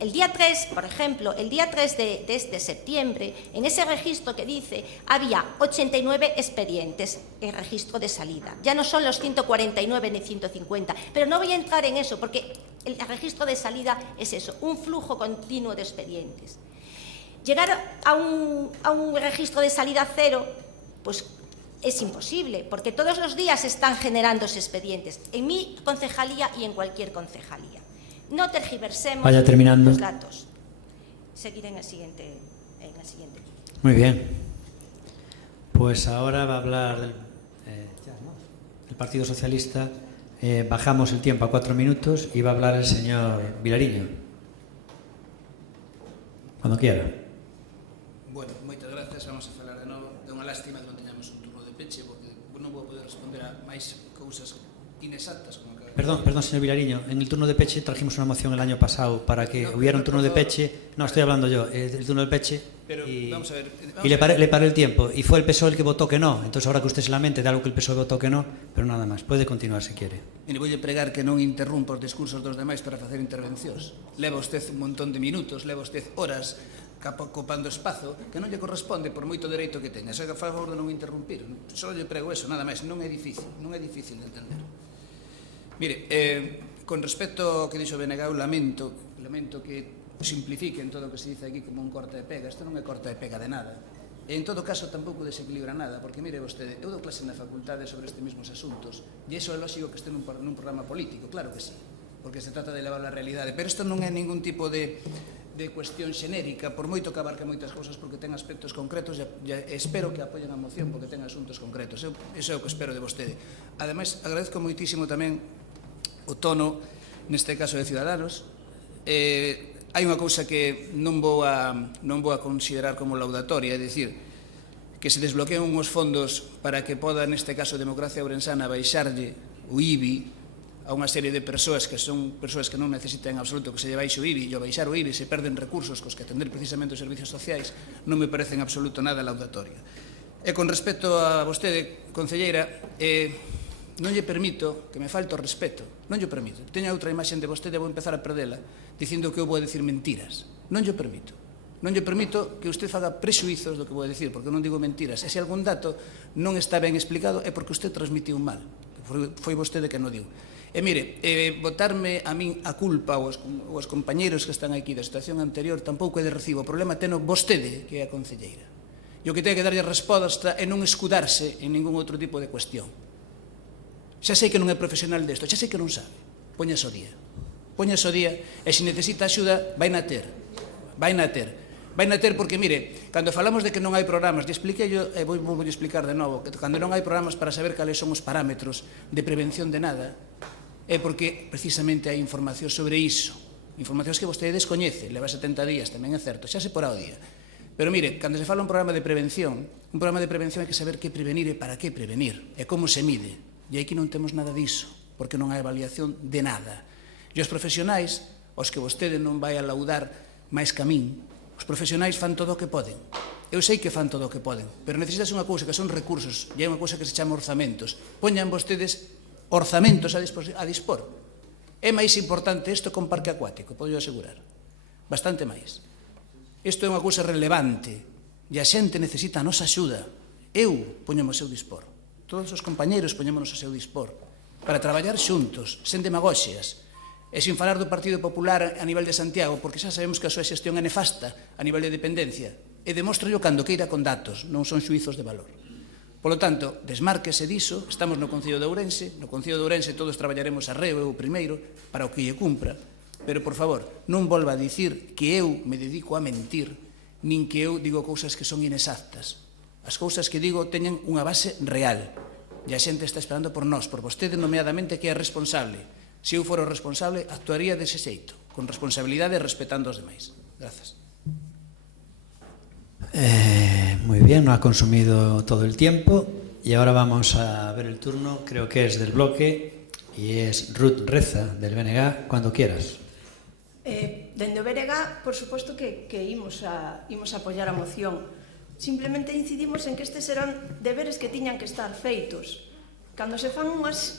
El día 3, por ejemplo, el día 3 de septiembre, en ese registro que dice, había 89 expedientes en registro de salida. Ya no son los 149 ni 150, pero no voy a entrar en eso porque el registro de salida es eso, un flujo continuo de expedientes. Llegar a un registro de salida cero, pues es imposible, porque todos los días se están generándose expedientes, en mi concejalía y en cualquier concejalía. No tergiversemos los datos. Seguiré en la siguiente. Muy bien. Pues ahora va a hablar del Partido Socialista. Bajamos el tiempo a 4 minutos y va a hablar el señor Vilariño. Cuando quiera. Bueno, moitas gracias. Vamos a falar de novo. É unha lástima que non teñamos un turno de peche, porque non vou poder responder a máis cousas inexactas como acaba. Perdón, señor Vilariño. En el turno de peche trajimos una moción el año pasado para que hubiera un turno de peche. No, estoy hablando yo, el turno de peche. Pero vamos a ver. Y le paré el tiempo. Y fue el PSOE el que votó que no. Entonces ahora que usted se lamente de algo que el PSOE votó que no, pero nada más. Puede continuar si quiere. Mire, voulle pregar que non interrumpa os discursos dos demais para facer intervencións. Leva usted un montón de minutos, leva usted horas copando espazo que non lle corresponde por moito dereito que teña. Xa que a favor de non interrumpir. Só lle prego eso, nada máis. Non é difícil de entender. Mire, con respecto ao que dixo Benegau, lamento que simplifiquen todo o que se dice aquí como un corta de pega. Isto non é corta de pega de nada. E en todo caso tampouco desequilibra nada, porque mire vostede, eu dou clase na facultade sobre estes mesmos asuntos, e iso é lógico que este nun programa político, claro que sí, porque se trata de elevar a realidade, pero isto non é ningún tipo de cuestión xenérica, por moito que abarque moitas cousas, porque ten aspectos concretos, e espero que apoyen a moción porque ten asuntos concretos. Iso é o que espero de vostede. Ademais, agradezco moitísimo tamén o tono, neste caso de Ciudadanos. Hai unha cousa que non vou a considerar como laudatoria, é dicir, que se desbloqueen uns fondos para que poda, neste caso, Democracia Ourensana, baixarlle o IBI a unha serie de persoas que son persoas que non necesitan en absoluto que se lle baixe o IBI, e ao baixar o IBI se perden recursos cos que atender precisamente os servicios sociais, non me parece en absoluto nada laudatoria. E con respecto a vostede, concelleira, non lle permito que me falte o respeto, non lle permito. Teño outra imaxen de vostede e vou empezar a perdela dicindo que eu vou a decir mentiras. Non lle permito. Non lle permito que usted faga prexuizos do que vou a decir, porque non digo mentiras. E se algún dato non está ben explicado é porque usted transmitiu mal. Foi vostede que non digo. E mire, botarme a min a culpa aos compañeros que están aquí da situación anterior tampouco é de recibo. O problema teno vostede, que é a concelleira. E o que ten que darlle resposta é non escudarse en ningún outro tipo de cuestión. Xa sei que non é profesional desto, xa sei que non sabe. Póñase o día. Póñase o día e se necesita axuda, vai na ter. Vai na ter porque, mire, cando falamos de que non hai programas, lle expliquei yo, e vou explicar de novo, que cando non hai programas para saber cales son os parámetros de prevención de nada, é porque precisamente hai información sobre iso. Informacións que vostede descoñece, leva 70 días, tamén é certo, xa se porá o día. Pero mire, cando se fala un programa de prevención hai que saber que prevenir e para que prevenir, e como se mide. E aquí non temos nada diso, porque non hai avaliación de nada. E os profesionais, os que vostede non vai a laudar máis que a min, os profesionais fan todo o que poden. Eu sei que fan todo o que poden, pero necesitas unha cousa que son recursos, e hai unha cousa que se chama orzamentos. Poñan vostedes orzamentos a dispor. É máis importante isto que un parque acuático, podo asegurar. Bastante máis. Isto é unha cousa relevante, e a xente necesita a nosa axuda. Eu poñemos ao seu dispor. Todos os compañeros poñémonos ao seu dispor para traballar xuntos, sen demagoxias, e sin falar do Partido Popular a nivel de Santiago, porque xa sabemos que a súa xestión é nefasta a nivel de dependencia, e demostro yo cando queira con datos, non son xuizos de valor. Polo tanto, desmárquese diso, estamos no Concello de Ourense, todos traballaremos arreo, eu primeiro, para o que lle cumpra, pero, por favor, non volva a dicir que eu me dedico a mentir, nin que eu digo cousas que son inexactas. As cousas que digo teñen unha base real, e a xente está esperando por nós, por vostede nomeadamente, que é responsable. Se eu fora responsable, actuaría dese xeito, con responsabilidade e respetando os demais. Grazas. Muy bien, no ha consumido todo el tiempo y ahora vamos a ver el turno, creo que es del bloque y es Ruth Reza del BNG, cuando quieras. Dende o BNG, por suposto que imos a apoiar a moción. Simplemente incidimos en que estes eran deberes que tiñan que estar feitos. Cando se fan unhas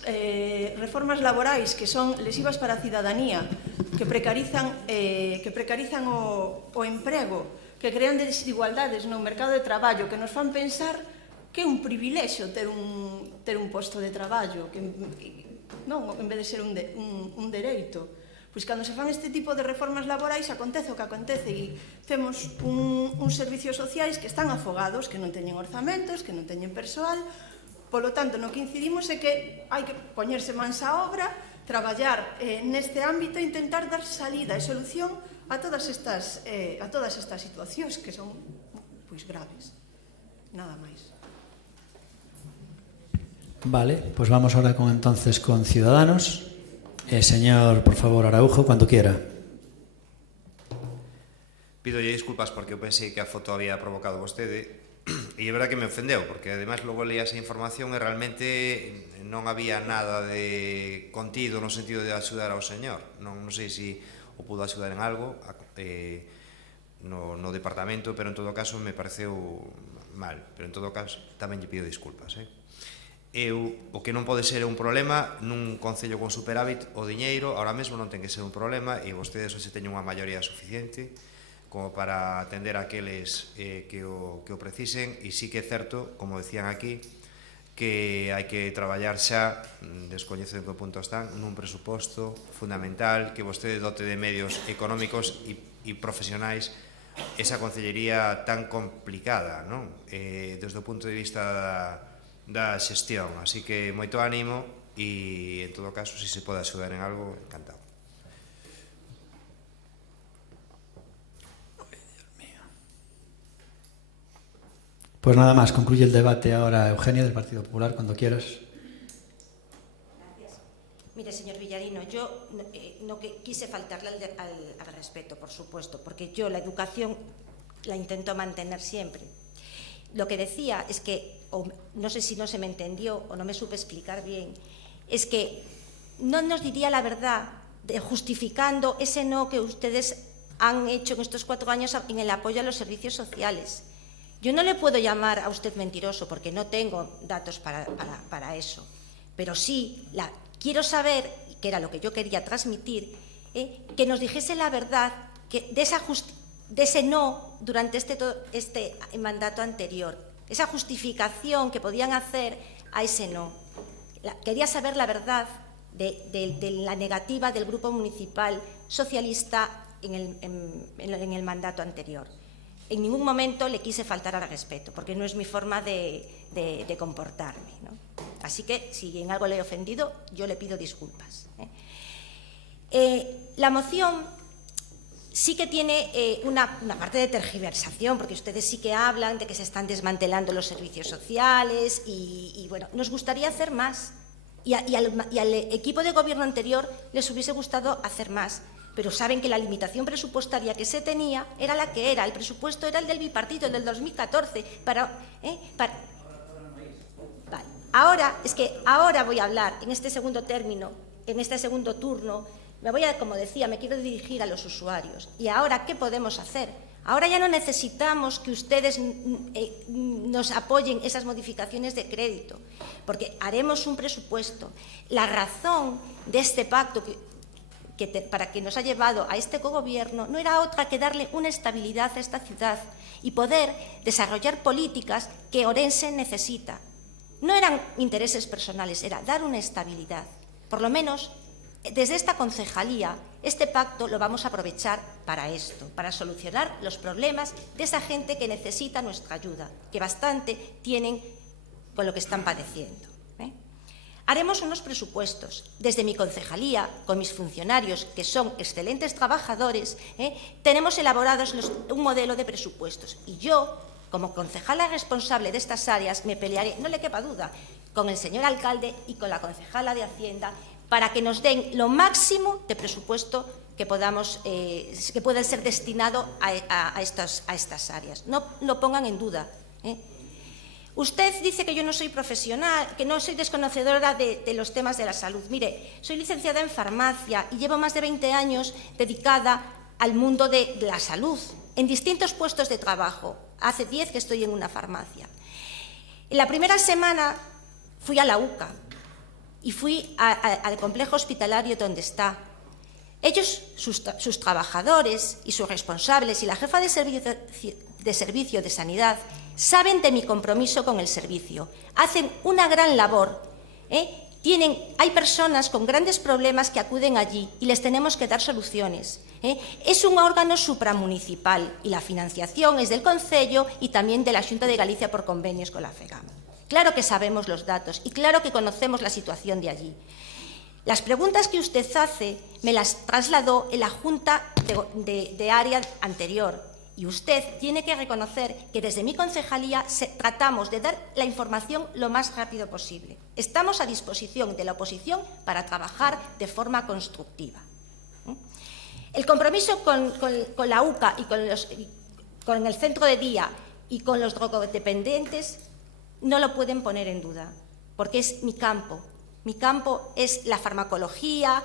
reformas laborais que son lesivas para a cidadanía, que precarizan o emprego, que crean desigualdades no mercado de traballo, que nos fan pensar que é un privilexio ter un posto de traballo, que non, en vez de ser un dereito. Pois cando se fan este tipo de reformas laborais acontece o que acontece e temos uns servicios sociais que están afogados, que non teñen orzamentos, que non teñen persoal. Polo tanto, no que incidimos é que hai que poñerse mans á obra, traballar neste ámbito e intentar dar salida e solución a todas estas situacións que son pois graves. Nada máis. Vale, pues vamos ahora entonces con Ciudadanos. Señor, por favor, Araujo, cuando quiera. Pídolle disculpas porque eu pensei que a foto había provocado vostede e é verdad que me ofendeu, porque ademais logo leía esa información e realmente non había nada de contido no sentido de axudar ao señor. Non sei se o pudo axudar en algo no departamento, pero en todo caso me pareceu mal. Pero en todo caso tamén lle pido disculpas. O que non pode ser un problema nun concello con superávit o diñeiro ahora mesmo non ten que ser un problema e vostedes hoxe teñen unha maioría suficiente como para atender a aqueles que o precisen e sí que é certo, como decían aquí, que hai que traballar xa, descoñezo en que punto están, nun presuposto fundamental que vostede dote de medios económicos e profesionais esa concellería tan complicada, non? Desde o punto de vista da xestión, así que moito ánimo e en todo caso, se se pode axudar en algo, encantado. Pues nada más, concluye el debate ahora Eugenia del Partido Popular, cuando quieras. Gracias. Mire, señor Villarino, yo no quise faltarle al respeto, por supuesto, porque yo la educación la intento mantener siempre. Lo que decía es que, o no sé si no se me entendió o no me supe explicar bien, es que no nos diría la verdad justificando ese no que ustedes han hecho en estos 4 años en el apoyo a los servicios sociales. Yo no le puedo llamar a usted mentiroso porque no tengo datos para eso, pero sí quiero saber, que era lo que yo quería transmitir, que nos dijese la verdad de ese no durante este mandato anterior, esa justificación que podían hacer a ese no. Quería saber la verdad de la negativa del Grupo Municipal Socialista en el mandato anterior. En ningún momento le quise faltar al respeto, porque no es mi forma de comportarme, ¿no? Así que, si en algo le he ofendido, yo le pido disculpas. La moción sí que tiene una parte de tergiversación, porque ustedes sí que hablan de que se están desmantelando los servicios sociales y bueno, nos gustaría hacer más. Y al equipo de gobierno anterior les hubiese gustado hacer más. Pero saben que la limitación presupuestaria que se tenía era la que era. El presupuesto era el del bipartito, el del 2014. Vale. Ahora voy a hablar, en este segundo término, en este segundo turno, como decía, me quiero dirigir a los usuarios. ¿Y ahora qué podemos hacer? Ahora ya no necesitamos que ustedes nos apoyen esas modificaciones de crédito, porque haremos un presupuesto. La razón de este pacto para que nos ha llevado a este cogobierno no era otra que darle una estabilidad a esta ciudad y poder desarrollar políticas que Orense necesita. No eran intereses personales, era dar una estabilidad. Por lo menos, desde esta concejalía, este pacto lo vamos a aprovechar para esto, para solucionar los problemas de esa gente que necesita nuestra ayuda, que bastante tienen con lo que están padeciendo. Haremos unos presupuestos. Desde mi concejalía, con mis funcionarios, que son excelentes trabajadores, tenemos elaborados un modelo de presupuestos. Y yo, como concejala responsable de estas áreas, me pelearé, no le quepa duda, con el señor alcalde y con la concejala de Hacienda para que nos den lo máximo de presupuesto que pueda ser destinado a estas áreas. No lo pongan en duda. Usted dice que yo no soy profesional, que no soy desconocedora de los temas de la salud. Mire, soy licenciada en farmacia y llevo más de 20 años dedicada al mundo de la salud, en distintos puestos de trabajo. Hace 10 que estoy en una farmacia. En la primera semana fui a la UCA y fui al complejo hospitalario donde está. Ellos, sus trabajadores y sus responsables y la jefa de servicio de sanidad saben de mi compromiso con el servicio. Hacen una gran labor. Hay personas con grandes problemas que acuden allí y les tenemos que dar soluciones. Es un órgano supramunicipal y la financiación es del Concello y también de la Xunta de Galicia por convenios con la FEGAM. Claro que sabemos los datos y claro que conocemos la situación de allí. Las preguntas que usted hace me las trasladó en la Junta de área anterior y usted tiene que reconocer que desde mi concejalía tratamos de dar la información lo más rápido posible. Estamos a disposición de la oposición para trabajar de forma constructiva. El compromiso con la UCA y con el centro de día y con los drogodependientes no lo pueden poner en duda, porque es mi campo. Mi campo es la farmacología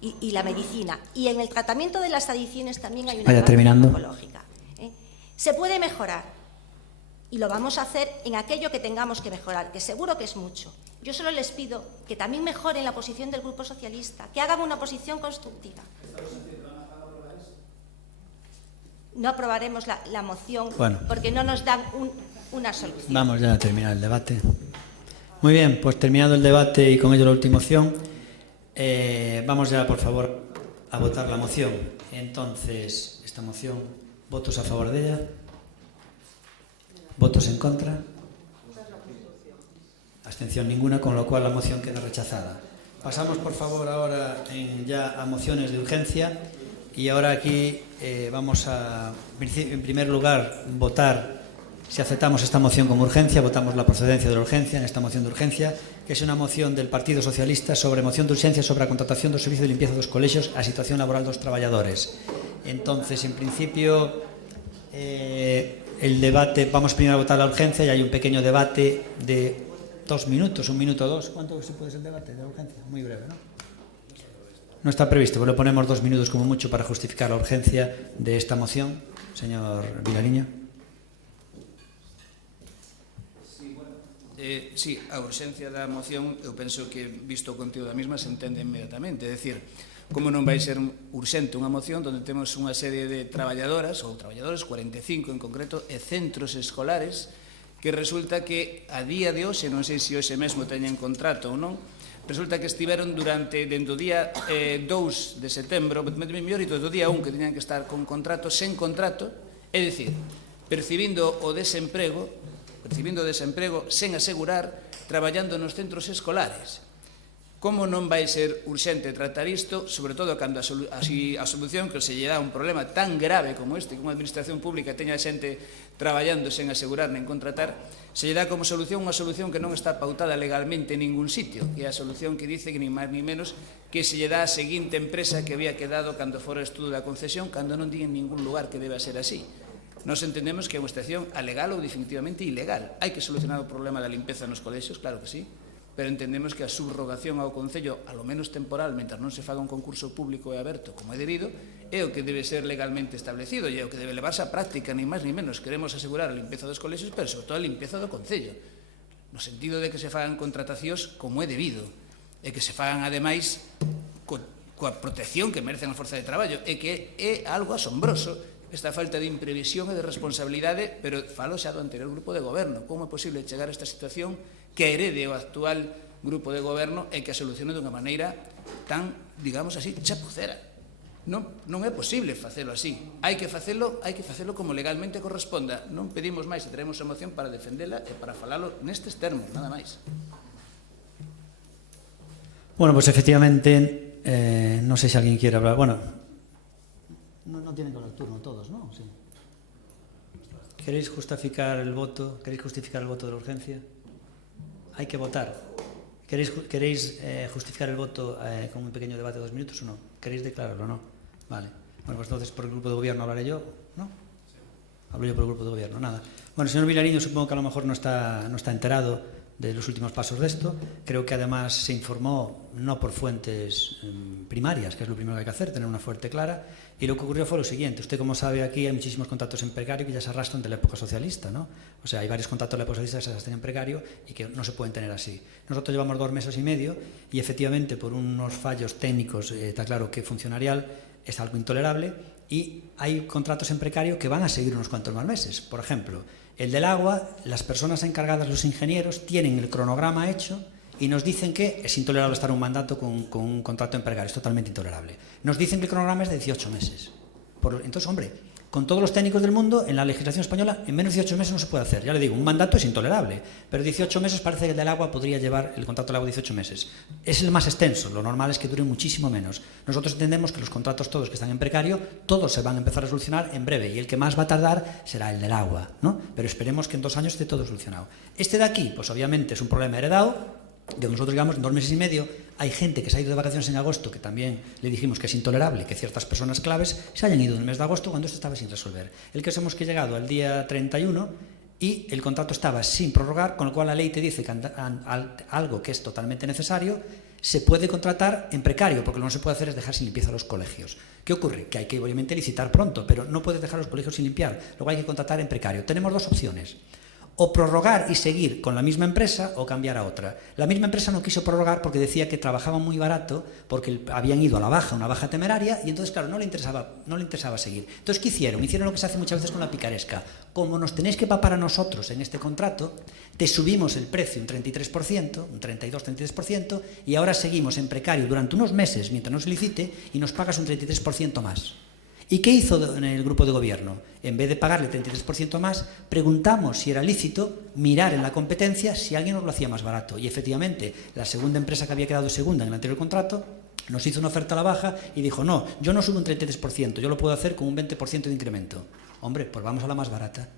y la medicina. Y en el tratamiento de las adicciones también hay una parte farmacológica. Se puede mejorar y lo vamos a hacer en aquello que tengamos que mejorar, que seguro que es mucho. Yo solo les pido que también mejoren la posición del Grupo Socialista, que hagan una posición constructiva. No aprobaremos la moción porque no nos dan una solución. Vamos ya a terminar el debate. Muy bien, pues terminado el debate y con ello la última moción, vamos ya, por favor, a votar la moción. Entonces, esta moción, ¿votos a favor de ella? ¿Votos en contra? Abstención ninguna, con lo cual la moción queda rechazada. Pasamos, por favor, ahora ya a mociones de urgencia y ahora aquí vamos a, en primer lugar, votar. Si aceptamos esta moción como urgencia, votamos la procedencia de la urgencia en esta moción de urgencia, que es una moción del Partido Socialista sobre moción de urgencia sobre a contratación do servicio de limpieza dos colexios a situación laboral dos traballadores. Entonces, en principio, el debate, vamos primero a votar la urgencia y hay un pequeño debate de 2 minutos, 1 minuto o 2. ¿Cuánto se puede ser el debate de la urgencia? Muy breve, ¿no? No está previsto, pero le ponemos 2 minutos como mucho para justificar la urgencia de esta moción. Señor Vilariño. Sí, a urxencia da moción, eu penso que, visto o contido da mesma, se entende inmediatamente. É dicir, como non vai ser urxente unha moción onde temos unha serie de traballadoras, ou traballadores, 45 en concreto, e centros escolares, que resulta que a día de hoxe, non sei se hoxe mesmo teñen contrato ou non, resulta que estiveron durante, dentro do día 2 de setembro, mellor do día 1 que teñan que estar con contrato, sen contrato, é dicir, percibindo desemprego sen asegurar, traballando nos centros escolares. Como non vai ser urxente tratar isto, sobre todo cando a solución que se lle dá un problema tan grave como este, que unha administración pública teña xente traballando sen asegurar nen contratar, se lle dá como solución unha solución que non está pautada legalmente en ningún sitio, que é a solución que dice que ni máis ni menos que se lle dá a seguinte empresa que había quedado cando fora o estudo da concesión, cando non di en ningún lugar que deba ser así. Nos entendemos que é unha situación alegal ou definitivamente ilegal. Hai que solucionar o problema da limpeza nos colexios, claro que sí, pero entendemos que a subrogación ao Concello, a lo menos temporal, mentre non se faga un concurso público e aberto como é debido, é o que debe ser legalmente establecido e é o que debe levarse a práctica, ni máis ni menos. Queremos asegurar a limpeza dos colexios, pero sobre todo a limpeza do Concello, no sentido de que se fagan contratacións como é debido e que se fagan, ademais, coa protección que merecen a forza de traballo, e que é algo asombroso esta falta de imprevisión e de responsabilidade, pero falo xa do anterior grupo de goberno. Como é posible chegar a esta situación que herede o actual grupo de goberno e que a solucione dunha maneira tan, digamos así, chapucera? Non é posible facelo así. Hai que facelo como legalmente corresponda. Non pedimos máis e traemos a moción para defendela e para falalo nestes termos, nada máis. Bueno, pues efectivamente, non sei se alguén quiere hablar. Bueno, no tienen con el turno todos, ¿no? Sí. ¿Queréis justificar el voto? ¿Queréis justificar el voto de la urgencia? Hay que votar. ¿Queréis justificar el voto con un pequeño debate de 2 minutos o no? ¿Queréis declararlo o no? Vale. Bueno, pues entonces por el grupo de gobierno hablaré yo, ¿no? Hablo yo por el grupo de gobierno, nada. Bueno, el señor Vilariño supongo que a lo mejor no está enterado de los últimos pasos de esto. Creo que además se informó no por fuentes primarias, que es lo primero que hay que hacer, tener una fuente clara. Y lo que ocurrió fue lo siguiente. Usted, como sabe, aquí hay muchísimos contratos en precario que ya se arrastran de la época socialista, ¿no? O sea, hay varios contratos de la época socialista que se arrastran en precario y que no se pueden tener así. Nosotros llevamos 2 meses y medio y efectivamente por unos fallos técnicos, está claro que funcionarial, es algo intolerable y hay contratos en precario que van a seguir unos cuantos más meses. Por ejemplo, el del agua, las personas encargadas, los ingenieros, tienen el cronograma hecho y nos dicen que es intolerable estar un mandato con un contrato en precario, es totalmente intolerable. Nos dicen que el cronograma es de 18 meses. Entonces, hombre, con todos los técnicos del mundo, en la legislación española, en menos de 18 meses no se puede hacer. Ya le digo, un mandato es intolerable, pero 18 meses parece que el del agua podría llevar el contrato del agua 18 meses. Es el más extenso, lo normal es que dure muchísimo menos. Nosotros entendemos que los contratos todos que están en precario, todos se van a empezar a solucionar en breve, y el que más va a tardar será el del agua, ¿no? Pero esperemos que en 2 años esté todo solucionado. Este de aquí, pues obviamente es un problema heredado, que nosotros, digamos, en 2 meses y medio hay gente que se ha ido de vacaciones en agosto, que también le dijimos que es intolerable que ciertas personas claves se hayan ido en el mes de agosto cuando esto estaba sin resolver. El caso es que he llegado al día 31 y el contrato estaba sin prorrogar, con lo cual la ley te dice que algo que es totalmente necesario se puede contratar en precario, porque lo que no se puede hacer es dejar sin limpieza los colegios. ¿Qué ocurre? Que hay que obviamente licitar pronto, pero no puedes dejar los colegios sin limpiar, luego hay que contratar en precario. Tenemos 2 opciones. O prorrogar y seguir con la misma empresa o cambiar a otra. La misma empresa no quiso prorrogar porque decía que trabajaban muy barato, porque habían ido a la baja, una baja temeraria, y entonces, claro, no le interesaba seguir. Entonces, ¿qué hicieron? Hicieron lo que se hace muchas veces con la picaresca. Como nos tenéis que papar a nosotros en este contrato, te subimos el precio un 33%, un 32-33%, y ahora seguimos en precario durante unos meses mientras no se licite y nos pagas un 33% más. ¿Y qué hizo en el grupo de gobierno? En vez de pagarle 33% más, preguntamos si era lícito mirar en la competencia si alguien nos lo hacía más barato. Y efectivamente, la segunda empresa que había quedado segunda en el anterior contrato nos hizo una oferta a la baja y dijo, no, yo no subo un 33%, yo lo puedo hacer con un 20% de incremento. Hombre, pues vamos a la más barata,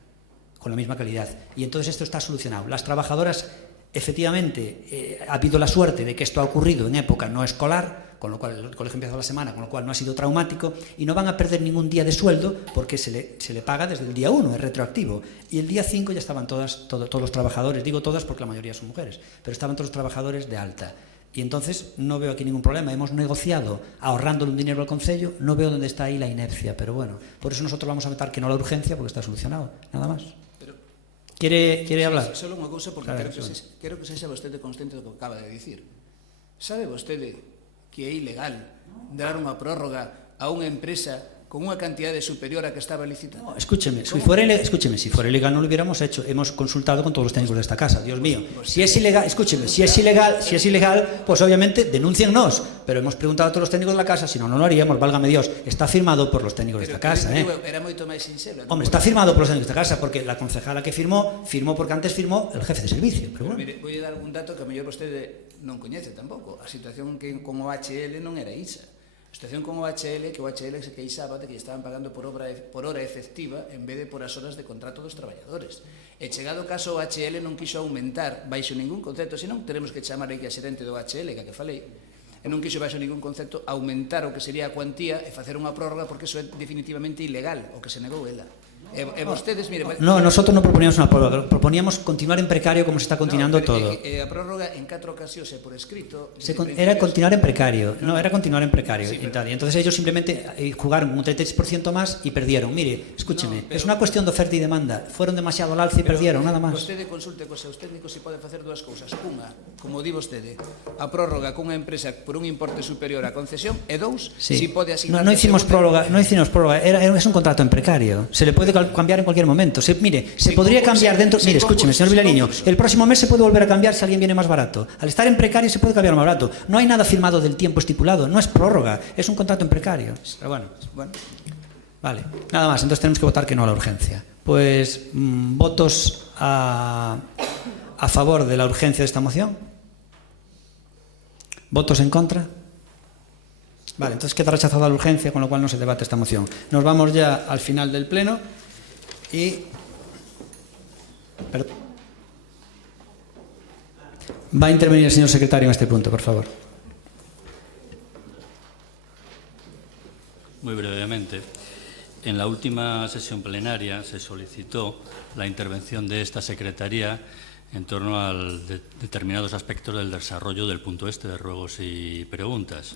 con la misma calidad. Y entonces esto está solucionado. Las trabajadoras, efectivamente, ha habido la suerte de que esto ha ocurrido en época no escolar, con lo cual el colegio empieza la semana, con lo cual no ha sido traumático y no van a perder ningún día de sueldo porque se le paga desde el día 1, es retroactivo. Y el día 5 ya estaban todos los trabajadores, digo todas porque la mayoría son mujeres, pero estaban todos los trabajadores de alta. Y entonces no veo aquí ningún problema. Hemos negociado ahorrándole un dinero al Concello, no veo dónde está ahí la inercia, pero bueno, por eso nosotros vamos a meter que no la urgencia porque está solucionado, nada más. ¿Quiere hablar? Solo unha cousa, porque claro, quero que sexa vostede consciente do que acaba de dicir. Sabe vostede que é ilegal dar unha prórroga a unha empresa con unha cantidade superior a que estaba licitando? No, escúcheme, si fuera ilegal no lo hubiéramos hecho. Hemos consultado con todos los técnicos de esta casa. Dios mío, si es ilegal, escúcheme, si es ilegal, pues obviamente denúnciennos. Pero hemos preguntado a todos los técnicos de la casa, si no, no lo haríamos, válgame Dios. Está firmado por los técnicos de esta casa, Era moito máis sincero. Hombre, está firmado por los técnicos de esta casa, porque la concejala que firmó porque antes firmó el jefe de servicio. Pero bueno. Mire, vou dar algún dato que a mellor vostede non coñece tampouco. A situación que con o HL non era isa. A situación con o HL, que o HL se queixaba de que estaban pagando por hora efectiva en vez de por as horas de contrato dos traballadores. E chegado o caso, o HL non quiso aumentar baixo ningún concepto, senón teremos que chamar aquí a xerente do HL, que falei, e non quiso baixo ningún concepto aumentar o que sería a cuantía e facer unha prórroga porque iso é definitivamente ilegal, o que se negou ela. E vostedes, mire... No, nosotros no proponíamos una prórroga, proponíamos continuar en precario como se está continuando todo. A prórroga en 4 ocasións e por escrito... Era continuar en precario, era continuar en precario. Sí, pero... Entonces ellos simplemente jugaron un 33% más y perdieron. Mire, escúcheme, es una cuestión de oferta y demanda. Fueron demasiado al alza y perdieron, nada más. Vostede consulte cos seus técnicos se pode facer 2 cousas. Unha, como di vostede, a prórroga cunha empresa por un importe superior á concesión, e 2, si pode asignar... No hicimos prórroga, es un contrato en precario. Se le puede cambiar en cualquier momento. Se podría cambiar dentro... Mire, escúcheme, señor Vilariño, el próximo mes se puede volver a cambiar si alguien viene más barato. Al estar en precario se puede cambiar más barato. No hay nada firmado del tiempo estipulado, no es prórroga, es un contrato en precario. Pero bueno, vale, nada más, entonces tenemos que votar que no a la urgencia. Pues, ¿votos a favor de la urgencia de esta moción? ¿Votos en contra? Vale, entonces queda rechazada la urgencia, con lo cual no se debate esta moción. Nos vamos ya al final del pleno. Va a intervenir el señor secretario en este punto, por favor. Muy brevemente. En la última sesión plenaria se solicitó la intervención de esta Secretaría en torno a determinados aspectos del desarrollo del punto este de ruegos y preguntas.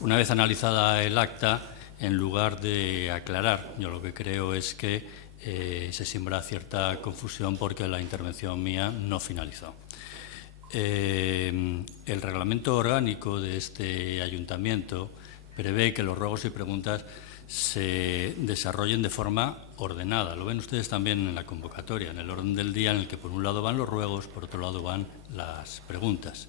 Una vez analizada el acta, en lugar de aclarar, yo lo que creo es que se siembra cierta confusión porque la intervención mía no finalizó. El reglamento orgánico de este ayuntamiento prevé que los ruegos y preguntas se desarrollen de forma ordenada. Lo ven ustedes también en la convocatoria, en el orden del día en el que por un lado van los ruegos, por otro lado van las preguntas.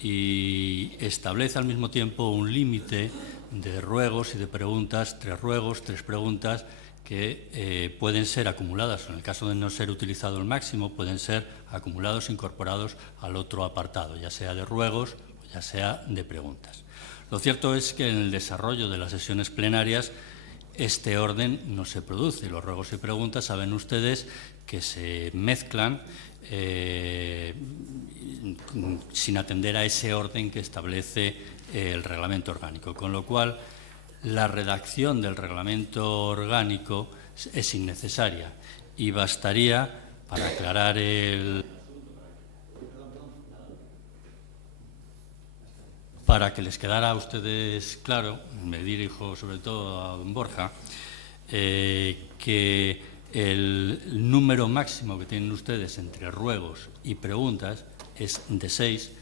Y establece al mismo tiempo un límite de ruegos y de preguntas, 3 ruegos, 3 preguntas, que pueden ser acumuladas. En el caso de no ser utilizado el máximo, pueden ser acumulados, incorporados al otro apartado, ya sea de ruegos o ya sea de preguntas. Lo cierto es que en el desarrollo de las sesiones plenarias este orden no se produce. Los ruegos y preguntas, saben ustedes que se mezclan sin atender a ese orden que establece el reglamento orgánico, con lo cual la redacción del reglamento orgánico es innecesaria y bastaría para aclarar para que les quedara a ustedes claro, me dirijo sobre todo a don Borja, que el número máximo que tienen ustedes entre ruegos y preguntas es de 6,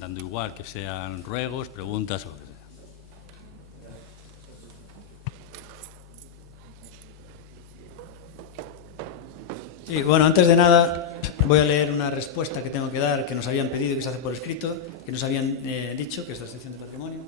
dando igual que sean ruegos, preguntas o lo que sea. Y bueno, antes de nada voy a leer una respuesta que tengo que dar, que nos habían pedido, que se hace por escrito, que nos habían dicho, que es la sección de patrimonio,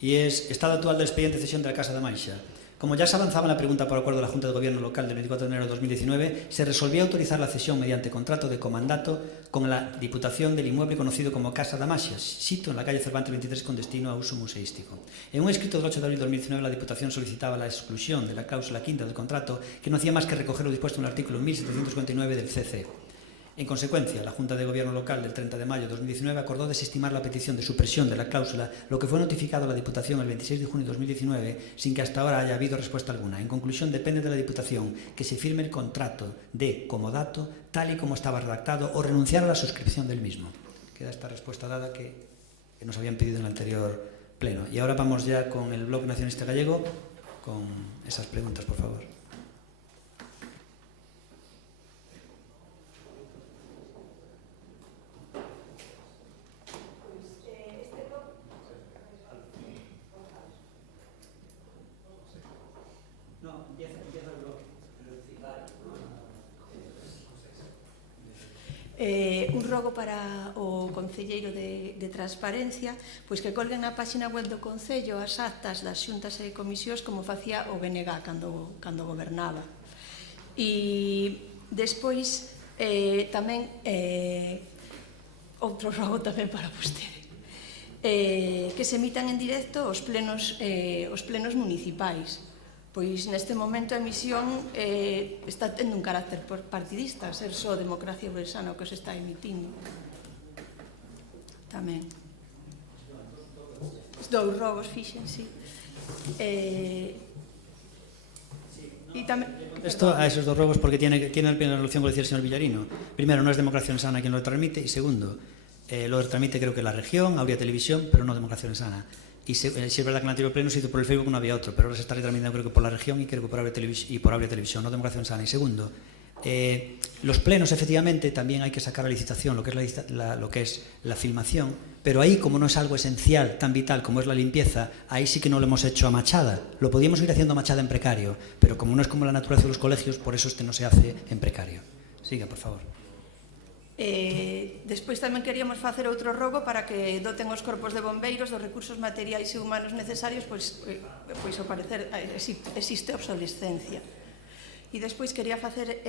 y es estado actual del expediente de cesión de la Casa da Manxa. Como ya se avanzaba en la pregunta por acuerdo de la Junta de Gobierno Local del 24 de enero de 2019, se resolvió autorizar la cesión mediante contrato de comandato con la Diputación del inmueble conocido como Casa da Manxa, sito en la calle Cervantes 23 con destino a uso museístico. En un escrito del 8 de abril de 2019, la Diputación solicitaba la exclusión de la cláusula quinta del contrato, que no hacía más que recoger lo dispuesto en el artículo 1759 del CC. En consecuencia, la Junta de Gobierno Local del 30 de mayo de 2019 acordó desestimar la petición de supresión de la cláusula, lo que fue notificado a la Diputación el 26 de junio de 2019 sin que hasta ahora haya habido respuesta alguna. En conclusión, depende de la Diputación que se firme el contrato de comodato tal y como estaba redactado o renunciar a la suscripción del mismo. Queda esta respuesta dada que nos habían pedido en el anterior pleno. Y ahora vamos ya con el Bloque Nacionalista Gallego, con esas preguntas, por favor. Un rogo para o Concelleiro de Transparencia, pois que colguen na página web do Concello as actas das xuntas e comisións como facía o BNG cando gobernaba. E despois tamén outro rogo tamén para vostede, que se emitan en directo os plenos municipais. Pois neste momento a emisión está tendo un carácter partidista, ser só Democracia Ourensana o que se está emitindo. Tamén. Os 2 rogos fixen, sí. Esto a esos 2 rogos porque tiene la relación con lo que decía el señor Villarino. Primero, no es Democracia Ourensana quien lo transmite, y segundo, lo transmite creo que la región, Aurea Televisión, pero no Democracia Ourensana. Y si es verdad que en el anterior pleno se hizo por el Facebook, no había otro, pero ahora se está retransmitiendo creo que por la región y creo que por Aurea Televisión, no Democracia Ourensana. Y segundo, los plenos efectivamente también hay que sacar a licitación lo que es la filmación, pero ahí como no es algo esencial, tan vital como es la limpieza, ahí sí que no lo hemos hecho a machada. Lo podíamos ir haciendo a machada en precario, pero como no es como la naturaleza de los colegios, por eso no se hace en precario. Siga, por favor. Despois tamén queríamos facer outro rogo para que doten os corpos de bombeiros dos recursos materiais e humanos necesarios, pois ao parecer existe obsolescencia. E despois quería facer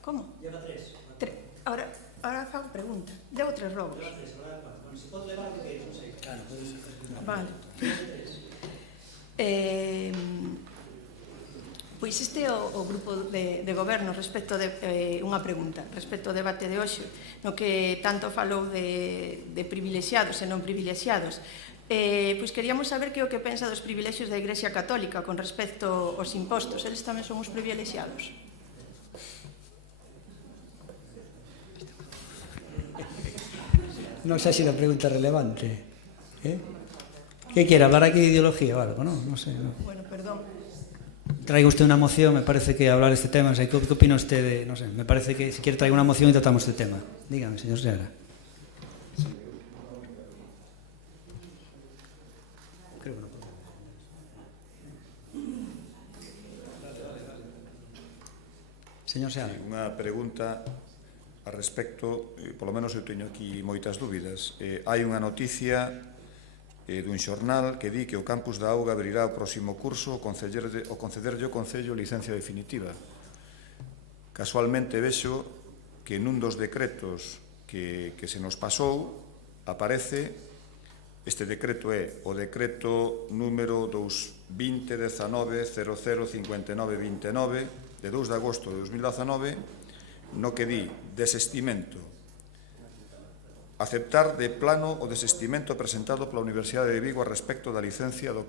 como? Lleva 3. Ahora fago pregunta. Debo 3 rogos. Vale. Pois este é o grupo de goberno respecto de unha pregunta, respecto ao debate de hoxe, no que tanto falou de privilexiados e non privilexiados. Pois queríamos saber que é o que pensa dos privilexios da Igrexa Católica con respecto aos impostos. Eles tamén son os privilexiados? Non sei se a pregunta é relevante. Que quere, hablar aquí de ideología ou algo, non? Non sei. Bueno, perdón. Traigo usted unha moción, me parece que hablar este tema, que opina usted de, non sei, me parece que se quiere traigo unha moción e tratamos este tema. Dígame, señor Seara. Creo que non. Señor Seara. Unha pregunta a respecto, polo menos eu teño aquí moitas dúbidas. Hai unha noticia dun xornal que di que o campus da Auga abrirá o próximo curso o concederlle o Concello licencia definitiva. Casualmente vexo que nun dos decretos que se nos pasou aparece, este decreto é o decreto número 2019-005929 de 2 de agosto de 2019, no que di desestimento. Aceptar de plano o desestimento presentado pola Universidade de Vigo a respecto da licencia do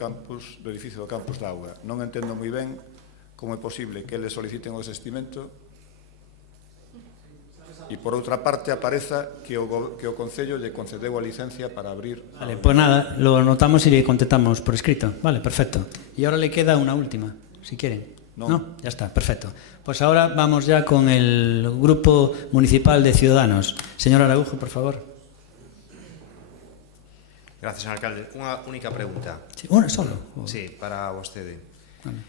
edificio do campus da Auga. Non entendo moi ben como é posible que eles soliciten o desestimento e, por outra parte, apareza que o Concello lle concedeu a licencia para abrir... Vale, pues nada, lo anotamos y le contestamos por escrito. Vale, perfecto. Y ahora le queda una última, si quieren. No, ya está, perfecto. Pues ahora vamos ya con el Grupo Municipal de Ciudadanos. Señor Araujo, por favor. Gracias, señor alcalde. Unha única pregunta. Sí, una solo. Sí, para vostede. Vale.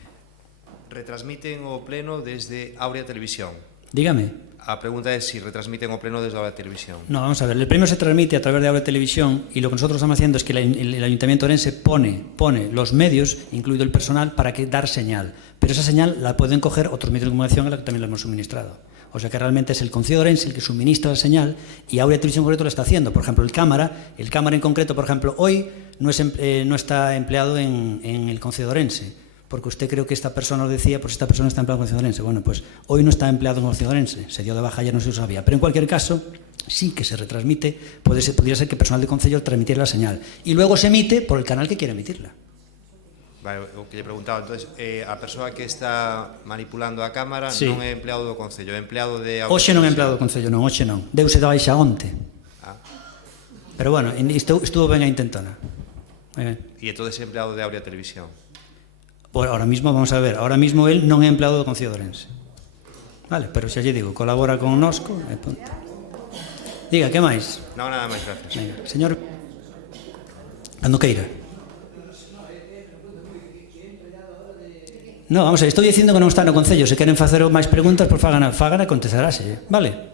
Retransmiten o pleno desde Aurea Televisión. Dígame. A pregunta é si retransmiten o pleno desde Aurea Televisión. No, vamos a ver, el pleno se transmite a través de Aurea Televisión y lo que nosotros estamos haciendo es que el Ayuntamiento de Orense pone los medios, incluido el personal, para que dar señal. Pero esa señal la pueden coger otros medios de comunicación a la que también la hemos suministrado. O sea que realmente es el Concello de Orense el que suministra la señal y Aurea Televisión en concreto lo está haciendo. Por ejemplo, el cámara en concreto, por ejemplo, hoy no está empleado en el Concello de Orense, porque usted creo que esta persona os decía, pues esta persona está empleada en el Concello de Orense. Bueno, pues hoy no está empleado en el Concello de Orense, se dio de baja ayer, no se lo sabía. Pero en cualquier caso, sí que se retransmite, podría ser que el personal del Concello transmitiera la señal. Y luego se emite por el canal que quiera emitirla. Vale, o que lle preguntaba, entonces, a persoa que está manipulando a cámara non é empleado do Concello, é empleado de... Hoxe non é empleado do Concello, non, hoxe non. Deuse de baixa onte. Pero bueno, estuvo ben a intentona. E entonces é empleado de Aurea Televisión. Pues ahora mismo, vamos a ver, ahora mismo él non é empleado do Concello de Orense. Vale, pero xa lle digo, colabora con Nosco e punto. Diga, que máis? Non, nada máis, gracias. Venga, señor, cando queira. No, vamos a ver, estou dicindo que non está no Concello. Se queren facer máis preguntas, pois fagan e contestarase, vale?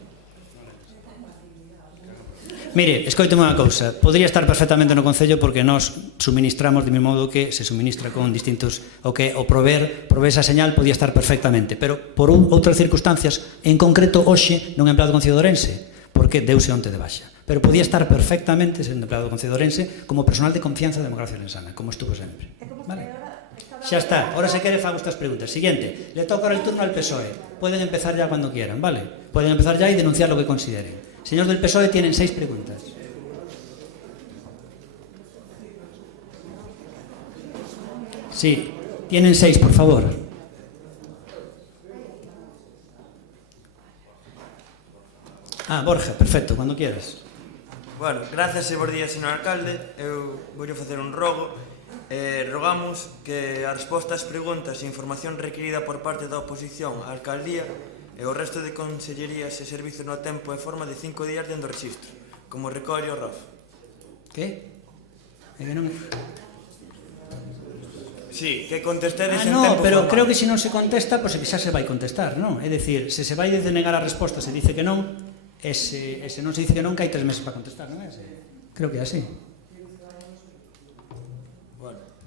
Mire, escoiteme unha cousa. Podría estar perfectamente no Concello porque nós suministramos de mismo modo que se suministra con distintos... O prover esa señal podía estar perfectamente. Pero por outras circunstancias, en concreto, hoxe non é empleado do Concello de Orense, porque deuse onte de baixa. Pero podía estar perfectamente sendo empleado do Concello de Orense como personal de confianza da democracia orensana, como estuvo sempre. Vale? Xa está, ahora se quere fago estas preguntas. Siguiente, le toca ahora el turno al PSOE. Pueden empezar ya cuando quieran, ¿vale? Pueden empezar ya y denunciar lo que consideren. Señores del PSOE, tienen 6 preguntas. Sí, tienen 6, por favor. Borja, perfecto, cuando quieras. Bueno, gracias e bons días, señor alcalde. Eu vou facer un rogo. Rogamos que a resposta ás preguntas e información requerida por parte da oposición á alcaldía e o resto de consellerías e servizos no tempo e forma de 5 días dentro do registro, como recolle o RAF. Que? Sí, que contestedes en No, tempo pero formal. creo que se non se contesta, pois xa se vai contestar, non? É dicir, se vai denegar a resposta, se dice que non, e se non se dice que non, que hai 3 meses para contestar, non é? Creo que é así.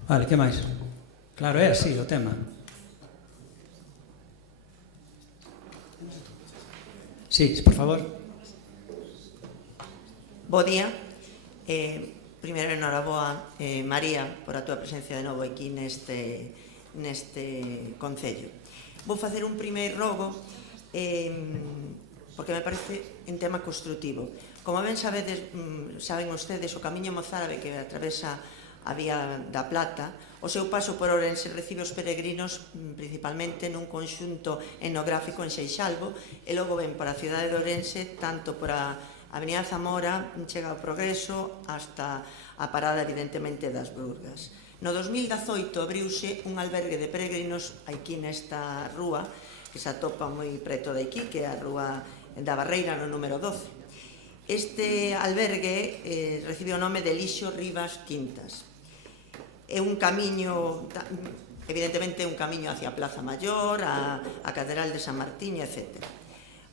Vale, que máis? Claro, é así o tema. Sí, por favor. Bo día. Primeiro, enhoraboa, María, por a túa presencia de novo aquí neste neste Concello. Vou facer un primeiro rogo porque me parece un tema construtivo. Como ben saben ustedes, o Camiño Mozárabe que atravesa a Vía da Plata, o seu paso por Ourense recibe os peregrinos principalmente nun conxunto etnográfico en Seixalbo e logo ven para a cidade de Ourense tanto por a Avenida Zamora, chega ao Progreso hasta a parada evidentemente das Burgas. No 2018 abriuse un albergue de peregrinos aquí nesta rúa, que se atopa moi preto de aquí, que é a Rúa da Barreira no número 12. Este albergue recibe o nome de Elixio Rivas Quintas. É un camiño, evidentemente un camiño hacia a Plaza Mayor, a Catedral de San Martín, etc.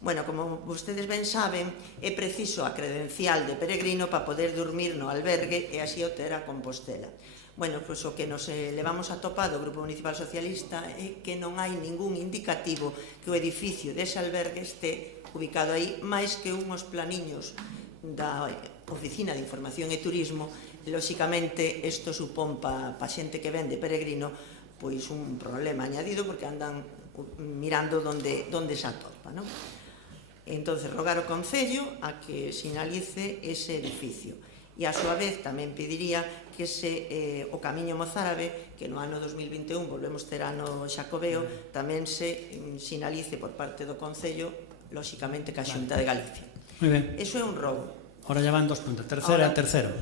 Bueno, como vostedes ben saben, é preciso a credencial de peregrino para poder dormir no albergue e así o ter a Compostela. Bueno, pois o que nos levamos a topar do Grupo Municipal Socialista é que non hai ningún indicativo que o edificio dese albergue este ubicado aí, máis que unhos planiños da Oficina de Información e Turismo. Lóxicamente, isto supón pa xente que vende peregrino pois un problema añadido porque andan mirando onde se atopa, non? Entón, rogar ao Concello a que sinalice ese edificio. E, a súa vez, tamén pediría que o Camiño Mozárabe, que no ano 2021 volvemos ter ano Xacobeo, tamén se sinalice por parte do Concello, lóxicamente, ca Xunta de Galicia. Moi ben. Eso é un robo. Ahora ya van 2 puntos. Tercero.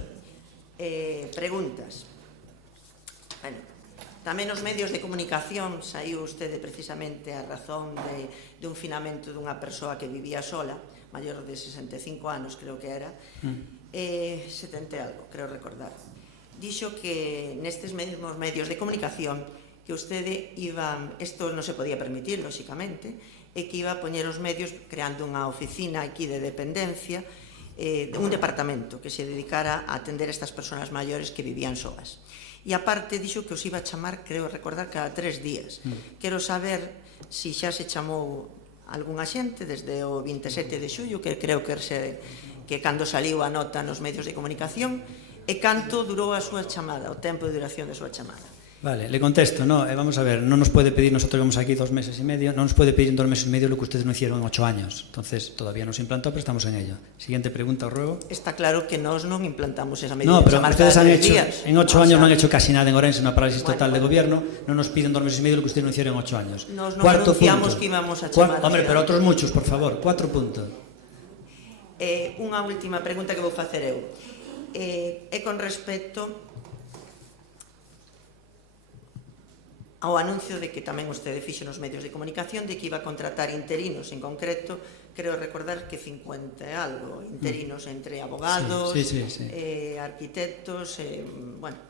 Preguntas. Bueno, tamén nos medios de comunicación saiu vostede precisamente a razón de un finamento dunha persoa que vivía sola, maior de 65 anos, creo que era, 70 algo, creo recordar. Dixo que nestes mesmos medios de comunicación que vostede iba, isto non se podía permitir, lóxicamente, e que iba a poñer os medios creando unha oficina aquí de dependencia, un departamento que se dedicara a atender a estas persoas maiores que vivían soas. E aparte dixo que os iba a chamar, creo recordar, cada 3 días. Quero saber se xa se chamou algunha xente desde o 27 de xullo, que creo que cando saliu a nota nos medios de comunicación, e canto durou a súa chamada, o tempo de duración da súa chamada. Vale, le contesto, no, vamos a ver, no nos puede pedir, nosotros llevamos aquí 2 meses y medio, no nos puede pedir en 2 meses y medio lo que ustedes no hicieron en 8 años. Entonces, todavía no se implantó, pero estamos en ello. Siguiente pregunta, os ruego. Está claro que nos non implantamos esa medida. No, pero ustedes han hecho, en 8 años no han hecho casi nada en Ourense, una parálisis total de gobierno, no nos piden 2 meses y medio lo que ustedes no hicieron en 8 años. Nos non anunciamos que íbamos a chamar. Hombre, pero otros muchos, por favor, 4 puntos. Unha última pregunta que vou facer eu. É con respecto ao anuncio de que tamén vostede fixo nos medios de comunicación de que iba a contratar interinos, en concreto, creo recordar que 50 e algo interinos entre abogados, arquitectos, bueno,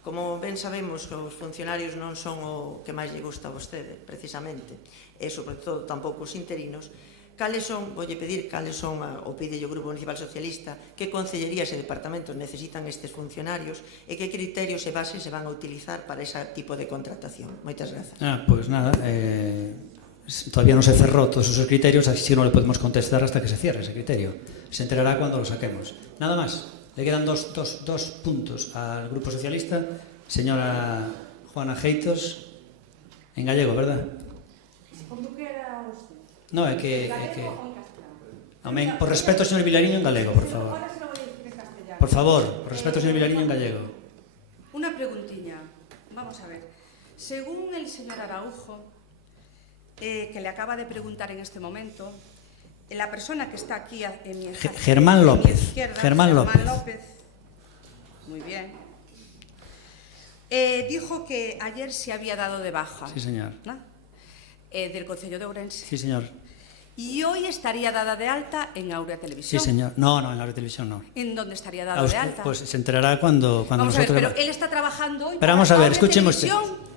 como ben sabemos, os funcionarios non son o que máis lle gusta a vostede, precisamente, e, sobre todo, tampouco os interinos. Cales son, voulle pedir, cales son, ou pide o Grupo Municipal Socialista, que concellerías e departamentos necesitan estes funcionarios e que criterios e bases se van a utilizar para ese tipo de contratación. Moitas grazas. Pues nada, todavía no se cerró todos esos criterios, así que no le podemos contestar hasta que se cierre ese criterio. Se enterará cuando lo saquemos. Nada más. Le quedan dos puntos al Grupo Socialista. Señora Juana Geitos, en gallego, ¿verdad? Como quera usted. No, é que... Amén. Por respeto ao señor Vilariño en galego, por favor. Por favor, por respeto ao señor Vilariño en gallego. Una preguntiña. Vamos a ver. Según el señor Araujo, que le acaba de preguntar en este momento, la persona que está aquí en mi Germán López. Germán López. Muy bien. Dijo que ayer se había dado de baja. Sí, señor. ¿No? Del Concello de Ourense. Sí, señor. Y hoy estaría dada de alta en Aurea Televisión. Sí, señor. No, en Aurea Televisión no. ¿En dónde estaría dado de alta? Pues se enterará cuando vamos nosotros... a ver, pero él está trabajando hoy. Pero vamos a ver, escúcheme usted.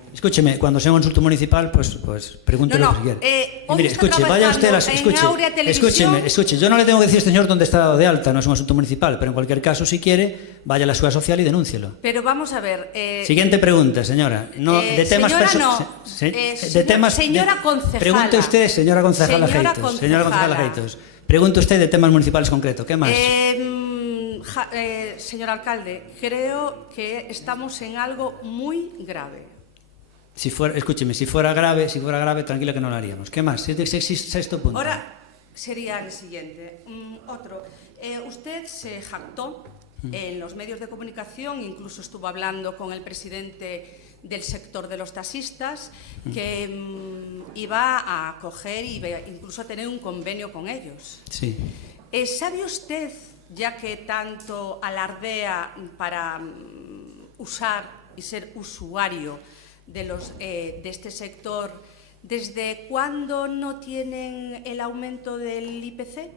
Escúcheme, cuando sea un consulto municipal, pues pregúntele lo que quiera. Mire, escuche, vaya usted a escuche, yo no le tengo que decir, señor, dónde está dado de alta, no es un asunto municipal, pero en cualquier caso, si quiere, vaya a la Seguridad Social y denúncielo. Pero vamos a ver... Siguiente pregunta, señora. No, de temas señora concejala. Pregunte usted, señora concejala Geitos. Señora concejala Geitos. Pregunte usted de temas municipales concretos. ¿Qué más? Señor alcalde, creo que estamos en algo muy grave. Escúcheme, si fuera grave, tranquila que no lo haríamos. ¿Qué más? Sexto punto. Ahora sería el siguiente. Otro. Usted se jactó en los medios de comunicación, incluso estuvo hablando con el presidente del sector de los taxistas, que iba a coger y incluso a tener un convenio con ellos. Sí. ¿Sabe usted, ya que tanto alardea para usar y ser usuario de este sector, desde cuándo no tienen el aumento del IPC?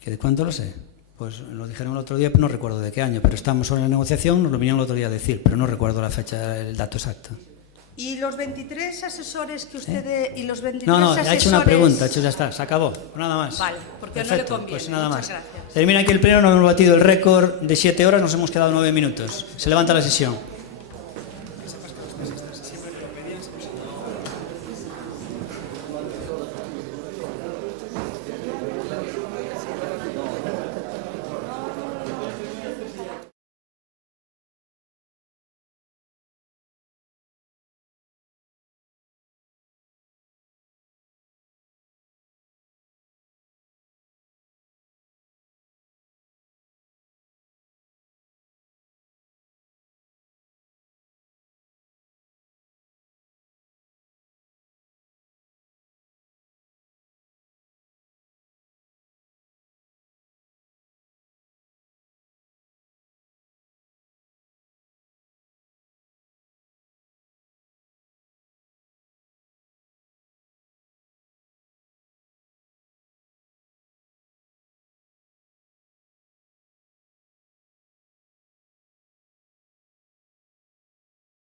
¿Que de cuánto lo sé? Pues lo dijeron el otro día, pero no recuerdo de qué año, pero estamos ahora en la negociación, nos lo vinieron el otro día a decir, pero no recuerdo la fecha, el dato exacto. ¿Y los 23 asesores que usted... y los 23 No, asesores... ha hecho una pregunta, ya está, se acabó, nada más. Vale, porque perfecto, no le conviene. Pues nada Muchas más. gracias. Termina aquí el pleno, nos hemos batido el récord de 7 horas, nos hemos quedado 9 minutos. Se levanta la sesión.